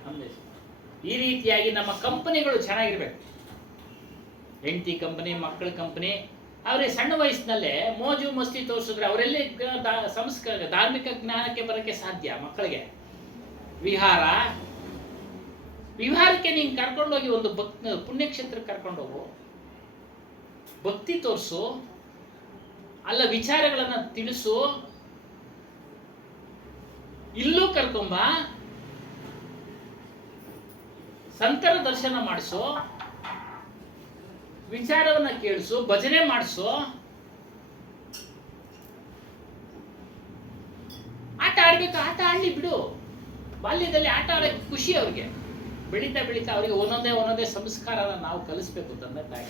ನಮ್ದೇ ಶ್ರೇಷ್ಠ. ಈ ರೀತಿಯಾಗಿ ನಮ್ಮ ಕಂಪನಿಗಳು ಚೆನ್ನಾಗಿರ್ಬೇಕು. ಹೆಂಡತಿ ಕಂಪನಿ, ಮಕ್ಕಳ ಕಂಪನಿ. ಅವ್ರಿಗೆ ಸಣ್ಣ ವಯಸ್ಸಿನಲ್ಲೇ ಮೋಜು ಮಸ್ತಿ ತೋರಿಸಿದ್ರೆ ಅವರೆಲ್ಲಿ ಸಂಸ್ಕಾರ ಧಾರ್ಮಿಕ ಜ್ಞಾನಕ್ಕೆ ಬರೋಕ್ಕೆ ಸಾಧ್ಯ? ಮಕ್ಕಳಿಗೆ ವಿಹಾರಕ್ಕೆ ನೀನು ಕರ್ಕೊಂಡೋಗಿ ಒಂದು ಪುಣ್ಯಕ್ಷೇತ್ರಕ್ಕೆ ಕರ್ಕೊಂಡೋಗು, ಭಕ್ತಿ ತೋರಿಸು, ಅಲ್ಲ ವಿಚಾರಗಳನ್ನ ತಿಳಿಸು, ಇಲ್ಲೂ ಕರ್ಕೊಂಬ, ಸಂತರ ದರ್ಶನ ಮಾಡಿಸು, ವಿಚಾರವನ್ನ ಕೇಳಿಸು, ಭಜನೆ ಮಾಡಿಸು, ಆಟ ಆಡ್ಬೇಕು, ಆಟ ಆಡ್ಲಿ ಬಿಡು. ಬಾಲ್ಯದಲ್ಲಿ ಆಟ ಆಡೋಕ್ಕೆ ಖುಷಿ ಅವ್ರಿಗೆ. ಬೆಳೀತಾ ಬೆಳೀತಾ ಅವರಿಗೆ ಒಂದೊಂದೇ ಸಂಸ್ಕಾರನ ನಾವು ಕಲಿಸ್ಬೇಕು ತಂದೆ ತಾಯಿ.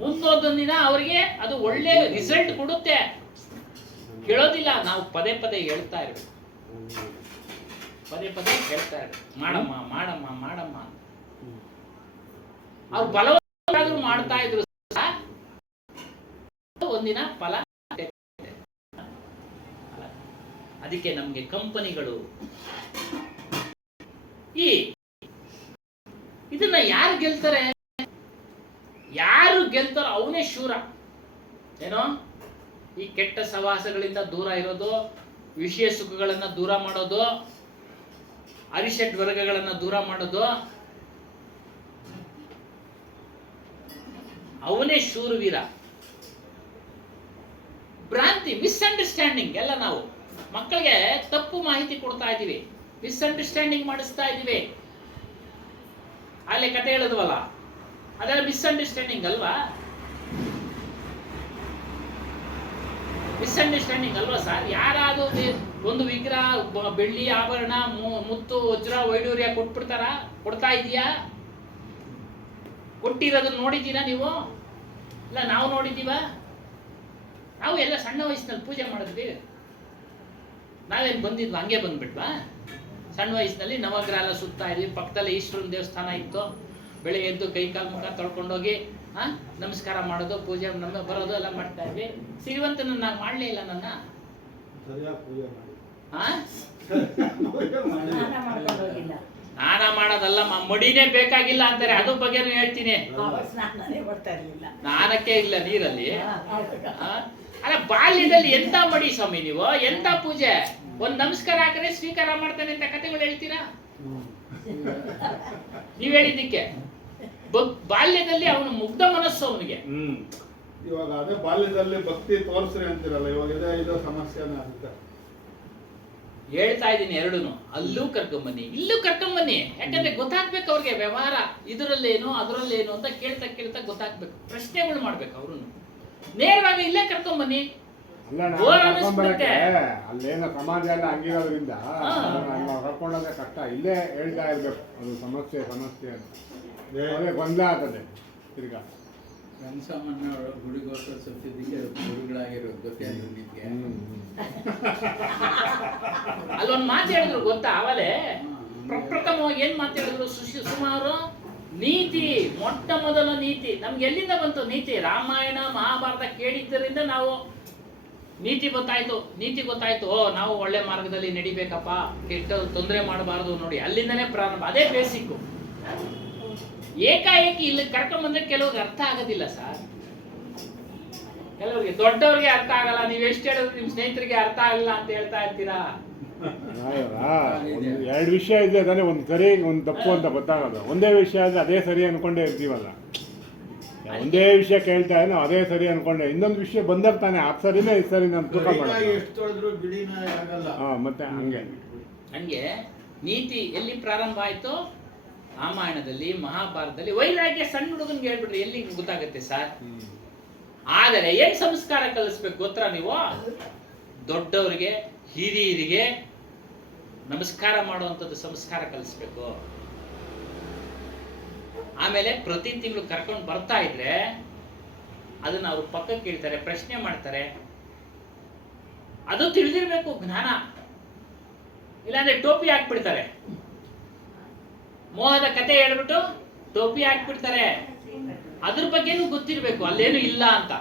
ಮುಂದೊಂದು ದಿನ ಅವರಿಗೆ ಅದು ಒಳ್ಳೆ ರಿಸಲ್ಟ್ ಕೊಡುತ್ತೆ. ಕೇಳೋದಿಲ್ಲ, ನಾವು ಪದೇ ಪದೇ ಹೇಳ್ತಾ ಇರ್ಬೇಕು, ಪದೇ ಪದೇ ಹೇಳ್ತಾ ಇರ್ಬೇಕು, ಮಾಡಮ್ಮ ಮಾಡಮ್ಮ ಮಾಡಮ್ಮ. ಅವ್ರು ಬಲವಾದ್ರೂ ಮಾಡ್ತಾ ಇದ್ರು ಒಂದಿನ ಫಲ. ಅದಕ್ಕೆ ನಮ್ಗೆ ಕಂಪನಿಗಳು ಇದನ್ನ ಯಾರು ಗೆಲ್ತಾರೆ? ಯಾರು ಗೆಲ್ತಾರೋ ಅವನೇ ಶೂರ. ಏನೋ ಈ ಕೆಟ್ಟ ಸವಾಸಗಳಿಂದ ದೂರ ಇರೋದು, ವಿಷಯ ಸುಖಗಳನ್ನ ದೂರ ಮಾಡೋದು, ಅರಿಷಡ್ ವರ್ಗಗಳನ್ನ ದೂರ ಮಾಡೋದು, ಅವನೇ ಶೂರವೀರ. ಭ್ರಾಂತಿ, ಮಿಸ್ಅಂಡರ್ಸ್ಟ್ಯಾಂಡಿಂಗ್ ಎಲ್ಲ ನಾವು ಮಕ್ಕಳಿಗೆ ತಪ್ಪು ಮಾಹಿತಿ ಕೊಡ್ತಾ ಇದ್ದೀವಿ, ಮಿಸ್ಅಂಡರ್ಸ್ಟ್ಯಾಂಡಿಂಗ್ ಮಾಡಿಸ್ತಾ ಇದ್ದೀವಿ. ಅಲ್ಲಿ ಕತೆ ಹೇಳಿದ್ವಲ್ಲ, ಅದೆಲ್ಲ ಮಿಸ್ಅಂಡರ್ಸ್ಟ್ಯಾಂಡಿಂಗ್ ಅಲ್ವಾ? ಮಿಸ್ಅಂಡರ್ಸ್ಟ್ಯಾಂಡಿಂಗ್ ಅಲ್ವಾ ಸರ್? ಯಾರಾದ್ರೂ ಒಂದು ವಿಗ್ರಹ, ಬೆಳ್ಳಿ ಆಭರಣ, ಮುತ್ತು ವಜ್ರ ವೈಡೂರ್ಯ ಕೊಟ್ಬಿಡ್ತಾರ? ಕೊಡ್ತಾ ಇದೀಯಾ? ಕೊಟ್ಟಿರೋದನ್ನ ನೋಡಿದ್ದೀರಾ ನೀವು? ಇಲ್ಲ ನಾವು ನೋಡಿದ್ದೀವ? ನಾವು ಎಲ್ಲ ಸಣ್ಣ ವಯಸ್ಸಿನಲ್ಲಿ ಪೂಜೆ ಮಾಡಿದ್ವಿ. ನಾವೇನು ಬಂದಿದ್ವಿ ಹಂಗೆ ಬಂದ್ಬಿಟ್ವಾ? ಸಣ್ಣ ವಯಸ್ಸಿನಲ್ಲಿ ನವಗ್ರಹ ಎಲ್ಲ ಸುತ್ತಾ ಇದ್ವಿ. ಪಕ್ಕದಲ್ಲಿ ಈಶ್ವರನ ದೇವಸ್ಥಾನ ಇತ್ತು. ಬೆಳಿಗ್ಗೆ ಎದ್ದು ಕೈ ಕಾಲು ಮುಖ ತೊಳ್ಕೊಂಡೋಗಿ ನಮಸ್ಕಾರ ಮಾಡೋದು, ಪೂಜೆ ನಮ್ಮ ಬರೋದು ಎಲ್ಲ ಮಾಡ್ತಾ ಇದ್ವಿ. ಸಿರಿವಂತನ ನಾನು ಮಾಡಲೇ ಇಲ್ಲ. ನನ್ನ ಸ್ನಾನ ಮಾಡೋದಲ್ಲ, ಮಡಿನೇ ಬೇಕಾಗಿಲ್ಲ ಅಂತಾರೆ. ಅದ್ರ ಬಗ್ಗೆನೂ ಹೇಳ್ತೀನಿ. ಸ್ನಾನಕ್ಕೆ ಇಲ್ಲ ನೀರಲ್ಲಿ. ಅಲ್ಲ, ಬಾಲ್ಯದಲ್ಲಿ ಎಂತ ಮಡಿ ಸ್ವಾಮಿ ನೀವು? ಎಂತ ಪೂಜೆ? ಒಂದ್ ನಮಸ್ಕಾರ ಹಾಕಿದ್ರೆ ಸ್ವೀಕಾರ ಮಾಡ್ತಾನೆ ಅಂತ ಕಥೆಗಳು ಹೇಳ್ತೀರಾ? ನೀವ್ ಹೇಳಿದ್ದಕ್ಕೆ ಬಾಲ್ಯದಲ್ಲಿ ಅವನು ಮುಗ್ಧ ಮನಸ್ಸು ಅವನಿಗೆ. ಇವಾಗ ಅದೇ ಬಾಲ್ಯದಲ್ಲಿ ಭಕ್ತಿ ತೋರಿಸ್ರಿ ಅಂತಿರಲ್ಲ, ಇವಾಗ ಇದು ಸಮಸ್ಯೆನ ಅಂತ ಹೇಳ್ತಾ ಇದ್ದೀನಿ. ಎರಡೂನು ಅಲ್ಲೂ ಕರ್ಕೊಂಬನ್ನಿ, ಇಲ್ಲೂ ಕರ್ಕೊಂಬನ್ನಿ. ಯಾಕಂದ್ರೆ ಗೊತ್ತಾಗ್ಬೇಕು ಅವ್ರಿಗೆ ವ್ಯವಹಾರ ಇದರಲ್ಲೇನು ಅದರಲ್ಲೇನು ಅಂತ ಕೇಳ್ತಾ ಕೇಳ್ತಾ ಗೊತ್ತಾಗ್ಬೇಕು. ಪ್ರಶ್ನೆಗಳು ಮಾಡ್ಬೇಕು ಅವ್ರು. ನೇರವಾಗಿ ಇಲ್ಲೇ ಕರ್ಕೊಂಬನ್ನಿ. ಅಲ್ಲೇನೋ ಸಮಾಜ ಎಲ್ಲ ಹಂಗಿರೋದ್ರಿಂದ ಕರ್ಕೊಂಡೋದ್ರೆ ಕಷ್ಟ. ಇಲ್ಲೇ ಹೇಳ್ತಾ ಇರ್ಬೇಕು, ಅದು ಸಮಸ್ಯೆ ಅಂತ ಗೊಂದಲ ಆಗ್ತದೆ. ತಿರ್ಗಾ ಜನಸಾಮಾನ್ಯ ಗುಡಿಗೋಸ್ಕರ ಸತ್ತಿದ್ದಕ್ಕೆ ಗುರುಗಳಾಗಿರೋದು ಗೊತ್ತೇನು ನಿಮ್ಗೆ? ಅಲ್ಲೊಂದು ಮಾತು ಹೇಳಿದ್ರು ಗೊತ್ತಾ? ಅವಲೇ ಪ್ರಪ್ರಥಮವಾಗಿ ಏನ್ ಮಾತು ಹೇಳಿದ್ರು ಸುಮಾರು? ನೀತಿ, ಮೊಟ್ಟ ಮೊದಲ ನೀತಿ. ನಮ್ಗೆ ಎಲ್ಲಿಂದ ಬಂತು ನೀತಿ? ರಾಮಾಯಣ ಮಹಾಭಾರತ ಕೇಳಿದ್ದರಿಂದ ನಾವು ನೀತಿ ಗೊತ್ತಾಯ್ತು. ಓ, ನಾವು ಒಳ್ಳೆ ಮಾರ್ಗದಲ್ಲಿ ನಡಿಬೇಕಪ್ಪ, ಕೆಟ್ಟ ತೊಂದರೆ ಮಾಡಬಾರದು. ನೋಡಿ, ಅಲ್ಲಿಂದನೇ ಪ್ರಾರಂಭ. ಅದೇ ಬೇಸಿಕ್. ಏಕಾಏಕಿ ಇಲ್ಲಿ ಕರ್ಕೊಂಡ್ಬಂದ್ರೆ ಕೆಲವ್ರಿಗೆ ಅರ್ಥ ಆಗೋದಿಲ್ಲ ಸರ್. ಕೆಲವರಿಗೆ, ದೊಡ್ಡವ್ರಿಗೆ ಅರ್ಥ ಆಗಲ್ಲ. ನೀವ್ ಎಷ್ಟು ಹೇಳಿದ್ರು ನಿಮ್ ಸ್ನೇಹಿತರಿಗೆ ಅರ್ಥ ಆಗಲ್ಲ ಅಂತ ಹೇಳ್ತಾ ಇರ್ತೀರಾ. ಎರಡು ವಿಷಯ ಇದೆ ತಾನೇ, ಒಂದು ಸರಿ ಒಂದು ತಪ್ಪು ಅಂತ ಗೊತ್ತಾಗೋದು. ಒಂದೇ ವಿಷಯ ಆದ್ರೆ ಅದೇ ಸರಿ ಅನ್ಕೊಂಡೇ ಇರ್ತೀವಲ್ಲ. ಒಂದೇ ವಿಷಯ ಕೇಳ್ತಾ ನಾವು ಅದೇ ಸರಿ ಅನ್ಕೊಂಡೆ, ಇನ್ನೊಂದು ವಿಷಯ ಬಂದಾಗ ತಾನೆ ಆ ಸರಿನೇ ಈ ಸರಿ ನಾನು ತೂಕ ಮತ್ತೆ ಹಂಗೆ ನೀತಿ ಎಲ್ಲಿ ಪ್ರಾರಂಭ ಆಯ್ತು? ರಾಮಾಯಣದಲ್ಲಿ, ಮಹಾಭಾರತದಲ್ಲಿ. ವೈರಾಗ್ಯ ಸಣ್ಣ ಹುಡುಗನ್ಗೆ ಹೇಳ್ಬಿಟ್ರೆ ಎಲ್ಲಿ ಗೊತ್ತಾಗುತ್ತೆ ಸರ್? ಆದರೆ ಏನ್ ಸಂಸ್ಕಾರ ಕಲಿಸ್ಬೇಕು ಗೊತ್ತಾ ನೀವು? ದೊಡ್ಡವರಿಗೆ, ಹಿರಿಯರಿಗೆ ನಮಸ್ಕಾರ ಮಾಡುವಂಥದ್ದು ಸಂಸ್ಕಾರ ಕಲಿಸ್ಬೇಕು. ಆಮೇಲೆ ಪ್ರತಿ ತಿಂಗಳು ಕರ್ಕೊಂಡು ಬರ್ತಾ ಇದ್ರೆ ಅದನ್ನ ಅವ್ರು ಪಕ್ಕಕ್ಕೆ ಕೇಳ್ತಾರೆ, ಪ್ರಶ್ನೆ ಮಾಡ್ತಾರೆ. ಅದು ತಿಳಿದಿರ್ಬೇಕು ಜ್ಞಾನ. ಇಲ್ಲಾಂದ್ರೆ ಟೋಪಿ ಹಾಕ್ಬಿಡ್ತಾರೆ. ಮೋಹದ ಕತೆ ಹೇಳ್ಬಿಟ್ಟು ಟೋಪಿ ಹಾಕ್ಬಿಡ್ತಾರೆ. ಅದ್ರ ಬಗ್ಗೆನೂ ಗೊತ್ತಿರ್ಬೇಕು, ಅಲ್ಲೇನು ಇಲ್ಲ ಅಂತ.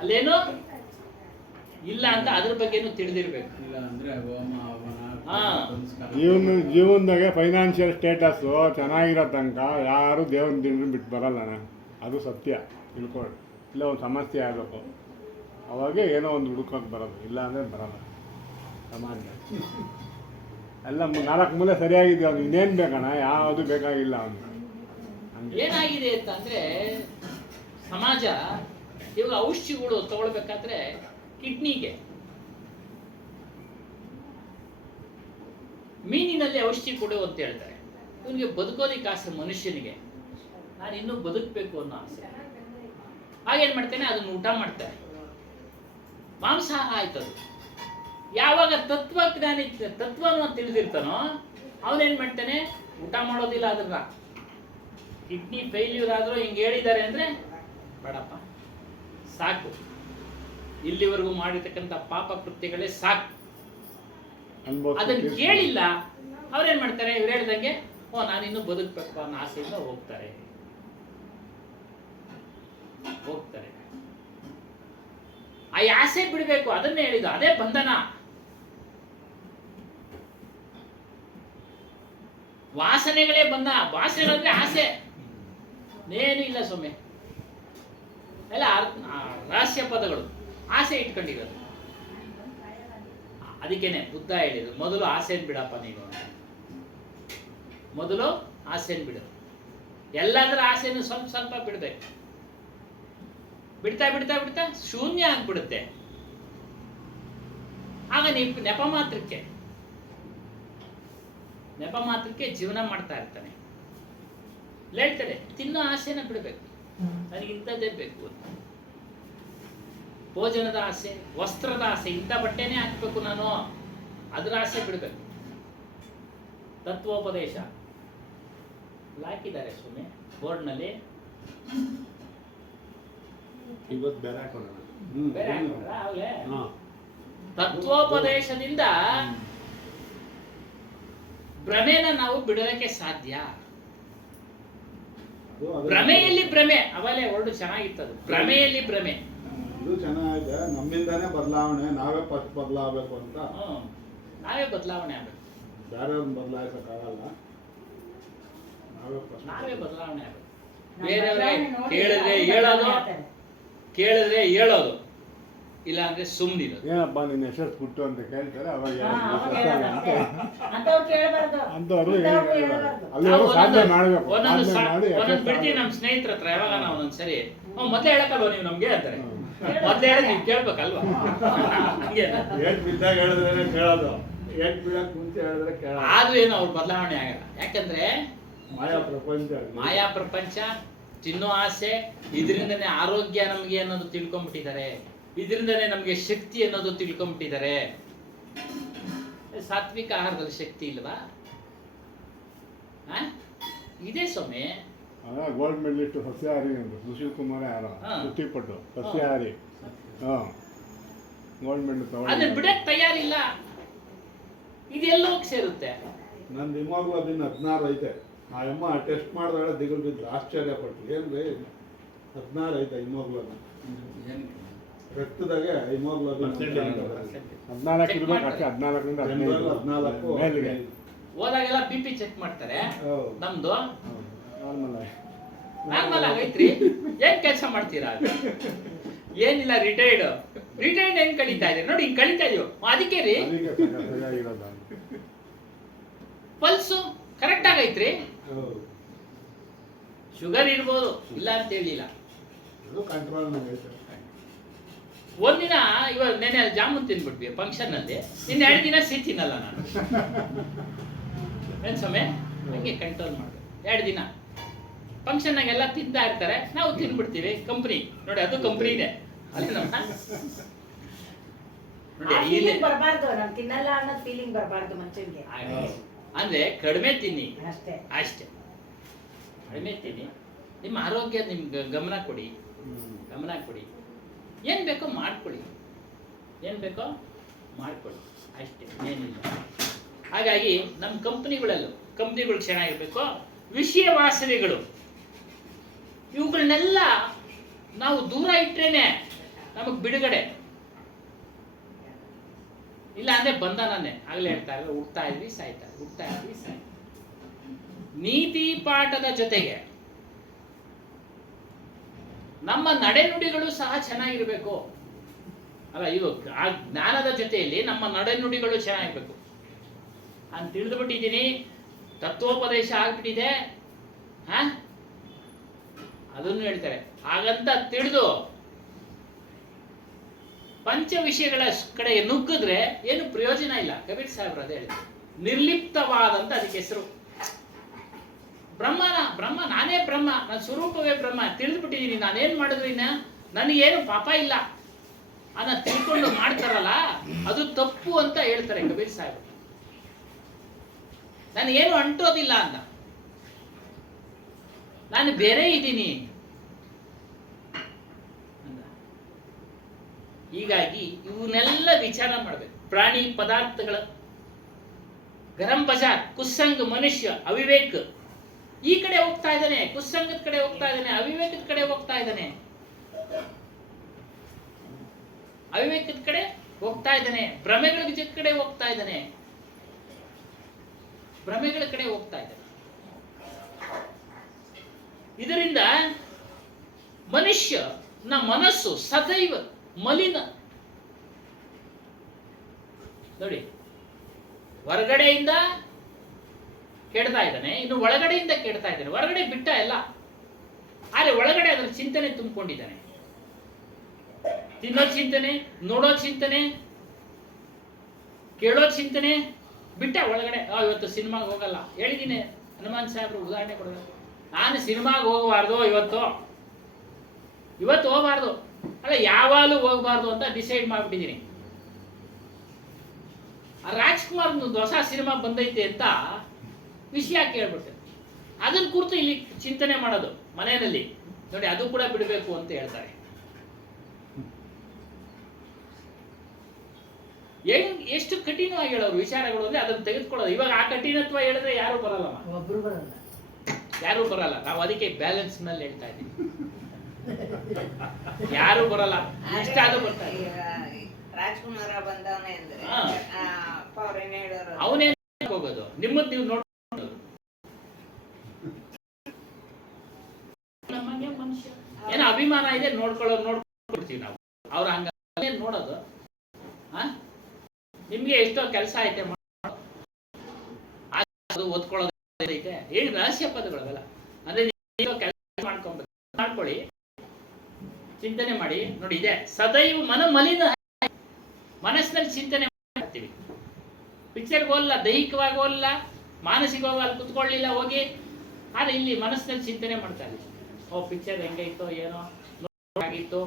ಅಲ್ಲೇನು ಇಲ್ಲ ಅಂತ ಅದ್ರ ಬಗ್ಗೆನೂ ತಿಳಿದಿರ್ಬೇಕು. ಇಲ್ಲ ಅಂದ್ರೆ ಹೋಮ ಹವನ ಹಾ. ಜೀವನದಾಗೆ ಫೈನಾನ್ಷಿಯಲ್ ಸ್ಟೇಟಸ್ಸು ಚೆನ್ನಾಗಿರೋ ತನಕ ಯಾರು ದೇವ್ರ ದಿನ ಬಿಟ್ಟು ಬರಲ್ಲ ನಾನು, ಅದು ಸತ್ಯ ತಿಳ್ಕೊಳ್ಳಿ. ಇಲ್ಲ ಒಂದು ಸಮಸ್ಯೆ ಆಗಬೇಕು, ಅವಾಗೆ ಏನೋ ಒಂದು ಹುಡುಕೋಕೆ ಬರೋದು, ಇಲ್ಲ ಅಂದರೆ ಬರಲ್ಲ ಸಮಾಜ. ಎಲ್ಲ 4 ಮೂಲೆ ಸರಿಯಾಗಿದೆ, ಅವ್ನು ಇನ್ನೇನು ಬೇಕಣ್ಣ, ಯಾವುದು ಬೇಕಾಗಿಲ್ಲ ಅವನು. ಏನಾಗಿದೆ ಅಂತಂದ್ರೆ ಸಮಾಜ ಇವಾಗ ಔಷಧಿಗಳು ತಗೊಳ್ಬೇಕಾದ್ರೆ ಕಿಡ್ನಿಗೆ, ಮೀನಿನಲ್ಲಿ ಔಷಧಿ ಕೊಡು ಅಂತ ಹೇಳ್ತಾರೆ. ಇವನಿಗೆ ಬದುಕೋದಿಕ್ಕೆ ಆಸೆ ಮನುಷ್ಯನಿಗೆ, ನಾನು ಇನ್ನೂ ಬದುಕಬೇಕು ಅನ್ನೋ ಆಸೆ. ಹಾಗೇನು ಮಾಡ್ತಾನೆ, ಅದನ್ನು ಊಟ ಮಾಡ್ತಾರೆ, ಮಾಂಸಾಹಾರ ಆಯ್ತದು. ಯಾವಾಗ ತತ್ವವನ್ನು ತಿಳಿದಿರ್ತಾನೋ ಅವನೇನು ಮಾಡ್ತಾನೆ, ಊಟ ಮಾಡೋದಿಲ್ಲ. ಅದನ್ನ ಕಿಡ್ನಿ ಫೇಲ್ಯೂರ್ ಆದರೂ ಹಿಂಗೆ ಹೇಳಿದ್ದಾರೆ ಅಂದರೆ ಬೇಡಪ್ಪ ಸಾಕು, ಇಲ್ಲಿವರೆಗೂ ಮಾಡಿರ್ತಕ್ಕಂಥ ಪಾಪ ಕೃತ್ಯಗಳೇ ಸಾಕು. ಅದನ್ನು ಕೇಳಿಲ್ಲ, ಅವ್ರೇನು ಮಾಡ್ತಾರೆ, ಇವ್ರು ಹೇಳ್ದಂಗೆ ನಾನಿನ್ನೂ ಬದುಕಬೇಕು ಅನ್ನೋ ಆಸೆಯಿಂದ ಹೋಗ್ತಾರೆ. ಆ ಆಸೆ ಬಿಡಬೇಕು, ಅದನ್ನೇ ಹೇಳಿದ್ದು, ಅದೇ ಬಂಧನ. ವಾಸನೆಗಳೇ ಬಂದ, ವಾಸನೆಗಳಂದ್ರೆ ಆಸೆ, ಏನು ಇಲ್ಲ ಸೊಮ್ಮೆ, ಎಲ್ಲ ರಹಸ್ಯ ಪದಗಳು, ಆಸೆ ಇಟ್ಕೊಂಡಿರೋದು. ಅದಕ್ಕೇನೆ ಬುದ್ಧ ಹೇಳಿದ್ರು, ಮೊದಲು ಆಸೆನ್ ಬಿಡಪ್ಪ ನೀನು ಅಂತ. ಮೊದಲು ಆಸೆನ್ ಬಿಡು, ಎಲ್ಲಾದ್ರೂ ಆಸೆಯನ್ನು ಸ್ವಲ್ಪ ಸ್ವಲ್ಪ ಬಿಡ್ಬೇಕು. ಬಿಡ್ತಾ ಬಿಡ್ತಾ ಬಿಡ್ತಾ ಶೂನ್ಯ ಆಗ್ಬಿಡುತ್ತೆ. ಆಗ ನೆಪ ಮಾತ್ರಕ್ಕೆ ಜೀವನ ಮಾಡ್ತಾ ಇರ್ತಾನೆ. ಹೇಳ್ತಾರೆ, ತಿನ್ನೋ ಆಸೆನ ಬಿಡಬೇಕು, ನನಗೆ ಇಂಥದ್ದೇ ಬೇಕು ಅಂತ. ಭೋಜನದ ಆಸೆ, ವಸ್ತ್ರದ ಆಸೆ, ಇಂಥ ಬಟ್ಟೆನೇ ಹಾಕ್ಬೇಕು ನಾನು, ಅದರ ಆಸೆ ಬಿಡಬೇಕು. ತತ್ವೋಪದೇಶ ಹಾಕಿದ್ದಾರೆ ಸುಮ್ಮನೆ ಬೋರ್ಡ್ನಲ್ಲಿ, ಇವತ್ತು ಬೇರೆ ಹಾಕೋಣ. ಬೇರೆ ಹಾಕ್ಬಿಟ್ರಾ ಆಗ್ಲೇ? ತತ್ವೋಪದೇಶದಿಂದ ಭ್ರಮೆನ ನಾವು ಬಿಡೋದಕ್ಕೆ ಸಾಧ್ಯ. ಭ್ರಮೆಯಲ್ಲಿ ಭ್ರಮೆ, ಅವಲೇ ಹೊರಡು ಚೆನ್ನಾಗಿತ್ತದು. ಭ್ರಮೆಯಲ್ಲಿ ಭ್ರಮೆ, ಇದು ಚೆನ್ನಾಗಿದೆ. ನಮ್ಮಿಂದಾನೇ ಬದಲಾವಣೆ, ನಾವೇ ಫಸ್ಟ್ ಬದಲಾಗಬೇಕು ಅಂತ. ನಾವೇ ಬದಲಾವಣೆ ಆಗ್ಬೇಕು, ಬೇರೆಯವ್ರನ್ನ ಬದಲಾಯಿಸಕ್ಕಾಗಲ್ಲ, ನಾವೇ ಬದಲಾವಣೆ ಆಗ್ಬೇಕು. ಬೇರೆಯವರೇ ಕೇಳಿದ್ರೆ ಹೇಳೋದು, ಇಲ್ಲ ಅಂದ್ರೆ ಸುಮ್ಮನಿರೋದು. ಏನಪ್ಪ ನಿನ್ನ ಹೆಸರು ಪುಟ್ಟು ಅಂತ ಕೇಳ್ತಾರೆ, ಅವಾಗ ಅಂತವ್ರು ಅಲ್ಲಿವರೆಗೂ ಸಾಧನೆ ಮಾಡಬೇಕು. ಒಂದೊಂದು ಬಿಡ್ತೀವಿ ನಮ್ಮ ಸ್ನೇಹಿತರ ಹತ್ರ, ಯಾವಾಗ ನಾವು ಒಂದೊಂದ್ಸರಿ ಮೊದಲೇ ಹೇಳಕ್ಕಲ್ವ ನೀವು ನಮ್ಗೆ ಅಂತಾರೆ. ಮೊದಲೇ ಹೇಳಿ ನೀವು ಕೇಳ್ಬೇಕಲ್ವಾ? ಏಟ್ ಬಿದ್ದಾಗ ಹೇಳಿದ್ರೆ ಕೇಳೋದು, ಏಟ್ ಬೀಳಕ್ ಮುಂಚೆ ಹೇಳಿದ್ರೆ ಕೇಳೋದು. ಆದ್ರೂ ಏನು ಅವ್ರ ಬದಲಾವಣೆ ಆಗಲ್ಲ. ಯಾಕಂದ್ರೆ ಮಾಯಾ ಪ್ರಪಂಚ, ತಿನ್ನೋ ಆಸೆ, ಇದರಿಂದನೇ ಆರೋಗ್ಯ ನಮ್ಗೆ ಅನ್ನೋದು ತಿಳ್ಕೊಂಡ್ಬಿಟ್ಟಿದ್ದಾರೆ, ಇದರಿಂದನೇ ನಮ್ಗೆ ಶಕ್ತಿ ಅನ್ನೋದು ತಿಳ್ಕೊಂಡ್ಬಿಟ್ಟಿದ್ದಾರೆ. ಸಾತ್ವಿಕ ಆಹಾರದಲ್ಲಿ ಶಕ್ತಿ ಇಲ್ವಾ? ಇದೇ ಸ್ವಾಮಿ. ಗೋಲ್ಡ್ ಮೆಡಲಿಸ್ಟ್ ಸಸ್ಯಾಹಾರಿ ಅಂತ ಸುಶೀಲ್ ಕುಮಾರ್ ಯಾರೋ ವೃತ್ತಿಪಟ್ಟು ಸಸ್ಯಾಹಾರಿ, ಗೋಲ್ಡ್ ಮೆಡಲ್ ಅದನ್ನ ತಗೊಂಡು ಬಿಡಕ್ ತಯಾರಿಲ್ಲ. ಇದೆಲ್ಲೋ ಸೇರುತ್ತೆ. ನಂದು ಹಿಮೋಗ್ಲೋಬಿನ್ 16 ಐತೆ. ಆ ಅಮ್ಮ ಟೆಸ್ಟ್ ಮಾಡಿದಾಗ ದಿಗುಲ್ ಬಿದ್ದು ಆಶ್ಚರ್ಯ ಪಟ್ಟು, ಏನ್ರಿ 16 ಐತೆ ಹಿಮೋಗ್ಲೋಬಿನ್, ರಕ್ತದಾಗೆ ಹಿಮೋಗ್ಲೋಬಿನ್ 14 ಇರ್ಬೇಕು ಅಷ್ಟೇ, 14ರಿಂದ 15 ಮೇಲಿಗೆ ಹೋದಾಗೆಲ್ಲ BP ಚೆಕ್ ಮಾಡ್ತಾರೆ. ನಮ್ದು ನಾರ್ಮಲ್ ನಾರ್ಮಲ್ ಆಗೈತ್ರಿ. ಏನ್ ಕೆಲಸ ಮಾಡ್ತೀರಾ? ಏನಿಲ್ಲ, ರಿಟೈರ್ಡ್ ಹೆಂಗ್ ಕಳೀತಾ ಇದೆ ನೋಡಿ, ಹಿಂಗ್ ಕಳೀತಾ ಇದೀವಿ. ಅದಕ್ಕೆ ರೀ ಪಲ್ಸು ಕರೆಕ್ಟ್ ಆಗೈತ್ರಿ. ಶುಗರ್ ಇರ್ಬೋದು, ಇಲ್ಲ ಅಂತ ಹೇಳಿಲ್ಲ. ಒಂದಿನ ಇವಾಗ ನೆನೆ ಜಾಮೂನ್ ತಿನ್ಬಿಟ್ವಿ ಫಂಕ್ಷನ್ ಅಲ್ಲಿ, ಇನ್ನು 2 ದಿನ ಸಿಹಿ ತಿನ್ನಲ್ಲ ನಾನು. ಏನ್ ಸಮಯ ಹಂಗೆ ಕಂಟ್ರೋಲ್ ಮಾಡ್ಬೇಕು. 2 ದಿನ ಫಂಕ್ಷನ್ನಾಗ ಎಲ್ಲ ತಿಂತಾ ಇರ್ತಾರೆ, ನಾವು ತಿನ್ಬಿಡ್ತೀವಿ. ಕಂಪ್ನಿ ನೋಡಿ, ಅದು ಕಂಪ್ನಿ ಇದೆ ಅಲ್ಲಿ ನಮ್ಮ ತಿನ್ನಲ್ಲ ಅನ್ನೋದು ಫೀಲಿಂಗ್ ಬರಬಾರ್ದು ಮನುಷ್ಯನಿಗೆ. ಅಂದ್ರೆ ಕಡಿಮೆ ತಿನ್ನಿ ಅಷ್ಟೇ, ಕಡಿಮೆ ತಿನ್ನಿ. ನಿಮ್ಮ ಆರೋಗ್ಯ ನಿಮ್ಗೆ ಗಮನ ಕೊಡಿ. ಏನ್ ಬೇಕೋ ಮಾಡ್ಕೊಳ್ಳಿ, ಅಷ್ಟೇ, ಏನಿಲ್ಲ. ಹಾಗಾಗಿ ನಮ್ಮ ಕಂಪ್ನಿಗಳು ಚೆನ್ನಾಗಿರ್ಬೇಕು. ವಿಷಯ ವಾಸನೆಗಳು ಇವುಗಳನ್ನೆಲ್ಲ ನಾವು ದೂರ ಇಟ್ರೇನೆ ನಮಗ್ ಬಿಡುಗಡೆ. ಇಲ್ಲ ಅಂದ್ರೆ ಬಂಧನನೇ. ಆಗ್ಲೇ ಹೇಳ್ತಾ ಇದ್ರೆ ಹುಡ್ತಾ ಇದ್ವಿ ಸಾಯ್ತಾ ಇದ್ವಿ, ಹುಡ್ತಾ ಇದ್ವಿ ಸಾಯ್ತಾ. ನೀತಿ ಪಾಠದ ಜೊತೆಗೆ ನಮ್ಮ ನಡೆನುಡಿಗಳು ಸಹ ಚೆನ್ನಾಗಿರ್ಬೇಕು. ಅಲ್ಲ, ಇದು ಆ ಜ್ಞಾನದ ಜೊತೆಯಲ್ಲಿ ನಮ್ಮ ನಡೆನುಡಿಗಳು ಚೆನ್ನಾಗಿರ್ಬೇಕು ಅಂತ ತಿಳಿದುಬಿಟ್ಟಿದ್ದೀನಿ. ತತ್ವೋಪದೇಶ ಆಗ್ಬಿಟ್ಟಿದೆ. ಅದನ್ನು ಹೇಳ್ತಾರೆ. ಹಾಗಂತ ತಿಳಿದು ಪಂಚ ವಿಷಯಗಳ ಕಡೆ ನುಗ್ಗಿದ್ರೆ ಏನು ಪ್ರಯೋಜನ ಇಲ್ಲ. ಕಬೀರ್ ಸಾಹೇಬ್ರು ಅದೇ ಹೇಳಿದ್ರು, ನಿರ್ಲಿಪ್ತವಾದಂತ ಅದಕ್ಕೆ ಹೆಸರು. ಬ್ರಹ್ಮ ನಾನೇ ಬ್ರಹ್ಮ, ನನ್ನ ಸ್ವರೂಪವೇ ಬ್ರಹ್ಮ ತಿಳಿದ್ಬಿಟ್ಟಿದ್ದೀನಿ. ನಾನೇನ್ ಮಾಡಿದ್ರು ಇನ್ನ ನನಗೇನು ಪಾಪ ಇಲ್ಲ ಅನ್ನ ತಿಳ್ಕೊಂಡು ಮಾಡ್ತಾರಲ್ಲ, ಅದು ತಪ್ಪು ಅಂತ ಹೇಳ್ತಾರೆ ಕಬೀರ್ ಸಾಹೇಬ್. ನನಗೇನು ಅಂಟೋದಿಲ್ಲ ಅಂತ, ನಾನು ಬೇರೆ ಇದ್ದೀನಿ. ಹೀಗಾಗಿ ಇವನ್ನೆಲ್ಲ ವಿಚಾರ ಮಾಡಬೇಕು. ಪ್ರಾಣಿ ಪದಾರ್ಥಗಳ ಗರಂ ಬಜಾರ್, ಕುಸ್ಸಂಗ್ ಮನುಷ್ಯ, ಅವಿವೇಕ್ ಈ ಕಡೆ ಹೋಗ್ತಾ ಇದ್ದಾನೆ, ಕುಸ್ಸಂಗದ ಕಡೆ ಹೋಗ್ತಾ ಇದ್ದಾನೆ, ಅವಿವೇಕದ ಕಡೆ ಹೋಗ್ತಾ ಇದ್ದಾನೆ, ಅವಿವೇಕದ ಕಡೆ ಹೋಗ್ತಾ ಇದ್ದಾನೆ, ಭ್ರಮೆಗಳ ಕಡೆ ಹೋಗ್ತಾ ಇದ್ದಾನೆ, ಭ್ರಮೆಗಳ ಕಡೆ ಹೋಗ್ತಾ ಇದ್ದಾನೆ. ಇದರಿಂದ ಮನುಷ್ಯನ ಮನಸ್ಸು ಸದೈವ ಮಲಿನ. ನೋಡಿ, ಹೊರಗಡೆಯಿಂದ ಕೆಡ್ತಾ ಇದ್ದಾನೆ, ಇನ್ನು ಒಳಗಡೆಯಿಂದ ಕೆಡ್ತಾ ಇದ್ದಾನೆ. ಹೊರಗಡೆ ಬಿಟ್ಟ ಎಲ್ಲ, ಆದ್ರೆ ಒಳಗಡೆ ಅದರ ಚಿಂತನೆ ತುಂಬಿಕೊಂಡಿದ್ದಾನೆ. ತಿನ್ನೋ ಚಿಂತನೆ, ನೋಡೋ ಚಿಂತನೆ, ಕೇಳೋ ಚಿಂತನೆ ಬಿಟ್ಟ ಒಳಗಡೆ. ಇವತ್ತು ಸಿನಿಮಾಗೆ ಹೋಗಲ್ಲ ಹೇಳಿದ್ದೀನಿ. ಹನುಮಾನ್ ಸಾಹೇಬ್ರು ಉದಾಹರಣೆ ಕೊಡೋದು, ನಾನು ಸಿನಿಮಾಗೆ ಹೋಗಬಾರ್ದು, ಇವತ್ತು ಹೋಗಬಾರ್ದು, ಅಲ್ಲ ಯಾವಾಗಲೂ ಹೋಗಬಾರ್ದು ಅಂತ ಡಿಸೈಡ್ ಮಾಡ್ಬಿಟ್ಟಿದ್ದೀನಿ. ರಾಜ್ಕುಮಾರ್ ಒಂದು ಹೊಸ ಸಿನಿಮಾ ಬಂದೈತೆ ಅಂತ ವಿಷಯ ಕೇಳ್ಬಿಡ್ತೇನೆ. ಅದನ್ನ ಕುರಿತು ಇಲ್ಲಿ ಚಿಂತನೆ ಮಾಡೋದು ಮನೆಯಲ್ಲಿ ನೋಡಿ, ಅದು ಕೂಡ ಬಿಡಬೇಕು ಅಂತ ಹೇಳ್ತಾರೆ. ಎಷ್ಟು ಕಠಿಣವಾಗಿ ಹೇಳೋರು ವಿಚಾರಗಳು ಅಂದ್ರೆ ಅದನ್ನು ತೆಗೆದುಕೊಳ್ಳೋದು. ಇವಾಗ ಆ ಕಠಿಣತ್ವ ಹೇಳಿದ್ರೆ ಯಾರು ಬರಲ್ಲಮ್ಮ, ಒಬ್ರು ಬರಲ್ಲ, ಯಾರು ಬರಲ್ಲ. ನಾವು ಅದಕ್ಕೆ ಬ್ಯಾಲೆನ್ಸ್ ಮೇಲೆ ಹೇಳ್ತಾ ಇದ್ದೀವಿ. ಯಾರು ಬರಲ್ಲ, ಇಷ್ಟ ಆದ್ರೂ ಬರ್ತಾರೆ. ರಾಜ್ಕುಮಾರ ಬಂದವನೇ ಅಂದ್ರೆ ಹಾ. ಅವ್ರೇನ್ ಹೇಳೋರು, ಅವನೇ ಹೋಗೋದು, ನಿಮ್ಮದ್ ನೀವು ನೋಡ್ಕೊಂಡು ನಮ್ಮನೆ ಮನುಷ್ಯ ಏನೋ ಅಭಿಮಾನ ಇದೆ, ನೋಡ್ಕೊಳ್ತೀವಿ ನಾವು. ಅವ್ರ ಹಂಗ ನೋಡೋದು. ನಿಮ್ಗೆ ಎಷ್ಟೋ ಕೆಲಸ ಐತೆ, ಅದು ಓದ್ಕೊಳ್ಳೋದು ಐತೆ, ಹೇಳಿ ರಹಸ್ಯ ಪದಗಳವೆಲ್ಲ. ಅಂದ್ರೆ ಕೆಲಸ ಮಾಡ್ಕೊಳ್ಳಿ, ಚಿಂತನೆ ಮಾಡಿ ನೋಡಿ. ಇದೆ ಸದೈವ ಮನ ಮಲಿನ, ಮನಸ್ಸಿನಲ್ಲಿ ಚಿಂತನೆ ಮಾಡ್ತೀವಿ. ಪಿಕ್ಚರ್ಗೆ ಹೋಗಲ್ಲ, ದೈಹಿಕವಾಗಿ ಹೋಗಲ್ಲ, ಮಾನಸಿಕವಾಗಿ ಅಲ್ಲಿ ಕುತ್ಕೊಳ್ಳಿಲ್ಲ ಹೋಗಿ, ಆದ್ರೆ ಇಲ್ಲಿ ಮನಸ್ಸಿನಲ್ಲಿ ಚಿಂತನೆ ಮಾಡ್ತಾ ಇದ್ದೀವಿ. ಓ ಪಿಕ್ಚರ್ ಹೆಂಗೈತೋ ಏನೋ ಆಗಿತ್ತು,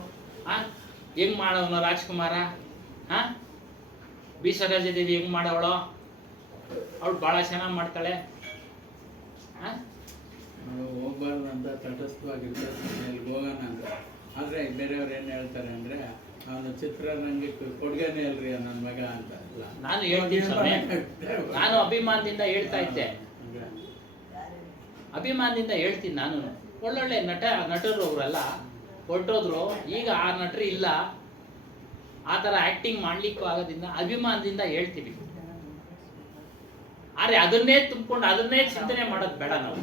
ಹೆಂಗ್ ಮಾಡವನು ರಾಜ್ಕುಮಾರ, ಬಿ ಸರೋಜಾದೇವಿ ಹೆಂಗ್ ಮಾಡವಳೋ, ಅವಳು ಬಹಳ ಚೆನ್ನಾಗಿ ಮಾಡ್ತಾಳೆ. ಹೋಗ್ಬಾರ್ದು ಅಂತ ತಟಸ್ಥವಾಗಿರ್ತಾರೆ, ಹೋಗೋಣ ಅಂತ. ಆದ್ರೆ ಬೇರೆಯವ್ರು ಏನ್ ಹೇಳ್ತಾರೆ ಅಂದ್ರೆ, ಅವನು ಚಿತ್ರರಂಗಕ್ಕೆ ಕೊಡ್ಗೇನೆ ಅಲ್ರಿ ನನ್ನ ಮಗ ಅಂತ. ನಾನು ಹೇಳ್ತೀನಿ ಸ್ವಾಮಿ, ನಾನು ಅಭಿಮಾನದಿಂದ ಹೇಳ್ತಾ ಇದ್ದೆ, ಅಭಿಮಾನದಿಂದ ಹೇಳ್ತೀನಿ. ನಾನು ಒಳ್ಳೊಳ್ಳೆ ನಟರು ಅವರೆಲ್ಲ ಹೊರಟೋದ್ರು, ಈಗ ಆ ನಟರು ಇಲ್ಲ, ಆ ಥರ ಆಕ್ಟಿಂಗ್ ಮಾಡ್ಲಿಕ್ಕೂ ಆಗೋದ್ರಿಂದ ಅಭಿಮಾನದಿಂದ ಹೇಳ್ತೀವಿ. ಆದ್ರೆ ಅದನ್ನೇ ತುಂಬಿಕೊಂಡು ಅದನ್ನೇ ಚಿಂತನೆ ಮಾಡೋದು ಬೇಡ. ನಾವು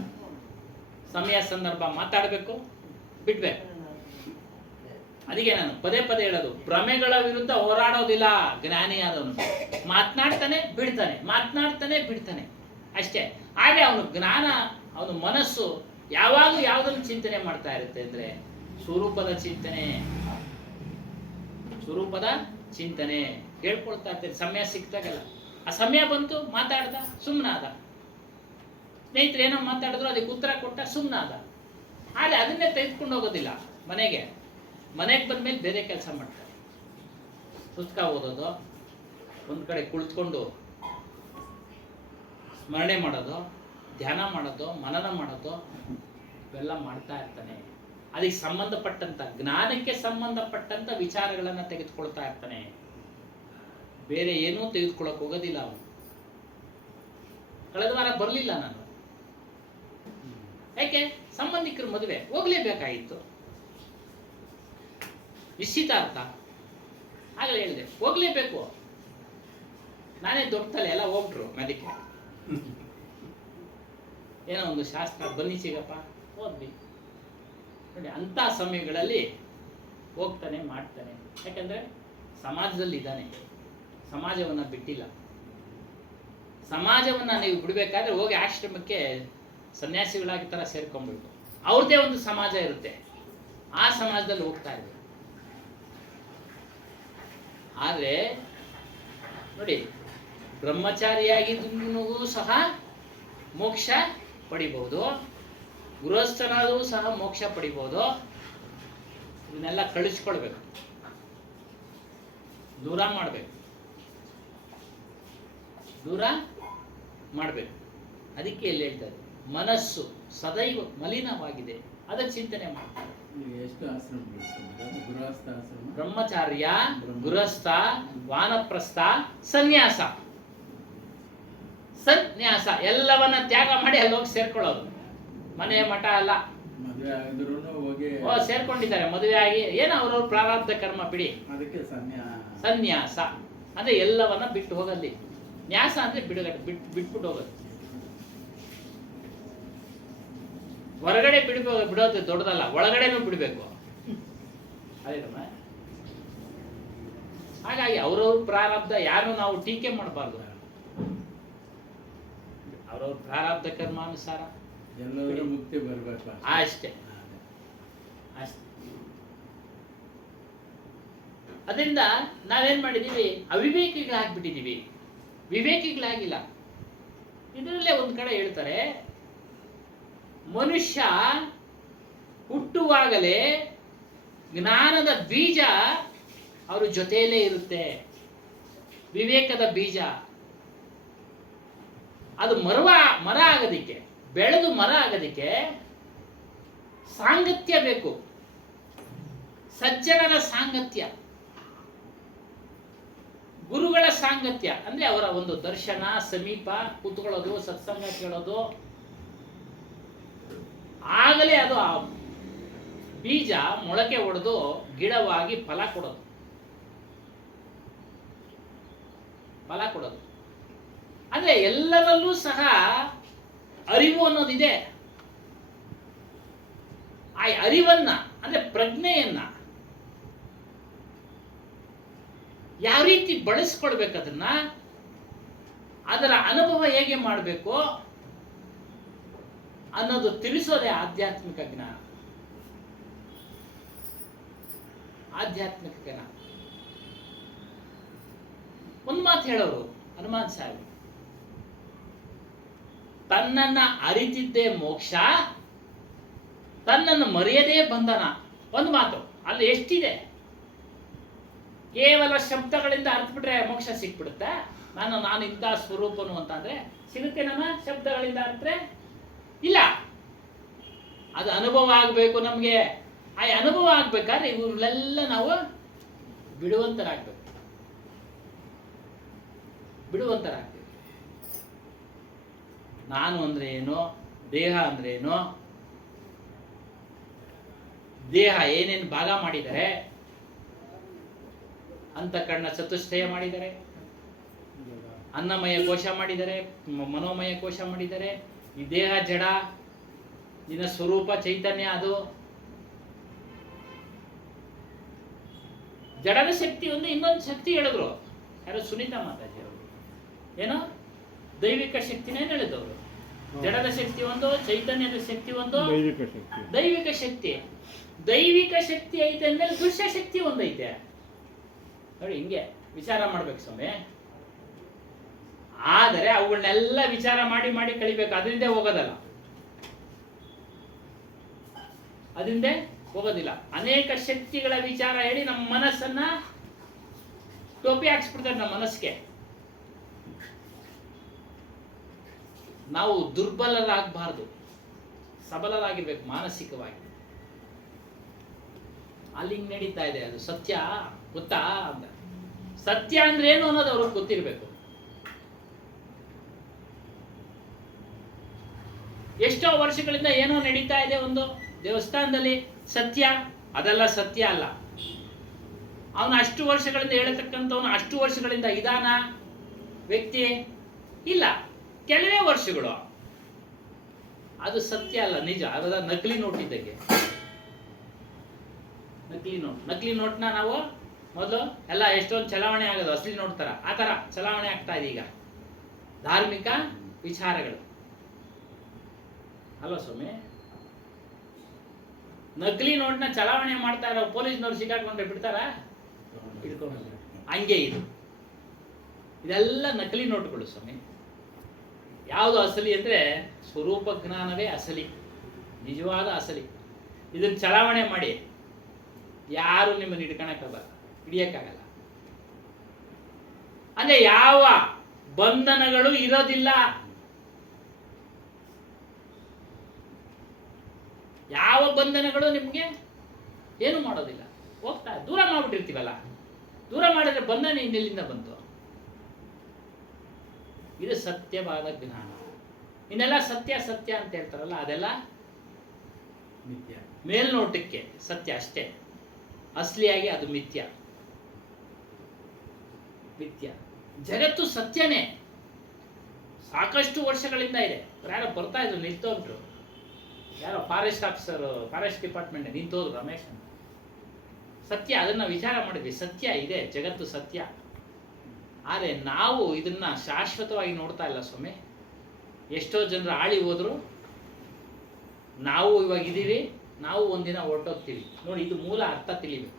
ಸಮಯ ಸಂದರ್ಭ ಮಾತಾಡಬೇಕು, ಬಿಡ್ಬೇಕು. ಅದಕ್ಕೆ ನಾನು ಪದೇ ಪದೇ ಹೇಳೋದು, ಭ್ರಮೆಗಳ ವಿರುದ್ಧ ಹೋರಾಡೋದಿಲ್ಲ ಜ್ಞಾನಿ ಆದವನು. ಮಾತನಾಡ್ತಾನೆ ಬಿಡ್ತಾನೆ, ಮಾತನಾಡ್ತಾನೆ ಬಿಡ್ತಾನೆ ಅಷ್ಟೇ. ಹಾಗೆ ಅವನು ಜ್ಞಾನ, ಅವನ ಮನಸ್ಸು ಯಾವಾಗಲೂ ಯಾವುದನ್ನು ಚಿಂತನೆ ಮಾಡ್ತಾ ಇರುತ್ತೆ ಅಂದ್ರೆ ಸ್ವರೂಪದ ಚಿಂತನೆ, ಸ್ವರೂಪದ ಚಿಂತನೆ ಹೇಳ್ಕೊಳ್ತಾ ಇರ್ತೇನೆ. ಸಮಯ ಸಿಕ್ತಾಗಲ್ಲ, ಆ ಸಮಯ ಬಂತು ಮಾತಾಡ್ದ, ಸುಮ್ಮನಾದ. ಸ್ನೇಹಿತರು ಏನೋ ಮಾತಾಡಿದ್ರು, ಅದಕ್ಕೆ ಉತ್ತರ ಕೊಟ್ಟ, ಸುಮ್ಮನಾದ. ಆದರೆ ಅದನ್ನೇ ತೆಗೆದುಕೊಂಡು ಹೋಗೋದಿಲ್ಲ ಮನೆಗೆ ಬಂದ್ಮೇಲೆ ಬೇರೆ ಕೆಲಸ ಮಾಡ್ತಾರೆ. ಪುಸ್ತಕ ಓದೋದು, ಒಂದು ಕಡೆ ಕುಳಿತುಕೊಂಡು ಸ್ಮರಣೆ ಮಾಡೋದು, ಧ್ಯಾನ ಮಾಡೋದು, ಮನನ ಮಾಡೋದು, ಇವೆಲ್ಲ ಮಾಡ್ತಾ ಇರ್ತಾನೆ. ಅದಕ್ಕೆ ಸಂಬಂಧಪಟ್ಟಂತ, ಜ್ಞಾನಕ್ಕೆ ಸಂಬಂಧಪಟ್ಟಂತ ವಿಚಾರಗಳನ್ನು ತೆಗೆದುಕೊಳ್ತಾ ಇರ್ತಾನೆ. ಬೇರೆ ಏನೂ ತೆಗೆದುಕೊಳ್ಳಕ್ ಹೋಗೋದಿಲ್ಲ ಅವನು. ಕಳೆದ ವಾರ ಬರಲಿಲ್ಲ ನಾನು, ಯಾಕೆ? ಸಂಬಂಧಿಕರ ಮದುವೆ ಹೋಗ್ಲೇಬೇಕಾಗಿತ್ತು, ನಿಶ್ಚಿತಾರ್ಥ. ಆಗಲೇ ಹೇಳಿದೆ ಹೋಗ್ಲೇಬೇಕು. ನಾನೇ ದೊಡ್ಡ ತಲೆ ಎಲ್ಲ ಹೋಗ್ಬಿಟ್ರು ಅದಕ್ಕೆ ಏನೋ ಒಂದು ಶಾಸ್ತ್ರ ಬನ್ನಿ ಸಿಗಪ್ಪ ಹೋದ್ವಿ ನೋಡಿ. ಅಂಥ ಸಮಯಗಳಲ್ಲಿ ಹೋಗ್ತಾನೆ ಮಾಡ್ತಾನೆ, ಯಾಕಂದ್ರೆ ಸಮಾಜದಲ್ಲಿ ಇದ್ದಾನೆ, ಸಮಾಜವನ್ನ ಬಿಟ್ಟಿಲ್ಲ. ಸಮಾಜವನ್ನ ನೀವು ಬಿಡಬೇಕಾದ್ರೆ ಹೋಗಿ ಆಶ್ರಮಕ್ಕೆ ಸನ್ಯಾಸಿಗಳಾಗಿ ಥರ ಸೇರ್ಕೊಂಡ್ಬಿಟ್ಟು ಅವ್ರದ್ದೇ ಒಂದು ಸಮಾಜ ಇರುತ್ತೆ, ಆ ಸಮಾಜದಲ್ಲಿ ಹೋಗ್ತಾ ಇದ್ರು. ಆದರೆ ನೋಡಿ, ಬ್ರಹ್ಮಚಾರಿಯಾಗಿದ್ದು ಸಹ ಮೋಕ್ಷ ಪಡಿಬಹುದು, ಗೃಹಸ್ಥನಾದರೂ ಸಹ ಮೋಕ್ಷ ಪಡಿಬಹುದು. ಇದನ್ನೆಲ್ಲ ಕಳಿಸ್ಕೊಳ್ಬೇಕು, ದೂರ ಮಾಡಬೇಕು, ದೂರ ಮಾಡಬೇಕು. ಅದಕ್ಕೆ ಎಲ್ಲಿ ಹೇಳ್ತಾರೆ, ಮನಸ್ಸು ಸದೈವ ಮಲಿನವಾಗಿದೆ, ಅದಕ್ಕೆ ಚಿಂತನೆ ಮಾಡ್ತಾರೆ. ಎಷ್ಟು ಆಶ್ರಮಗಳು ಸರ್? ಗೃಹಸ್ಥ ಆಶ್ರಮ, ಬ್ರಹ್ಮಚಾರ್ಯ, ಗೃಹಸ್ಥ, ವಾನಪ್ರಸ್ಥ, ಸನ್ಯಾಸ. ಸನ್ಯಾಸ ಎಲ್ಲವನ್ನ ತ್ಯಾಗ ಮಾಡಿ ಅಲ್ಲಿ ಹೋಗಿ ಸೇರ್ಕೊಳ್ಳೋದು. ಮನೆ ಮಠ ಅಲ್ಲ, ಮದುವೆ ಆಗಿದ್ರು ಹೋಗಿ ಸೇರ್ಕೊಂಡಿದ್ದಾರೆ. ಮದುವೆ ಆಗಿ ಏನು ಅವ್ರವ್ರ ಪ್ರಾರಬ್ಧ ಕರ್ಮ ಬಿಡಿ, ಅದಕ್ಕೆ ಸನ್ಯಾಸ ಅಂದ್ರೆ ಎಲ್ಲವನ್ನ ಬಿಟ್ಟು ಹೋಗಲ್ಲಿ. ನ್ಯಾಸ ಅಂದ್ರೆ ಬಿಟ್ಬಿಟ್ಟು ಹೋಗೋದು. ಹೊರಗಡೆ ಬಿಡೋದು ದೊಡ್ಡದಲ್ಲ, ಒಳಗಡೆನೂ ಬಿಡಬೇಕು. ಅದೇನಮ್ಮ. ಹಾಗಾಗಿ ಅವ್ರವ್ರ ಪ್ರಾರಬ್ಧ ಯಾರು ನಾವು ಟೀಕೆ ಮಾಡಬಾರ್ದು. ಅವ್ರವ್ರ ಪ್ರಾರಬ್ಧ ಕರ್ಮಾನುಸಾರ ಎಲ್ಲರೂ ಮುಕ್ತಿ ಬರ್ಬೇಕು ಅಷ್ಟೇ. ಅದರಿಂದ ನಾವೇನ್ ಮಾಡಿದೀವಿ, ಅವಿವೇಕಿಗಳಾಗ್ಬಿಟ್ಟಿದೀವಿ, ವಿವೇಕಿಗಳಾಗಿಲ್ಲ. ಇದರಲ್ಲೇ ಒಂದ್ ಕಡೆ ಹೇಳ್ತಾರೆ, ಮನುಷ್ಯ ಹುಟ್ಟುವಾಗಲೇ ಜ್ಞಾನದ ಬೀಜ ಅವ್ರ ಜೊತೆಯಲ್ಲೇ ಇರುತ್ತೆ, ವಿವೇಕದ ಬೀಜ. ಅದು ಮರ ಆಗೋದಿಕ್ಕೆ, ಬೆಳೆದು ಮರ ಆಗೋದಿಕ್ಕೆ ಸಾಂಗತ್ಯ ಬೇಕು, ಸಜ್ಜನರ ಸಾಂಗತ್ಯ, ಗುರುಗಳ ಸಾಂಗತ್ಯ. ಅಂದ್ರೆ ಅವರ ಒಂದು ದರ್ಶನ, ಸಮೀಪ ಕೂತ್ಕೊಳ್ಳೋದು, ಸತ್ಸಂಗ ಕೇಳೋದು. ಆಗಲೇ ಅದು ಆ ಬೀಜ ಮೊಳಕೆ ಒಡೆದು ಗಿಡವಾಗಿ ಫಲ ಕೊಡೋದು. ಅಂದ್ರೆ ಎಲ್ಲರಲ್ಲೂ ಸಹ ಅರಿವು ಅನ್ನೋದಿದೆ. ಆ ಅರಿವನ್ನ ಅಂದ್ರೆ ಪ್ರಜ್ಞೆಯನ್ನ ಯಾವ ರೀತಿ ಬಳಸ್ಕೊಳ್ಬೇಕು, ಅದರ ಅನುಭವ ಹೇಗೆ ಮಾಡಬೇಕು ಅನ್ನೋದು ತಿಳಿಸೋದೇ ಆಧ್ಯಾತ್ಮಿಕ ಜ್ಞಾನ. ಆಧ್ಯಾತ್ಮಿಕ ಜ್ಞಾನ. ಒಂದು ಮಾತು ಹೇಳೋರು ಹನುಮಾನ್ ಸಾಹೇಬ್, ತನ್ನನ್ನ ಅರಿತಿದ್ದೇ ಮೋಕ್ಷ, ತನ್ನನ್ನು ಮರೆಯದೇ ಬಂಧನ. ಒಂದು ಮಾತು ಅಲ್ಲಿ ಎಷ್ಟಿದೆ. ಕೇವಲ ಶಬ್ದಗಳಿಂದ ಅರ್ಥಬಿಟ್ರೆ ಮೋಕ್ಷ ಸಿಕ್ಬಿಡುತ್ತೆ. ನಾನು ಇಂಥ ಸ್ವರೂಪನು ಅಂತ ಅಂದ್ರೆ ಸಿಗುತ್ತೆ ನಮ್ಮ ಶಬ್ದಗಳಿಂದ ಅರ್ಥರೆ ಇಲ್ಲ. ಅದು ಅನುಭವ ಆಗಬೇಕು ನಮಗೆ. ಆ ಅನುಭವ ಆಗ್ಬೇಕಾದ್ರೆ ಇವನ್ನೆಲ್ಲ ನಾವು ಬಿಡುವಂತರಾಗ್ಬೇಕು. ನಾನು ಅಂದ್ರೆ ಏನು, ದೇಹ ಅಂದ್ರೆ ಏನು, ದೇಹ ಏನೇನು ಭಾಗ ಮಾಡಿದ್ದಾರೆ, ಅಂತಃಕರಣ ಚತುಷ್ಟಯ ಮಾಡಿದ್ದಾರೆ, ಅನ್ನಮಯ ಕೋಶ ಮಾಡಿದ್ದಾರೆ, ಮನೋಮಯ ಕೋಶ ಮಾಡಿದ್ದಾರೆ. ಈ ದೇಹ ಜಡ, ನಿನ್ನ ಸ್ವರೂಪ ಚೈತನ್ಯ. ಅದು ಜಡದ ಶಕ್ತಿ ಒಂದು, ಇನ್ನೊಂದು ಶಕ್ತಿ ಹೇಳಿದ್ರು ಯಾರು, ಸುನೀತಾ ಮಾತಾಜಿ ಅವರು. ಏನೋ ದೈವಿಕ ಶಕ್ತಿನೇನು ಹೇಳಿದವರು. ಜಡದ ಶಕ್ತಿ ಒಂದು, ಚೈತನ್ಯದ ಶಕ್ತಿ ಒಂದು, ದೈವಿಕ ಶಕ್ತಿ. ದೈವಿಕ ಶಕ್ತಿ ಐತೆ ಅಂದ್ಮೇಲೆ ದೃಶ್ಯ ಶಕ್ತಿ ಒಂದೈತೆ ನೋಡಿ. ಹಿಂಗೆ ವಿಚಾರ ಮಾಡ್ಬೇಕು ಸ್ವಾಮಿ. ಆದರೆ ಅವುಗಳನ್ನೆಲ್ಲ ವಿಚಾರ ಮಾಡಿ ಮಾಡಿ ಕಳಿಬೇಕು. ಅದರಿಂದ ಹೋಗೋದಿಲ್ಲ. ಅನೇಕ ಶಕ್ತಿಗಳ ವಿಚಾರ ಹೇಳಿ ನಮ್ಮ ಮನಸ್ಸನ್ನ ಟೋಪಿ ಹಾಕ್ಸ್ಬಿಡ್ತಾರೆ. ನಮ್ಮ ಮನಸ್ಸಿಗೆ ನಾವು ದುರ್ಬಲರಾಗಬಾರ್ದು, ಸಬಲರಾಗಿರ್ಬೇಕು ಮಾನಸಿಕವಾಗಿ. ಅಲ್ಲಿಂಗ್ ನಡೀತಾ ಇದೆ. ಅದು ಸತ್ಯ ಗೊತ್ತಾ ಅಂತ. ಸತ್ಯ ಅಂದ್ರೆ ಏನು ಅನ್ನೋದು ಅವ್ರಿಗೆ ಗೊತ್ತಿರಬೇಕು. ಎಷ್ಟೋ ವರ್ಷಗಳಿಂದ ಏನೋ ನಡೀತಾ ಇದೆ ಒಂದು ದೇವಸ್ಥಾನದಲ್ಲಿ, ಸತ್ಯ ಅದೆಲ್ಲ ಸತ್ಯ ಅಲ್ಲ. ಅವನು ಅಷ್ಟು ವರ್ಷಗಳಿಂದ ಹೇಳತಕ್ಕಂಥವನು ಅಷ್ಟು ವರ್ಷಗಳಿಂದ ಇದಾನ, ವ್ಯಕ್ತಿ ಇಲ್ಲ, ಕೆಲವೇ ವರ್ಷಗಳು. ಅದು ಸತ್ಯ ಅಲ್ಲ, ನಿಜ. ಅದರ ನಕಲಿ ನೋಟ್ ಇದ್ದಾಗೆ. ನಕಲಿ ನೋಟ್ನ ನಾವು ಮೊದಲು ಎಲ್ಲ ಎಷ್ಟೊಂದು ಚಲಾವಣೆ ಆಗೋದು ಅಸಲಿ ನೋಟ್ ತರ, ಆ ತರ ಚಲಾವಣೆ ಆಗ್ತಾ ಇದೆ ಈಗ ಧಾರ್ಮಿಕ ವಿಚಾರಗಳು ಅಲ್ವಾ ಸ್ವಾಮಿ? ನಕಲಿ ನೋಟ್ನ ಚಲಾವಣೆ ಮಾಡ್ತಾ ಇರೋ ಪೊಲೀಸ್ನವ್ರು ಸಿಕ್ಕಾಕೊಂಡ್ರೆ ಬಿಡ್ತಾರ? ಹಿಡ್ಕೊಂಡು ಹಂಗೆ ಇದು. ಇದೆಲ್ಲ ನಕಲಿ ನೋಟ್ಗಳು ಸ್ವಾಮಿ. ಯಾವುದು ಅಸಲಿ ಅಂದ್ರೆ ಸ್ವರೂಪ ಜ್ಞಾನವೇ ಅಸಲಿ, ನಿಜವಾದ ಅಸಲಿ. ಇದನ್ನ ಚಲಾವಣೆ ಮಾಡಿ ಯಾರು ನಿಮ್ಮನ್ನು ಹಿಡಿಯಕ್ಕಾಗಲ್ಲ. ಅಂದ್ರೆ ಯಾವ ಬಂಧನಗಳು ಇರೋದಿಲ್ಲ, ಯಾವ ಬಂಧನಗಳು ನಿಮ್ಗೆ ಏನು ಮಾಡೋದಿಲ್ಲ. ಹೋಗ್ತಾ ದೂರ ಮಾಡ್ಬಿಟ್ಟಿರ್ತೀವಲ್ಲ, ದೂರ ಮಾಡಿದ್ರೆ ಬಂಧನ ಇನ್ನೆಲ್ಲಿಂದ ಬಂತು? ಇದು ಸತ್ಯವಾದ ಜ್ಞಾನ. ಇನ್ನೆಲ್ಲ ಸತ್ಯ ಸತ್ಯ ಅಂತ ಹೇಳ್ತಾರಲ್ಲ, ಅದೆಲ್ಲ ಮಿಥ್ಯ. ಮೇಲ್ನೋಟಕ್ಕೆ ಸತ್ಯ ಅಷ್ಟೇ, ಅಸಲಿಯಾಗಿ ಅದು ಮಿಥ್ಯ. ಜಗತ್ತು ಸತ್ಯನೇ, ಸಾಕಷ್ಟು ವರ್ಷಗಳಿಂದ ಇದೆ. ಯಾರೋ ಬರ್ತಾ ಇದ್ರು, ನಿಂತೋಗ್ಬಿಟ್ರು. ಯಾರೋ ಫಾರೆಸ್ಟ್ ಆಫೀಸರ್, ಫಾರೆಸ್ಟ್ ಡಿಪಾರ್ಟ್ಮೆಂಟ್ ನಿಂತೋದ್ರು, ರಮೇಶ್ ಅಂತ. ಸತ್ಯ, ಅದನ್ನ ವಿಚಾರ ಮಾಡಿದ್ವಿ. ಸತ್ಯ ಇದೆ, ಜಗತ್ತು ಸತ್ಯ. ಆದರೆ ನಾವು ಇದನ್ನ ಶಾಶ್ವತವಾಗಿ ನೋಡ್ತಾ ಇಲ್ಲ ಸ್ವಾಮಿ. ಎಷ್ಟೋ ಜನರು ಆಳಿ ಹೋದ್ರು, ನಾವು ಇವಾಗ ಇದೀವಿ, ನಾವು ಒಂದಿನ ಹೊರಟೋಗ್ತೀವಿ. ನೋಡಿ, ಇದು ಮೂಲ ಅರ್ಥ ತಿಳಿಬೇಕು.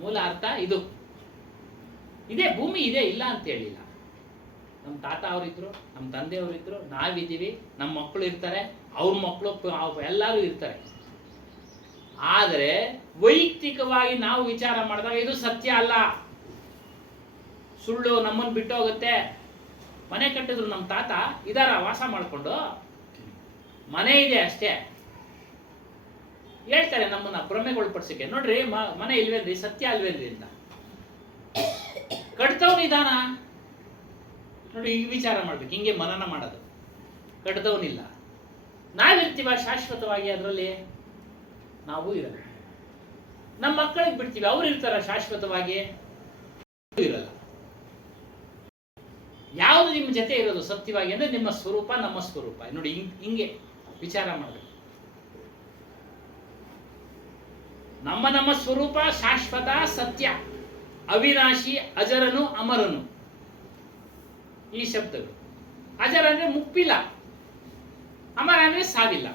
ಮೂಲ ಅರ್ಥ ಇದು ಇದೇ. ಭೂಮಿ ಇದೆ, ಇಲ್ಲ ಅಂತ ಹೇಳಿಲ್ಲ. ನಮ್ಮ ತಾತ ಅವರಿದ್ರು, ನಮ್ಮ ತಂದೆಯವರಿದ್ರು, ನಾವಿದ್ದೀವಿ, ನಮ್ಮ ಮಕ್ಕಳು ಇರ್ತಾರೆ, ಅವ್ರ ಮಕ್ಕಳು ಎಲ್ಲರೂ ಇರ್ತಾರೆ. ಆದರೆ ವೈಯಕ್ತಿಕವಾಗಿ ನಾವು ವಿಚಾರ ಮಾಡಿದಾಗ ಇದು ಸತ್ಯ ಅಲ್ಲ, ಸುಳ್ಳು. ನಮ್ಮನ್ನು ಬಿಟ್ಟು ಹೋಗುತ್ತೆ. ಮನೆ ಕಟ್ಟಿದ್ರು ನಮ್ಮ ತಾತ, ಇದಾರ ವಾಸ ಮಾಡಿಕೊಂಡು, ಮನೆ ಇದೆ ಅಷ್ಟೇ. ಹೇಳ್ತಾರೆ ನಮ್ಮನ್ನ ಭ್ರಮೆಗೊಳಪಡಿಸಕ್ಕೆ, ನೋಡ್ರಿ ಮನೆ ಇಲ್ವೇನ್ರಿ, ಸತ್ಯ ಅಲ್ವೇನ್ರಿ ಅಂತ. ಕಟ್ತವ್ ನಿಧಾನ ನೋಡಿ, ಈಗ ವಿಚಾರ ಮಾಡ್ಬೇಕು, ಹಿಂಗೆ ಮನನ ಮಾಡೋದು. ಕಟ್ದವನಿಲ್ಲ, ನಾವಿರ್ತೀವ ಶಾಶ್ವತವಾಗಿ ಅದರಲ್ಲಿ? ನಾವು ಇರಲ್ಲ. ನಮ್ಮ ಮಕ್ಕಳಿಗೆ ಬಿಡ್ತೀವಿ, ಅವ್ರು ಇರ್ತಾರ ಶಾಶ್ವತವಾಗಿ? ಇರಲ್ಲ. ಯಾವುದು ನಿಮ್ಮ ಜೊತೆ ಇರೋದು ಸತ್ಯವಾಗಿ ಅಂದ್ರೆ ನಿಮ್ಮ ಸ್ವರೂಪ, ನಮ್ಮ ಸ್ವರೂಪ. ನೋಡಿ, ಹಿಂಗೆ ವಿಚಾರ ಮಾಡಬೇಕು. ನಮ್ಮ ಸ್ವರೂಪ ಶಾಶ್ವತ, ಸತ್ಯ, ಅವಿನಾಶಿ, ಅಜರನು, ಅಮರನು. ಈ ಶಬ್ದಗಳು. ಅಜರ ಅಂದ್ರೆ ಮುಪ್ಪಿಲ್ಲ, ಅಮರ ಅಂದ್ರೆ ಸಾವಿಲ್ಲ.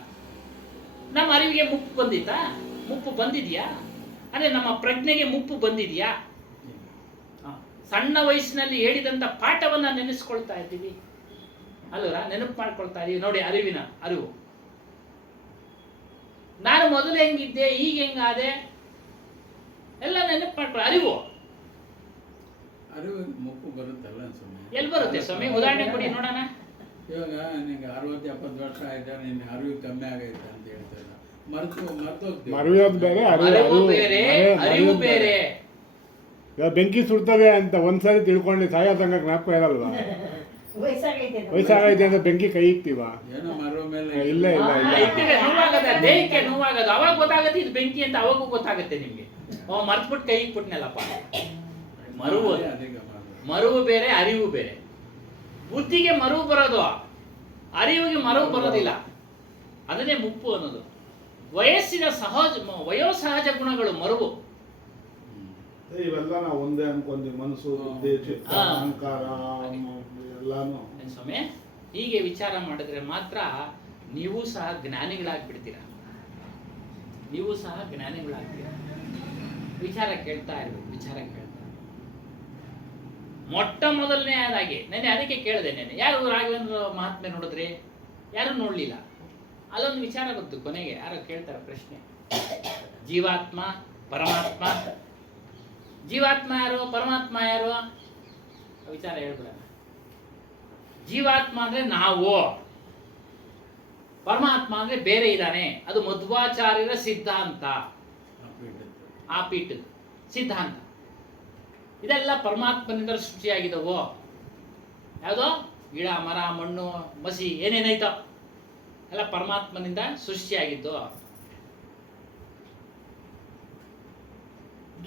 ನಮ್ಮ ಅರಿವಿಗೆ ಮುಪ್ಪು ಬಂದಿತ್ತಾ? ಮುಪ್ಪು ಬಂದಿದ್ಯಾ? ಅಂದ್ರೆ ನಮ್ಮ ಪ್ರಜ್ಞೆಗೆ ಮುಪ್ಪು ಬಂದಿದ್ಯಾ? ಸಣ್ಣ ವಯಸ್ಸಿನಲ್ಲಿ ಹೇಳಿದಂತ ಪಾಠವನ್ನ ನೆನೆಸ್ಕೊಳ್ತಾ ಇದ್ದೀವಿ ಅಲ್ವರ? ನೆನಪು ಮಾಡ್ಕೊಳ್ತಾ ಇದೀವಿ. ನೋಡಿ, ಅರಿವು. ನಾನು ಮೊದಲು ಹೆಂಗಿದ್ದೆ, ಈಗ ಹೆಂಗಾದೆ, ಎಲ್ಲ ನೆನಪು ಮಾಡ್ಕೊಳ್ಳ. ಅರಿವು ಮುಪ್ಪು ಬರುತ್ತಲ್ಲ ಸ್ವಾಮಿ. ಎಲ್ಲಿ ಬರುತ್ತೆ ಸ್ವಾಮಿ? ಉದಾಹರಣೆ ಕೊಡಿ ನೋಡೋಣ. ಇವಾಗ ನಿಂಗೆ 60-70 ವರ್ಷ ಆಯ್ತಾ, ನಿನ್ನ ಅರಿವು ಕಮ್ಮಿ ಆಗೈತೆ ಅಂತ ಹೇಳ್ತಾರೆ. ಮರ್ತೋಗ್ತೀವಿ. ಮರೆಯೋದು ಬೇರೆ, ಅರಿವು ಬೇರೆ, ಅರಿವು ಬೇರೆ. ಇವಾಗ ಬೆಂಕಿ ಸುಡ್ತದೆ ಅಂತ ಒಂದ್ಸರಿ ತಿಳ್ಕೊಂಡು ಸಾಯೋ ತನಕ ಜ್ಞಾಪಕ ಇರಲ್ವಾ? ವಯಸ್ಸಾಗೈತೆ ಅಂತ ಬೆಂಕಿ ಕೈ ಇಕ್ತೀವ? ಏನೋ ಮರುವ ಮೇಲೆ ಇಲ್ಲ ಇಲ್ಲ ಇಲ್ಲ. ನೋವಾಗದ, ದೇಹಕ್ಕೆ ನೋವಾಗದು. ಅವಾಗ ಗೊತ್ತಾಗತ್ತೆ ಇದು ಬೆಂಕಿ ಅಂತ, ಅವಾಗೂ ಗೊತ್ತಾಗತ್ತೆ ನಿಮ್ಗೆ. ಮರ್ತ್ಬಿಟ್ಟು ಕೈ ಇಕ್ಬಿಟ್ನಲ್ಲಪ್ಪ. ಮರುವು ಬೇರೆ, ಅರಿವು ಬೇರೆ. ಬುದ್ಧಿಗೆ ಮರುವು ಬರೋದು, ಅರಿವಿಗೆ ಮರುವು ಬರೋದಿಲ್ಲ. ಅದನ್ನೇ ಮುಪ್ಪು ಅನ್ನೋದು. ವಯೋಸಹಜ ಗುಣಗಳು ಮರುವು. ಇವೆಲ್ಲ ನಾವು ಒಂದೇ ಅನ್ಕೊಂಡ್ವಿ. ಮನಸ್ಸು, ಬುದ್ಧಿ, ಚಿತ್ತ, ಅಹಂಕಾರ ಎಲ್ಲಾನು. ಸ್ವಾಮಿ, ಹೀಗೆ ವಿಚಾರ ಮಾಡಿದ್ರೆ ಮಾತ್ರ ನೀವು ಸಹ ಜ್ಞಾನಿಗಳಾಗ್ಬಿಡ್ತೀರ. ವಿಚಾರ ಕೇಳ್ತಾ ಇರ್ಬೇಕು, ವಿಚಾರ ಕೇಳ್ತಾ. ಮೊಟ್ಟ ಮೊದಲನೇದಾಗಿ ನೆನೆ ಅದಕ್ಕೆ ಕೇಳಿದೆ. ನೆನೆ ಯಾರು ರಾಘವೇಂದ್ರ ಮಹಾತ್ಮೆ ನೋಡಿದ್ರಿ? ಯಾರು ನೋಡ್ಲಿಲ್ಲ. ಅಲ್ಲೊಂದು ವಿಚಾರ ಬಂತು ಕೊನೆಗೆ. ಯಾರೋ ಕೇಳ್ತಾರೆ ಪ್ರಶ್ನೆ, ಜೀವಾತ್ಮ, ಪರಮಾತ್ಮ. ಜೀವಾತ್ಮ ಯಾರು, ಪರಮಾತ್ಮ ಯಾರು? ವಿಚಾರ ಹೇಳ್ಬಿಡ. ಜೀವಾತ್ಮ ಅಂದ್ರೆ ನಾವು, ಪರಮಾತ್ಮ ಅಂದ್ರೆ ಬೇರೆ ಇದ್ದಾನೆ. ಅದು ಮಧ್ವಾಚಾರ್ಯರ ಸಿದ್ಧಾಂತ, ಆ ಪೀಠದ ಸಿದ್ಧಾಂತ. ಇದೆಲ್ಲ ಪರಮಾತ್ಮನಿಂದ ಸೃಷ್ಟಿಯಾಗಿದ್ದವು. ಯಾವುದೋ ಗಿಡ, ಮರ, ಮಣ್ಣು, ಮಸಿ, ಏನೇನೈತೋ ಎಲ್ಲ ಪರಮಾತ್ಮನಿಂದ ಸೃಷ್ಟಿಯಾಗಿದ್ದು.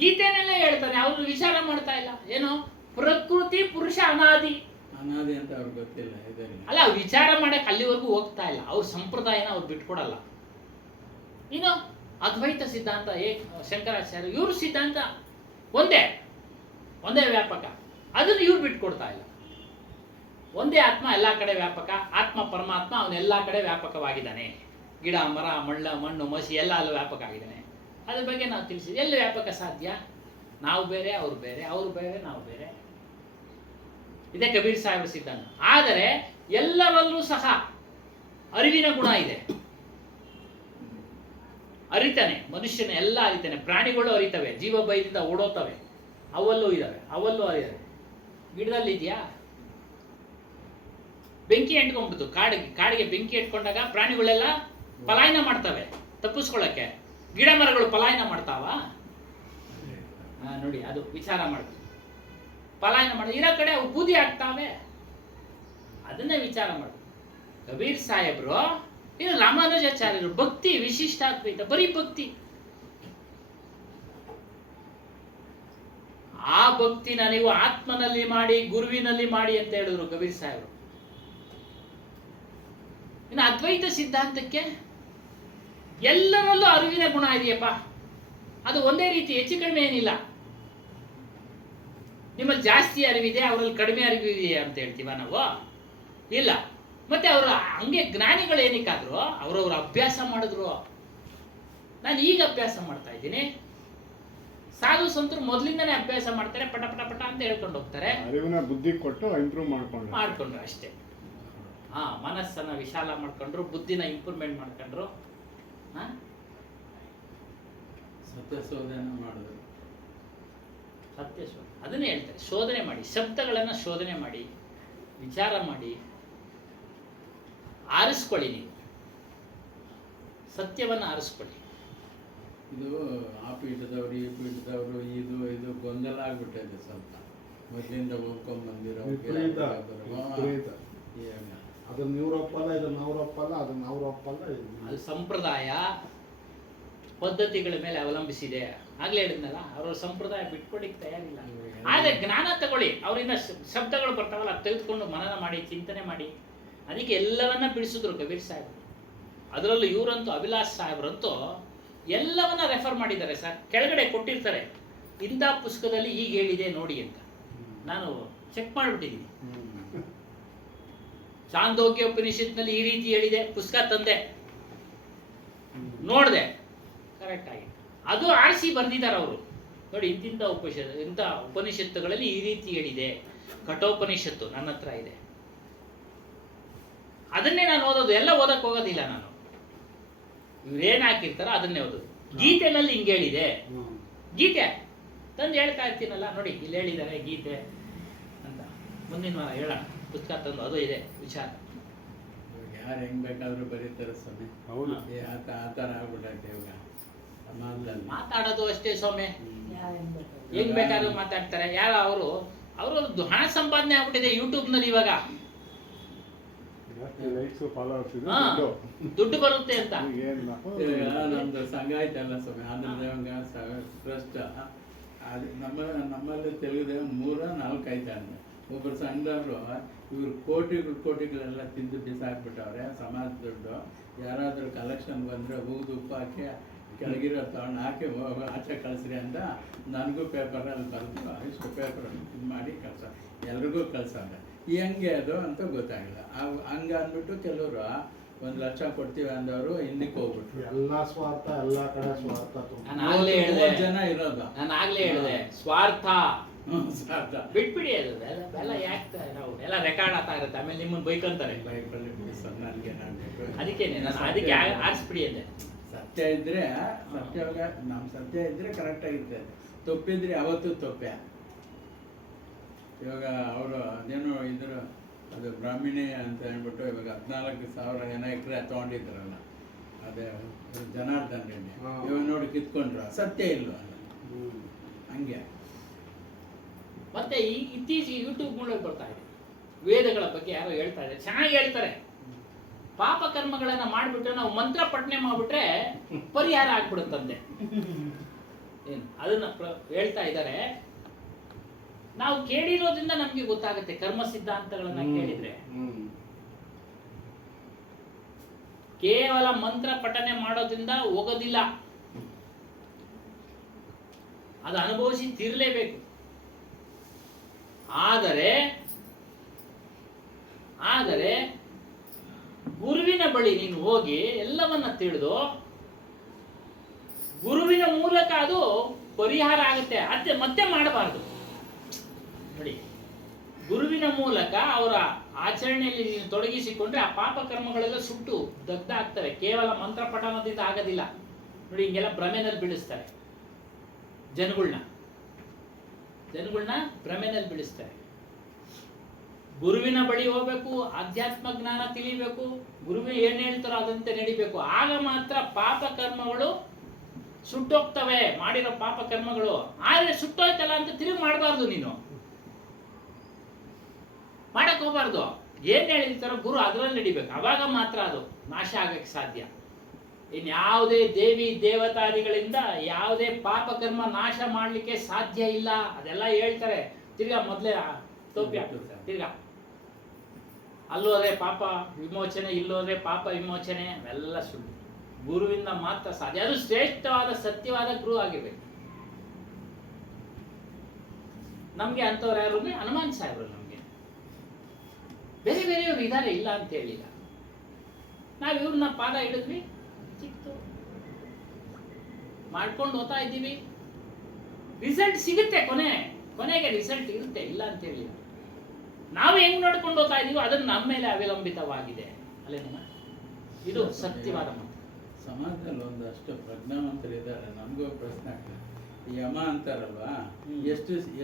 ಗೀತೆನೆಲ್ಲ ಹೇಳ್ತಾನೆ, ಅವರು ವಿಚಾರ ಮಾಡ್ತಾ ಇಲ್ಲ. ಏನು ಪ್ರಕೃತಿ ಪುರುಷ ಅನಾದಿ. ಅನಾದಿ ಅಂತ ಅವ್ರಿಗೆ ಗೊತ್ತಿಲ್ಲ ಇದರಲ್ಲಿ. ಅಲ್ಲ, ವಿಚಾರ ಮಾಡಕ್ಕೆ ಅಲ್ಲಿವರೆಗೂ ಹೋಗ್ತಾ ಇಲ್ಲ. ಅವ್ರ ಸಂಪ್ರದಾಯನ ಅವ್ರು ಬಿಟ್ಕೊಡಲ್ಲ. ಇನ್ನು ಅದ್ವೈತ ಸಿದ್ಧಾಂತ ಶಂಕರಾಚಾರ್ಯ ಇವ್ರ ಸಿದ್ಧಾಂತ ಒಂದೇ ವ್ಯಾಪಕ, ಅದನ್ನು ಇವ್ರು ಬಿಟ್ಕೊಡ್ತಾ ಇಲ್ಲ. ಒಂದೇ ಆತ್ಮ ಎಲ್ಲ ಕಡೆ ವ್ಯಾಪಕ, ಆತ್ಮ ಪರಮಾತ್ಮ ಅವನೆಲ್ಲ ಕಡೆ ವ್ಯಾಪಕವಾಗಿದ್ದಾನೆ. ಗಿಡ ಮರ ಮಣ್ಣು ಮಸಿ ಎಲ್ಲ ಅಲ್ಲಿ ವ್ಯಾಪಕ ಆಗಿದ್ದಾನೆ. ಅದ್ರ ಬಗ್ಗೆ ನಾವು ತಿಳಿಸಿದ್ವಿ. ಎಲ್ಲಿ ವ್ಯಾಪಕ ಸಾಧ್ಯ? ನಾವು ಬೇರೆ, ಅವ್ರು ಬೇರೆ, ಅವ್ರು ಬೇರೆ, ನಾವು ಬೇರೆ. ಇದೇ ಕಬೀರ್ ಸಾಹೇಬ್ರ ಸಿದ್ಧಾಂತ. ಆದರೆ ಎಲ್ಲರಲ್ಲೂ ಸಹ ಅರಿವಿನ ಗುಣ ಇದೆ. ಅರಿತಾನೆ, ಮನುಷ್ಯನ ಎಲ್ಲ ಅರಿತಾನೆ. ಪ್ರಾಣಿಗಳು ಅರಿತವೆ, ಜೀವ ಬೈದಿಂದ ಓಡೋತವೆ, ಅವಲ್ಲೂ ಇದ್ದಾವೆ, ಅವಲ್ಲೂ ಅರಿತವೆ. ಗಿಡದಲ್ಲಿ ಇದೆಯಾ? ಬೆಂಕಿ ಅಂಟ್ಕೊಂಡ್ಬಿಡ್ತು, ಕಾಡಿಗೆ ಬೆಂಕಿ ಇಟ್ಕೊಂಡಾಗ ಪ್ರಾಣಿಗಳೆಲ್ಲ ಪಲಾಯನ ಮಾಡ್ತವೆ ತಪ್ಪಿಸ್ಕೊಳ್ಳಕ್ಕೆ. ಗಿಡ ಮರಗಳು ಪಲಾಯನ ಮಾಡ್ತಾವ? ನೋಡಿ, ಅದು ವಿಚಾರ ಮಾಡ್ತೀವಿ. ಪಲಾಯನ ಮಾಡಿ ಇರೋ ಕಡೆ ಅವು ಬೂದಿ ಆಗ್ತಾವೆ, ಅದನ್ನೇ ವಿಚಾರ ಮಾಡಿ. ಕಬೀರ್ ಸಾಹೇಬ್ರು, ಇನ್ನು ರಾಮಾನುಜಾಚಾರ್ಯರು ಭಕ್ತಿ ವಿಶಿಷ್ಟಾದ್ವೈತ, ಬರೀ ಭಕ್ತಿ. ಆ ಭಕ್ತಿನ ನೀವು ಆತ್ಮನಲ್ಲಿ ಮಾಡಿ, ಗುರುವಿನಲ್ಲಿ ಮಾಡಿ ಅಂತ ಹೇಳಿದ್ರು ಕಬೀರ್ ಸಾಹೇಬರು. ಇನ್ನು ಅದ್ವೈತ ಸಿದ್ಧಾಂತಕ್ಕೆ ಎಲ್ಲರಲ್ಲೂ ಅರಿವಿನ ಗುಣ ಇದೆಯಪ್ಪ. ಅದು ಒಂದೇ ರೀತಿ, ಹೆಚ್ಚು ಕಡಿಮೆ ಏನಿಲ್ಲ. ನಿಮ್ಮಲ್ಲಿ ಜಾಸ್ತಿ ಅರಿವಿದೆ, ಅವರಲ್ಲಿ ಕಡಿಮೆ ಅರಿವಿದೆ ಅಂತ ಹೇಳ್ತೀವ ನಾವು? ಇಲ್ಲ. ಮತ್ತೆ ಅವರು ಹಂಗೆ ಜ್ಞಾನಿಗಳು ಏನಕ್ಕಾದ್ರು ಅವರವ್ರ ಅಭ್ಯಾಸ ಮಾಡಿದ್ರು. ನಾನು ಈಗ ಅಭ್ಯಾಸ ಮಾಡ್ತಾ ಇದ್ದೀನಿ. ಸಾಧು ಸಂತರು ಮೊದಲಿಂದನೇ ಅಭ್ಯಾಸ ಮಾಡ್ತಾರೆ, ಪಟ ಪಟ ಪಟ ಅಂತ ಹೇಳ್ಕೊಂಡು ಹೋಗ್ತಾರೆ. ಅರಿವಿನ ಬುದ್ಧಿ ಕೊಟ್ಟು ಇಂಪ್ರೂವ್ ಮಾಡ್ಕೊಂಡ್ರು ಅಷ್ಟೇ. ಮನಸ್ಸನ್ನ ವಿಶಾಲ ಮಾಡ್ಕೊಂಡ್ರು, ಬುದ್ಧಿನ ಇಂಪ್ರೂವ್ಮೆಂಟ್ ಮಾಡ್ಕೊಂಡ್ರು. ಸತ್ಯ ಶೋಧನೆ ಮಾಡಿದ್ರು. ಸತ್ಯ ಶೋಧನೆ ಅದನ್ನೇ ಹೇಳ್ತಾರೆ. ಶೋಧನೆ ಮಾಡಿ, ಶಬ್ದಗಳನ್ನು ಶೋಧನೆ ಮಾಡಿ, ವಿಚಾರ ಮಾಡಿ, ಆರಿಸ್ಕೊಳ್ಳಿ. ನೀವು ಸತ್ಯವನ್ನು ಆರಿಸ್ಕೊಳ್ಳಿ. ಇದು ಆ ಪೀಠದವರು ಈ ಪೀಠದವರು ಇದು ಗೊಂದಲ ಆಗ್ಬಿಟ್ಟಿದೆ ಸ್ವಲ್ಪ. ಮೊದಲಿಂದ ಓದ್ಕೊಂಡ್ ಬಂದಿರೋ ಅದನ್ನ ಇವ್ರು ಒಪ್ಪಲ್ಲ, ಇದನ್ನ ಅವ್ರು ಒಪ್ಪಲ್ಲ, ಅದನ್ನ ಅವ್ರು ಒಪ್ಪಲ್ಲ. ಅದು ಸಂಪ್ರದಾಯ ಪದ್ಧತಿಗಳ ಮೇಲೆ ಅವಲಂಬಿಸಿದೆ. ಆಗ್ಲೇ ಹೇಳಿದ್ನಲ್ಲ, ಅವ್ರ ಸಂಪ್ರದಾಯ ಬಿಟ್ಕೊಡಿಕ್ ತಯಾರಿಲ್ಲ. ಆದ್ರೆ ಜ್ಞಾನ ತಗೊಳ್ಳಿ. ಅವರಿಂದ ಶಬ್ದಗಳು ಬರ್ತಾವಲ್ಲ, ಅದು ತೆಗೆದುಕೊಂಡು ಮನನ ಮಾಡಿ, ಚಿಂತನೆ ಮಾಡಿ. ಅದಕ್ಕೆ ಎಲ್ಲವನ್ನ ಬಿಡಿಸಿದ್ರು ಕಬೀರ್ ಸಾಹೇಬ್. ಅದರಲ್ಲೂ ಇವರಂತೂ, ಅಭಿಲಾಷ್ ಸಾಹೇಬ್ರಂತೂ ಎಲ್ಲವನ್ನ ರೆಫರ್ ಮಾಡಿದ್ದಾರೆ ಸರ್. ಕೆಳಗಡೆ ಕೊಟ್ಟಿರ್ತಾರೆ, ಇಂಥ ಪುಸ್ತಕದಲ್ಲಿ ಈಗ ಹೇಳಿದೆ ನೋಡಿ ಅಂತ. ನಾನು ಚೆಕ್ ಮಾಡಿಬಿಟ್ಟಿದ್ದೀನಿ. ಚಾಂದೋಗ್ಯ ಉಪನಿಷತ್ನಲ್ಲಿ ಈ ರೀತಿ ಹೇಳಿದೆ, ಪುಸ್ತಕ ತಂದೆ ನೋಡಿದೆ, ಕರೆಕ್ಟ್ ಆಗಿ ಅದು ಆರಿಸಿ ಬರ್ದಿದ್ದಾರೆ ಅವರು. ನೋಡಿ, ಇಂಥ ಉಪನಿಷತ್ತುಗಳಲ್ಲಿ ಈ ರೀತಿ ಹೇಳಿದೆ. ಕಠೋಪನಿಷತ್ತು ನನ್ನ ಹತ್ರ ಇದೆ, ಅದನ್ನೇ ನಾನು ಓದೋದು. ಎಲ್ಲ ಓದಕ್ಕೆ ಹೋಗೋದಿಲ್ಲ ನಾನು. ಇವ್ರೇನು ಹಾಕಿರ್ತಾರೋ ಅದನ್ನೇ ಓದೋದು. ಗೀತೆನಲ್ಲಿ ಹಿಂಗೆ ಹೇಳಿದೆ, ಗೀತೆ ತಂದು ಹೇಳ್ತಾ ಇರ್ತೀನಲ್ಲ, ನೋಡಿ ಇಲ್ಲಿ ಹೇಳಿದ್ದಾರೆ ಗೀತೆ ಅಂತ. ಮುಂದಿನ ವಾರ ಹೇಳೋಣ, ಪುಸ್ತಕ ತಂದು ಅದು ಇದೆ ವಿಚಾರ. ಯಾರು ಹೆಂಗ್ ಬೇಕಾದ್ರೂ ಬರೀತಾರೆ ಸ್ವಾಮಿ. ಹೌದು. ಆ ಥರ ಆಗ್ಬಿಟ್ಟೈತೆ ಇವಾಗ ಸಮಾಜದಲ್ಲಿ. ಮಾತಾಡೋದು ಅಷ್ಟೇ ಸ್ವಾಮಿ, ಹೆಂಗ್ ಬೇಕಾದ್ರೂ ಮಾತಾಡ್ತಾರೆ. ಯಾರು ಅವರು ಹಣ ಸಂಪಾದನೆ ಆಗ್ಬಿಟ್ಟಿದೆ ಯೂಟ್ಯೂಬ್ನಲ್ಲಿ ಇವಾಗ. ದುಡ್ಡು ಬರುತ್ತೆ ಅಂತ. ನಮ್ದು ಸಂಘ ಐತಲ್ಲ ಸ್ವಾಮಿ, ಆಂಧ್ರ ದೇವಂಗ ಟ್ರಸ್ಟ್. ಅದು ನಮ್ಮಲ್ಲಿ ತೆಲುಗುದೇವ 3-4 ಐತೆ ಅಂತ. ಒಬ್ಬರು ಸಂಘದವರು ಇವ್ರು ಕೋಟಿಗಳೆಲ್ಲ ತಿಂದು ಬಿಸಾಕ್ಬಿಟ್ಟವ್ರೆ ಸಮಾಜ ದುಡ್ಡು. ಯಾರಾದರೂ ಕಲೆಕ್ಷನ್ ಬಂದರೆ ಹೂದು ಉಪ್ಪು ಹಾಕಿ ಕೆಳಗಿರೋ ತಗೊಂಡು ಹಾಕಿ ಆಚೆ ಕಳಿಸ್ರಿ ಅಂತ ನನಗೂ ಪೇಪರಲ್ಲಿ ಬರೆದು ಇಷ್ಟು ಪೇಪರ್ ಇದು ಮಾಡಿ ಕಳ್ಸ, ಎಲ್ರಿಗೂ ಕಳ್ಸೋಣ. ಹೆಂಗೆ ಅದು ಅಂತ ಗೊತ್ತಾಗಿಲ್ಲ. ಹಂಗೆ ಅಂದ್ಬಿಟ್ಟು ಕೆಲವರು 1 ಲಕ್ಷ ಕೊಡ್ತೀವಿ ಅಂದವರು ಹಿಂದಕ್ಕೆ ಹೋಗ್ಬಿಟ್ರು. ಎಲ್ಲ ಸ್ವಾರ್ಥ, ಎಲ್ಲ ಕಡೆ ಸ್ವಾರ್ಥ. ನಾನು ಆಗ್ಲೇ ಹೇಳಿದೆ, ಜನ ಇರೋದು. ನಾನು ಆಗ್ಲೇ ಹೇಳಿದೆ, ಸ್ವಾರ್ಥ ಬಿಟ್ಬಿಡಿ. ಅದು ಎಲ್ಲ ಯಾಕೆ ನಾವು ಎಲ್ಲ ರೆಕಾರ್ಡ್ ಆಗ್ತಾ ಇರುತ್ತೆ, ಆಮೇಲೆ ನಿಮ್ಮನ್ನು ಬೈಕೊಂತಾರೆ. ನನಗೆ ಅದಕ್ಕೆ ನಾನು ಅದಕ್ಕೆ ಆರಿಸ್ಬಿಡಿ ಅಂದೆ. ಸತ್ಯ ಇದ್ರೆ ನಮ್ಮ ಸತ್ಯ ಇದ್ರೆ ಕರೆಕ್ಟ್ ಆಗಿರ್ತದೆ. ತಪ್ಪಿದ್ರೆ ಯಾವತ್ತೂ ತಪ್ಪೆ. ಇವಾಗ ಅವರು ಅದೇನೋ ಇದ್ರು, ಅದು ಬ್ರಾಹ್ಮಣಿ ಅಂತ ಹೇಳ್ಬಿಟ್ಟು ಇವಾಗ 14,000 ಎಕರೆ ತೊಗೊಂಡಿದ್ರಲ್ಲ, ಅದೇ ಜನಾರ್ದನ್ ರೆಡ್ಡಿ. ಇವಾಗ ನೋಡಿ ಕಿತ್ಕೊಂಡ್ರು, ಸತ್ಯ ಇಲ್ವ ಅಲ್ಲ. ಹಂಗೆ ಮತ್ತೆ ಇತ್ತೀಚೆಗೆ ಯೂಟ್ಯೂಬ್ ಮೂಲಕ ಬರ್ತಾ ಇದೆ, ವೇದಗಳ ಬಗ್ಗೆ ಯಾರೋ ಹೇಳ್ತಾ ಇದ್ದಾರೆ, ಚೆನ್ನಾಗಿ ಹೇಳ್ತಾರೆ. ಪಾಪ ಕರ್ಮಗಳನ್ನ ಮಾಡಿಬಿಟ್ರೆ ನಾವು ಮಂತ್ರ ಪಠನೆ ಮಾಡಿಬಿಟ್ರೆ ಪರಿಹಾರ ಆಗ್ಬಿಡುತ್ತಂತೆ. ಏನು ಅದನ್ನ ಹೇಳ್ತಾ ಇದ್ದಾರೆ. ನಾವು ಕೇಳಿರೋದ್ರಿಂದ ನಮ್ಗೆ ಗೊತ್ತಾಗುತ್ತೆ ಕರ್ಮ ಸಿದ್ಧಾಂತಗಳನ್ನ ಕೇಳಿದ್ರೆ. ಕೇವಲ ಮಂತ್ರ ಪಠನೆ ಮಾಡೋದ್ರಿಂದ ಹೋಗೋದಿಲ್ಲ, ಅದು ಅನುಭವಿಸಿ ತೀರ್ಲೇಬೇಕು. ಆದರೆ ಗುರುವಿನ ಬಳಿ ನೀನು ಹೋಗಿ ಎಲ್ಲವನ್ನ ತಿಳಿದು ಗುರುವಿನ ಮೂಲಕ ಅದು ಪರಿಹಾರ ಆಗುತ್ತೆ. ಮತ್ತೆ ಮಾಡಬಾರ್ದು ನೋಡಿ. ಗುರುವಿನ ಮೂಲಕ ಅವರ ಆಚರಣೆಯಲ್ಲಿ ನೀನು ತೊಡಗಿಸಿಕೊಂಡ್ರೆ ಆ ಪಾಪ ಕರ್ಮಗಳೆಲ್ಲ ಸುಟ್ಟು ದಗ್ಧ ಆಗ್ತವೆ. ಕೇವಲ ಮಂತ್ರ ಪಠಣದಿಂದ ಆಗೋದಿಲ್ಲ ನೋಡಿ. ಹಿಂಗೆಲ್ಲ ಭ್ರಮೆನಲ್ಲಿ ಬೀಳಿಸ್ತಾರೆ ಜನಗಳನ್ನ ಭ್ರಮೆನಲ್ಲಿ ಬೀಳಿಸ್ತಾರೆ. ಗುರುವಿನ ಬಳಿ ಹೋಗ್ಬೇಕು, ಆಧ್ಯಾತ್ಮ ಜ್ಞಾನ ತಿಳಿಬೇಕು, ಗುರುವಿನ ಏನ್ ಹೇಳ್ತಾರೋ ಅದಂತೆ ನಡಿಬೇಕು. ಆಗ ಮಾತ್ರ ಪಾಪ ಕರ್ಮಗಳು ಸುಟ್ಟೋಗ್ತವೆ, ಮಾಡಿರೋ ಪಾಪ ಕರ್ಮಗಳು. ಆದ್ರೆ ಸುಟ್ಟೋಯ್ತಲ್ಲ ಅಂತ ತಿರುಗಿ ಮಾಡಬಾರ್ದು, ನೀನು ಮಾಡಕ್ ಹೋಗ್ಬಾರ್ದು. ಏನ್ ಹೇಳಿರ್ತಾರೋ ಗುರು ಅದರಲ್ಲಿ ನಡಿಬೇಕು, ಅವಾಗ ಮಾತ್ರ ಅದು ನಾಶ ಆಗಕ್ಕೆ ಸಾಧ್ಯ. ಇನ್ಯಾವುದೇ ದೇವಿ ದೇವತಾದಿಗಳಿಂದ ಯಾವುದೇ ಪಾಪ ಕರ್ಮ ನಾಶ ಮಾಡ್ಲಿಕ್ಕೆ ಸಾಧ್ಯ ಇಲ್ಲ. ಅದೆಲ್ಲ ಹೇಳ್ತಾರೆ. ತಿರ್ಗಾ ಮೊದಲೇ ಟೋಪಿ ಹಾಕ್ಬಿಡ್ತಾರೆ. ತಿರ್ಗಾ ಅಲ್ಲೋದ್ರೆ ಪಾಪ ವಿಮೋಚನೆ, ಇಲ್ಲೋದ್ರೆ ಪಾಪ ವಿಮೋಚನೆ, ಅವೆಲ್ಲ ಸುಳ್ಳು. ಗುರುವಿಂದ ಮಾತ್ರ ಸಾಧ್ಯ. ಅದು ಶ್ರೇಷ್ಠವಾದ ಸತ್ಯವಾದ ಗುರು ಆಗಿರ್ಬೇಕು. ನಮ್ಗೆ ಅಂತವ್ರು ಯಾರು? ಹನುಮಾನ್ ಸಾಹೇಬ್ರು. ನಮ್ಗೆ ಬೇರೆ ಬೇರೆಯವ್ರು ಇದಾರೆ, ಇಲ್ಲ ಅಂತ ಹೇಳಿಲ್ಲ. ನಾವ್ ಇವ್ರನ್ನ ಪಾದ ಹಿಡಿದ್ವಿ, ಚಿಕ್ತು ಮಾಡ್ಕೊಂಡು ಹೋಗ್ತಾ ಇದ್ದೀವಿ. ರಿಸಲ್ಟ್ ಸಿಗುತ್ತೆ, ಕೊನೆಗೆ ರಿಸಲ್ಟ್ ಇರುತ್ತೆ, ಇಲ್ಲ ಅಂತ ಹೇಳಿಲ್ಲ. ನಾವು ಹೆಂಗ್ ನೋಡ್ಕೊಂಡು ಹೋಗ್ತಾ ಇದೀವೋ ಅದನ್ನ ನಮ್ಮ ಮೇಲೆ ಅವಲಂಬಿತವಾಗಿದೆ. ಅಲ್ಲೇನ? ಇದು ಸತ್ಯವಾದ ಮಾತು. ಸಮಾಜದಲ್ಲಿ ಒಂದಷ್ಟು ಪ್ರಜ್ಞಾವಂತರು ಇದ್ದಾರೆ. ನಮಗೂ ಪ್ರಶ್ನೆ ಆಗ್ತದೆ, ಈ ಯಮ ಅಂತಾರಲ್ವಾ,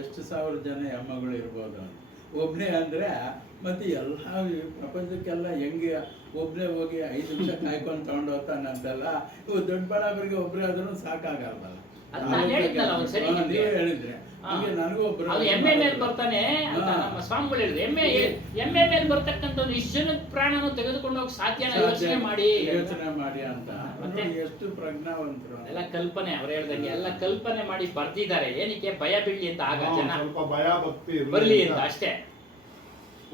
ಎಷ್ಟು ಸಾವಿರ ಜನ ಯಮಗಳು ಇರ್ಬೋದು ಅಂತ. ಒಬ್ಬನೇ ಅಂದ್ರೆ ಮತ್ತೆ ಎಲ್ಲ ಪ್ರಪಂಚಕ್ಕೆಲ್ಲ ಹೆಂಗೆ ಒಬ್ಬನೇ ಹೋಗಿ 5 ನಿಮಿಷ ಕಾಯ್ಕೊಂಡು ತಗೊಂಡು ಹೋಗ್ತಾನಂತಲ್ಲ. ಇವು ದೊಡ್ಡಬಳ್ಳಾಪುರಿಗೆ ಒಬ್ಬರೇ ಆದ್ರೂ ಸಾಕಾಗಲ್ವಲ್ಲ. ನೀವೇ ಹೇಳಿದ್ರೆ ಹಂಗೆ ನನಗೂ ಒಬ್ರು ಎಮ್ಮೆ ಮೇಲೆ ಬರ್ತಾನೆ ಅಂತ ನಮ್ಮ ಸ್ವಾಮಿಗಳು ಹೇಳಿದ್ರು. ಎಮ್ಮೆ ಮೇಲೆ ಬರ್ತಕ್ಕಂಥ ಇಷ್ಟು ಪ್ರಾಣನು ತೆಗೆದುಕೊಂಡು ಹೋಗಿ ಸಾಧ್ಯ ಯೋಚನೆ ಮಾಡಿ ಅಂತ. ಮತ್ತೆ ಎಷ್ಟು ಪ್ರಜ್ಞಾವಂತರು. ಎಲ್ಲ ಕಲ್ಪನೆ, ಅವ್ರು ಹೇಳ್ದಂಗೆ ಎಲ್ಲ ಕಲ್ಪನೆ ಮಾಡಿ ಬರ್ತಿದ್ದಾರೆ. ಏನಕ್ಕೆ? ಭಯ ಬೀಳಿ ಅಂತ. ಆಗ ಜನ ಸ್ವಲ್ಪ ಭಯ ಭಕ್ತಿ ಬರ್ಲಿ ಅಂತ ಅಷ್ಟೇ.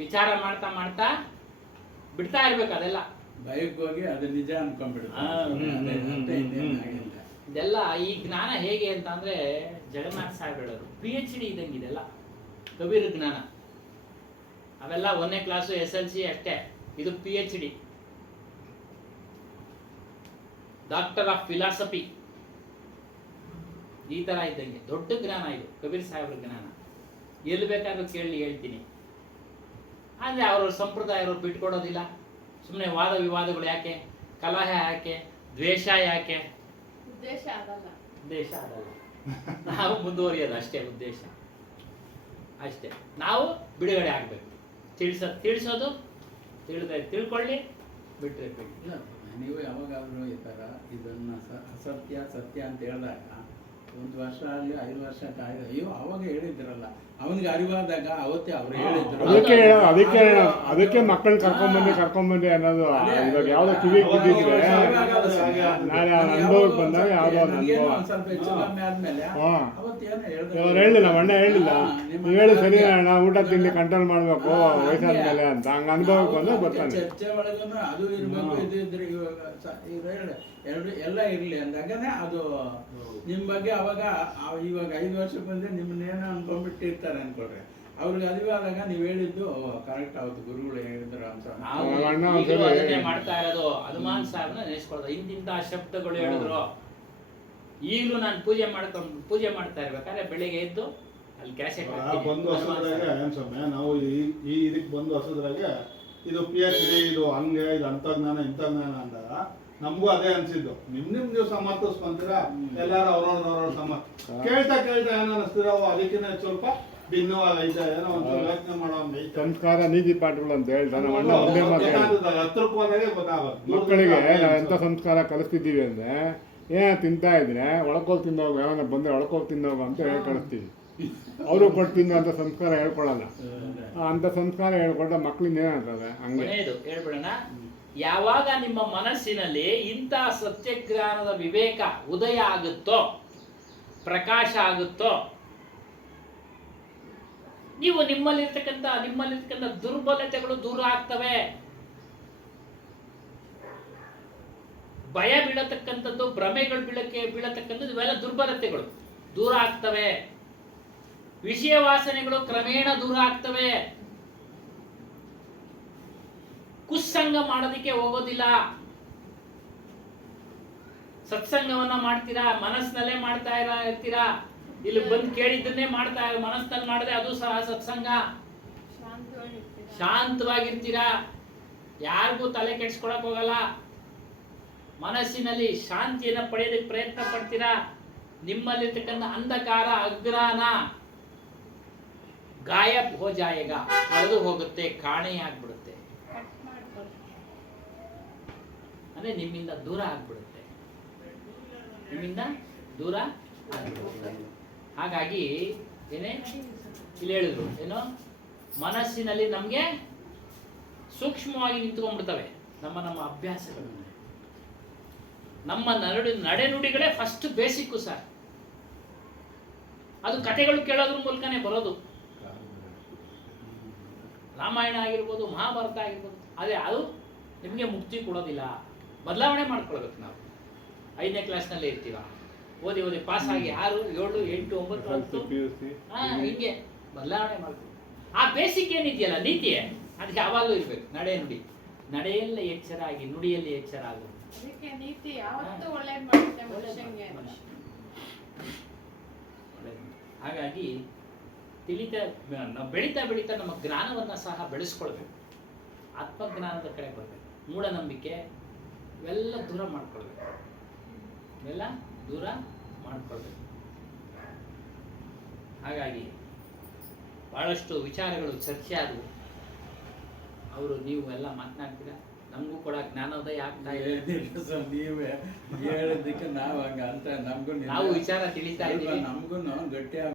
ವಿಚಾರ ಮಾಡ್ತಾ ಮಾಡ್ತಾ ಬಿಡ್ತಾ ಇರ್ಬೇಕು. ಅದೆಲ್ಲ ಭಯಕ್ಕೆ ಹೋಗಿ ಅದು ನಿಜ ಅನ್ಕೊಂಡ್ಬಿಡುತ್ತೆ. ಇದೆಲ್ಲ ಈ ಜ್ಞಾನ ಹೇಗೆ ಅಂತ ಅಂದ್ರೆ ಜಗನ್ನಾಥ್ ಸಾಹೇಬ್ ಹೇಳೋರು, PhD ಇದ್ದಂಗೆ ಇದೆಲ್ಲ ಕಬೀರ್ ಜ್ಞಾನ. ಅವೆಲ್ಲ 1ನೇ ಕ್ಲಾಸು SLC ಅಷ್ಟೇ. ಇದು PhD, ಡಾಕ್ಟರ್ ಆಫ್ ಫಿಲಾಸಫಿ. ಈ ತರ ಇದ್ದಂಗೆ ದೊಡ್ಡ ಜ್ಞಾನ ಇದು ಕಬೀರ್ ಸಾಹೇಬ್ರ ಜ್ಞಾನ. ಎಲ್ಲಿ ಬೇಕಾದ್ರೂ ಕೇಳಿ ಹೇಳ್ತೀನಿ. ಆದ್ರೆ ಅವ್ರ ಸಂಪ್ರದಾಯವರು ಬಿಟ್ಕೊಡೋದಿಲ್ಲ. ಸುಮ್ಮನೆ ವಾದ ವಿವಾದಗಳು ಯಾಕೆ, ಕಲಹ ಯಾಕೆ, ದ್ವೇಷ ಯಾಕೆ? ಉದ್ದೇಶ ಆಗಲ್ಲ. ನಾವು ಮುಂದುವರಿಯೋದು ಅಷ್ಟೇ ಉದ್ದೇಶ. ಅಷ್ಟೇ. ನಾವು ಬಿಡುಗಡೆ ಆಗ್ಬೇಕು. ತಿಳಿಸೋದು ತಿಳ್ಕೊಳ್ಳಿ, ಬಿಟ್ರೆ ಬಿಡಿ. ಇಲ್ಲ, ನೀವು ಯಾವಾಗಾದ್ರೂ ಈ ಥರ ಇದನ್ನ ಅಸತ್ಯ ಸತ್ಯ ಅಂತ ಹೇಳಿದಾಗ 1 ವರ್ಷ ಆಗಲಿ 5 ವರ್ಷ ಕಾಯ್ದು ಅಯ್ಯೋ ಅವಾಗ ಹೇಳಿದ್ರಲ್ಲ, ಅವನಿಗೆ ಅರಿವಾದಾಗ ಅವತ್ತೇ ಅವ್ರು ಹೇಳಿದ್ರು. ಅದಕ್ಕೆ ಮಕ್ಕಳನ್ನ ಕರ್ಕೊಂಬಂದಿ ಅನ್ನೋದು. ಇವಾಗ ಯಾವ್ದೋ ಕಿವಿಗೆ ಬಿದ್ದಿದ್ರೆ ನಾಳೆ ಅನುಭವಕ್ಕೆ ಬಂದಾಗ ಯಾವ್ದೋ ಒಂದು ಅನುಭವ ಸ್ವಲ್ಪ ಹೆಚ್ಚು ಕಮ್ಮಿ ಆದ್ಮೇಲೆ ಅವತ್ತೇನೋ ಇವ್ರು ಹೇಳಿಲ್ಲ, ನಮ್ಮ ಅಣ್ಣ ಹೇಳಿಲ್ಲ, ನೀವು ಹೇಳಿ ಸರಿ ಅಣ್ಣ, ಊಟ ತಿಂಡಿ ಕಂಟ್ರೋಲ್ ಮಾಡ್ಬೇಕು ವಯಸ್ಸಾದ್ಮೇಲೆ ಅಂತ. ಹಂಗ ಅನುಭವಕ್ಕೆ ಬಂದಾಗ ಬರ್ತಾನೆ. ಚರ್ಚೆ ಒಳಗನು ಅದು ಇರ್ಬೇಕು, ಇದು ಇದ್ರೆ ಎಲ್ಲ ಇರ್ಲಿ ಅಂದಾಗನೇ ಅದು ನಿಮ್ ಬಗ್ಗೆ ಅವಾಗ ಇವಾಗ 5 ವರ್ಷ ಬಂದ್ರೆ ನಿಮ್ಮನ್ನೇನೋ ಅನ್ಕೊಂಡ್ಬಿಟ್ಟಿರ್ತಾರೆ ಅನ್ಕೊಳ್ರಿ. ಅವ್ರಿಗೆ ಅರಿವಾದಾಗ ನೀವ್ ಹೇಳಿದ್ದು ಕರೆಕ್ಟ್ ಆಗುತ್ತೆ, ಗುರುಗಳು ಹೇಳಿದ್ರು ಅಂತ. ಅದನ್ನೇ ಮಾಡ್ತಾ ಇರೋದು. ಹನುಮಾನ್ ಸಾಹೇಬ್ನ ನೆನೆಸ್ಕೊಳ್ಳೋದು. ಇಂತಿಂತ ಶಬ್ದಗಳು ಹೇಳಿದ್ರು. ಈಗಲೂ ನಾನು ಪೂಜೆ ಮಾಡ್ತಾ ಇರ್ಬೇಕಾದ್ರೆ ಬೆಳಿಗ್ಗೆ ಎದ್ದು ಅಲ್ಲಿ ಕ್ಯಾಸೆಟ್ ಬಂದು ಹೊಸದ್ರಾಗೆ ಏನ್ ಸ್ವಾಮಿ, ನಾವು ಈ ಇದಕ್ಕೆ ಬಂದು ಹೊಸದ್ರಾಗೆ ಇದು PhD, ಇದು ಹಂಗೆ, ಇದು ಅಂತ ಜ್ಞಾನ ಇಂಥ ಜ್ಞಾನ ಅಂದಾಗ ನಮಗೂ ಅದೇ ಅನ್ಸಿದ್ದು. ನೀವು ಸಮರ್ಥಿಸ್ಕೊಂತೀರಾ, ಎಲ್ಲಾರು ಅವ್ರವ್ರ ಕೇಳ್ತಾ ಏನೋ ಅನಿಸ್ತೀರ, ಅದಕ್ಕಿಂತ ಸ್ವಲ್ಪ ಭಿನ್ನವಾಗೈತೆ, ಏನೋ ಒಂದು ಯೋಚನೆ ಮಾಡೋ ಸಂಸ್ಕಾರ ನೀತಿ ಪಾಠಗಳು ಅಂತ ಹೇಳ್ತಾರೆ. ನಮ್ಮ ಅಣ್ಣ ಒಂದೇ ಮಾತು, ಹತ್ರಕ್ಕೆ ಹೋದಾಗೆ ಗೊತ್ತಾಗುತ್ತೆ ಮಕ್ಕಳಿಗೆ ನಾವು ಎಂಥ ಸಂಸ್ಕಾರ ಕಲಿಸ್ತಿದ್ದೀವಿ ಅಂದ್ರೆ, ಏನ ತಿಂತಾ ಇದ್ರೆ ಒಳಕೋಗಿ ತಿನ್ನೋಗು, ಯಾವನ್ನ ಬಂದ್ರೆ ಒಳಕೋಗಿ ತಿನ್ನೋಗು ಅಂತ ಹೇಳಿ ಕಳಿಸ್ತೀವಿ. ಅವರು ಕೊಟ್ಟು ತಿನ್ನೋ ಅಂತ ಸಂಸ್ಕಾರ ಹೇಳ್ಕೊಳಲ್ಲ. ಅಂತ ಸಂಸ್ಕಾರ ಹೇಳ್ಕೊಟ್ಟ ಮಕ್ಳಿಂದ ಏನಾಗ್ತದೆ ಹಂಗೆ ಹೇಳ್ಬಿಡೋಣ. ಯಾವಾಗ ನಿಮ್ಮ ಮನಸ್ಸಿನಲ್ಲಿ ಇಂಥ ಸತ್ಯಜ್ಞಾನದ ವಿವೇಕ ಉದಯ ಆಗುತ್ತೋ, ಪ್ರಕಾಶ ಆಗುತ್ತೋ, ನೀವು ನಿಮ್ಮಲ್ಲಿರ್ತಕ್ಕಂಥ ದುರ್ಬಲತೆಗಳು ದೂರ ಆಗ್ತವೆ. ಭಯ ಬೀಳತಕ್ಕಂಥದ್ದು, ಭ್ರಮೆಗಳು ಬೀಳತಕ್ಕಂಥದ್ದು ಇವೆಲ್ಲ ದುರ್ಬಲತೆಗಳು ದೂರ ಆಗ್ತವೆ. ವಿಷಯ ವಾಸನೆಗಳು ಕ್ರಮೇಣ ದೂರ ಆಗ್ತವೆ. ಕುಸ್ಸಂಗ ಮಾಡೋದಕ್ಕೆ ಹೋಗೋದಿಲ್ಲ. ಸತ್ಸಂಗವನ್ನ ಮಾಡ್ತೀರಾ, ಮನಸ್ಸಿನಲ್ಲೇ ಮಾಡ್ತಾ ಇರ್ತೀರಾ. ಇಲ್ಲಿ ಬಂದು ಕೇಳಿದ್ದನ್ನೇ ಮಾಡ್ತಾ ಮನಸ್ಸಿನಲ್ಲಿ ಮಾಡದೆ ಅದು ಸಹ ಸತ್ಸಂಗ. ಶಾಂತವಾಗಿರ್ತೀರಾ, ಯಾರಿಗೂ ತಲೆ ಕೆಡಿಸ್ಕೊಳಕ್ ಹೋಗಲ್ಲ. ಮನಸ್ಸಿನಲ್ಲಿ ಶಾಂತಿಯನ್ನ ಪಡೆಯೋದಕ್ಕೆ ಪ್ರಯತ್ನ ಪಡ್ತೀರಾ. ನಿಮ್ಮಲ್ಲಿರ್ತಕ್ಕಂಥ ಅಂಧಕಾರ ಅಜ್ಞಾನ ಗಾಯಬ್ ಹೋ ಜಾಯೇಗ, ಕಳೆದು ಹೋಗುತ್ತೆ, ಕಾಣೆಯಾಗ್ಬಿಡುತ್ತೆ, ಅಂದ್ರೆ ನಿಮ್ಮಿಂದ ದೂರ ಆಗ್ಬಿಡುತ್ತೆ, ನಿಮ್ಮಿಂದ ದೂರ ಆಗ್ಬಿಡುತ್ತೆ. ಹಾಗಾಗಿ ಏನೇ ಇಲ್ಲಿ ಹೇಳಿದ್ರು, ಏನು ಮನಸ್ಸಿನಲ್ಲಿ ನಮ್ಗೆ ಸೂಕ್ಷ್ಮವಾಗಿ ನಿಂತ್ಕೊಂಡ್ಬಿಡ್ತವೆ ನಮ್ಮ ಅಭ್ಯಾಸಗಳು. ನಮ್ಮ ನಡೆನುಡಿಗಳೇ ಫಸ್ಟ್ ಬೇಸಿಕ್ಕು ಸರ್. ಅದು ಕಥೆಗಳು ಕೇಳೋದ್ರ ಮೂಲಕನೇ ಬರೋದು. ರಾಮಾಯಣ ಆಗಿರ್ಬೋದು, ಮಹಾಭಾರತ ಆಗಿರ್ಬೋದು. ಅದೇ ಅದು ನಿಮಗೆ ಮುಕ್ತಿ ಕೊಡೋದಿಲ್ಲ. ಬದಲಾವಣೆ ಮಾಡ್ಕೊಳ್ಬೇಕು. ನಾವು 5ನೇ ಕ್ಲಾಸ್ನಲ್ಲೇ ಇರ್ತೀವ, ಓದಿ ಪಾಸ್ ಆಗಿ 6, 7, 8, 9, 10 ಹಿಂಗೆ ಬದಲಾವಣೆ ಮಾಡ್ತೀವಿ. ಆ ಬೇಸಿಕ್ ಏನಿದೆಯಲ್ಲ ನೀತಿಯೇ, ಅದು ಯಾವಾಗಲೂ ಇರ್ಬೇಕು. ನಡೆಯಲ್ಲಿ ಎಚ್ಚರ ಆಗಿ, ನುಡಿಯಲ್ಲಿ ಎಚ್ಚರ ಆಗು. ಅದಕ್ಕೆ ನೀತಿ ಯಾವತ್ತೂ ಒಳ್ಳೇದ್ ಮಾಡುತ್ತೆ ಮನುಷ್ಯಂಗೆ. ಹಾಗಾಗಿ ಬೆಳೀತಾ ನಮ್ಮ ಜ್ಞಾನವನ್ನ ಸಹ ಬೆಳೆಸ್ಕೊಳ್ಬೇಕು. ಆತ್ಮಜ್ಞಾನದ ಕಡೆ ಬರ್ಬೇಕು. ಮೂಢನಂಬಿಕೆ ಇವೆಲ್ಲ ದೂರ ಮಾಡ್ಕೊಳ್ಬೇಕು. ಹಾಗಾಗಿ ಬಹಳಷ್ಟು ವಿಚಾರಗಳು ಚರ್ಚೆ ಆದವು. ನೀವು ಎಲ್ಲ ಮಾತನಾಡ್ತೀರಾ, ನಮಗೂ ಕೂಡ ಜ್ಞಾನೋದಯ ಆಗ್ತಾ ಇದೆ. ನೀವೇ ಹೇಳೋದಕ್ಕೆ ನಾವು ಹಂಗ ಅಂತ ನಮಗೂ ನಾವು ವಿಚಾರ ತಿಳಿತಾ ಇದ್ದೀವಿ. ನಮಗೂ ಗಟ್ಟಿ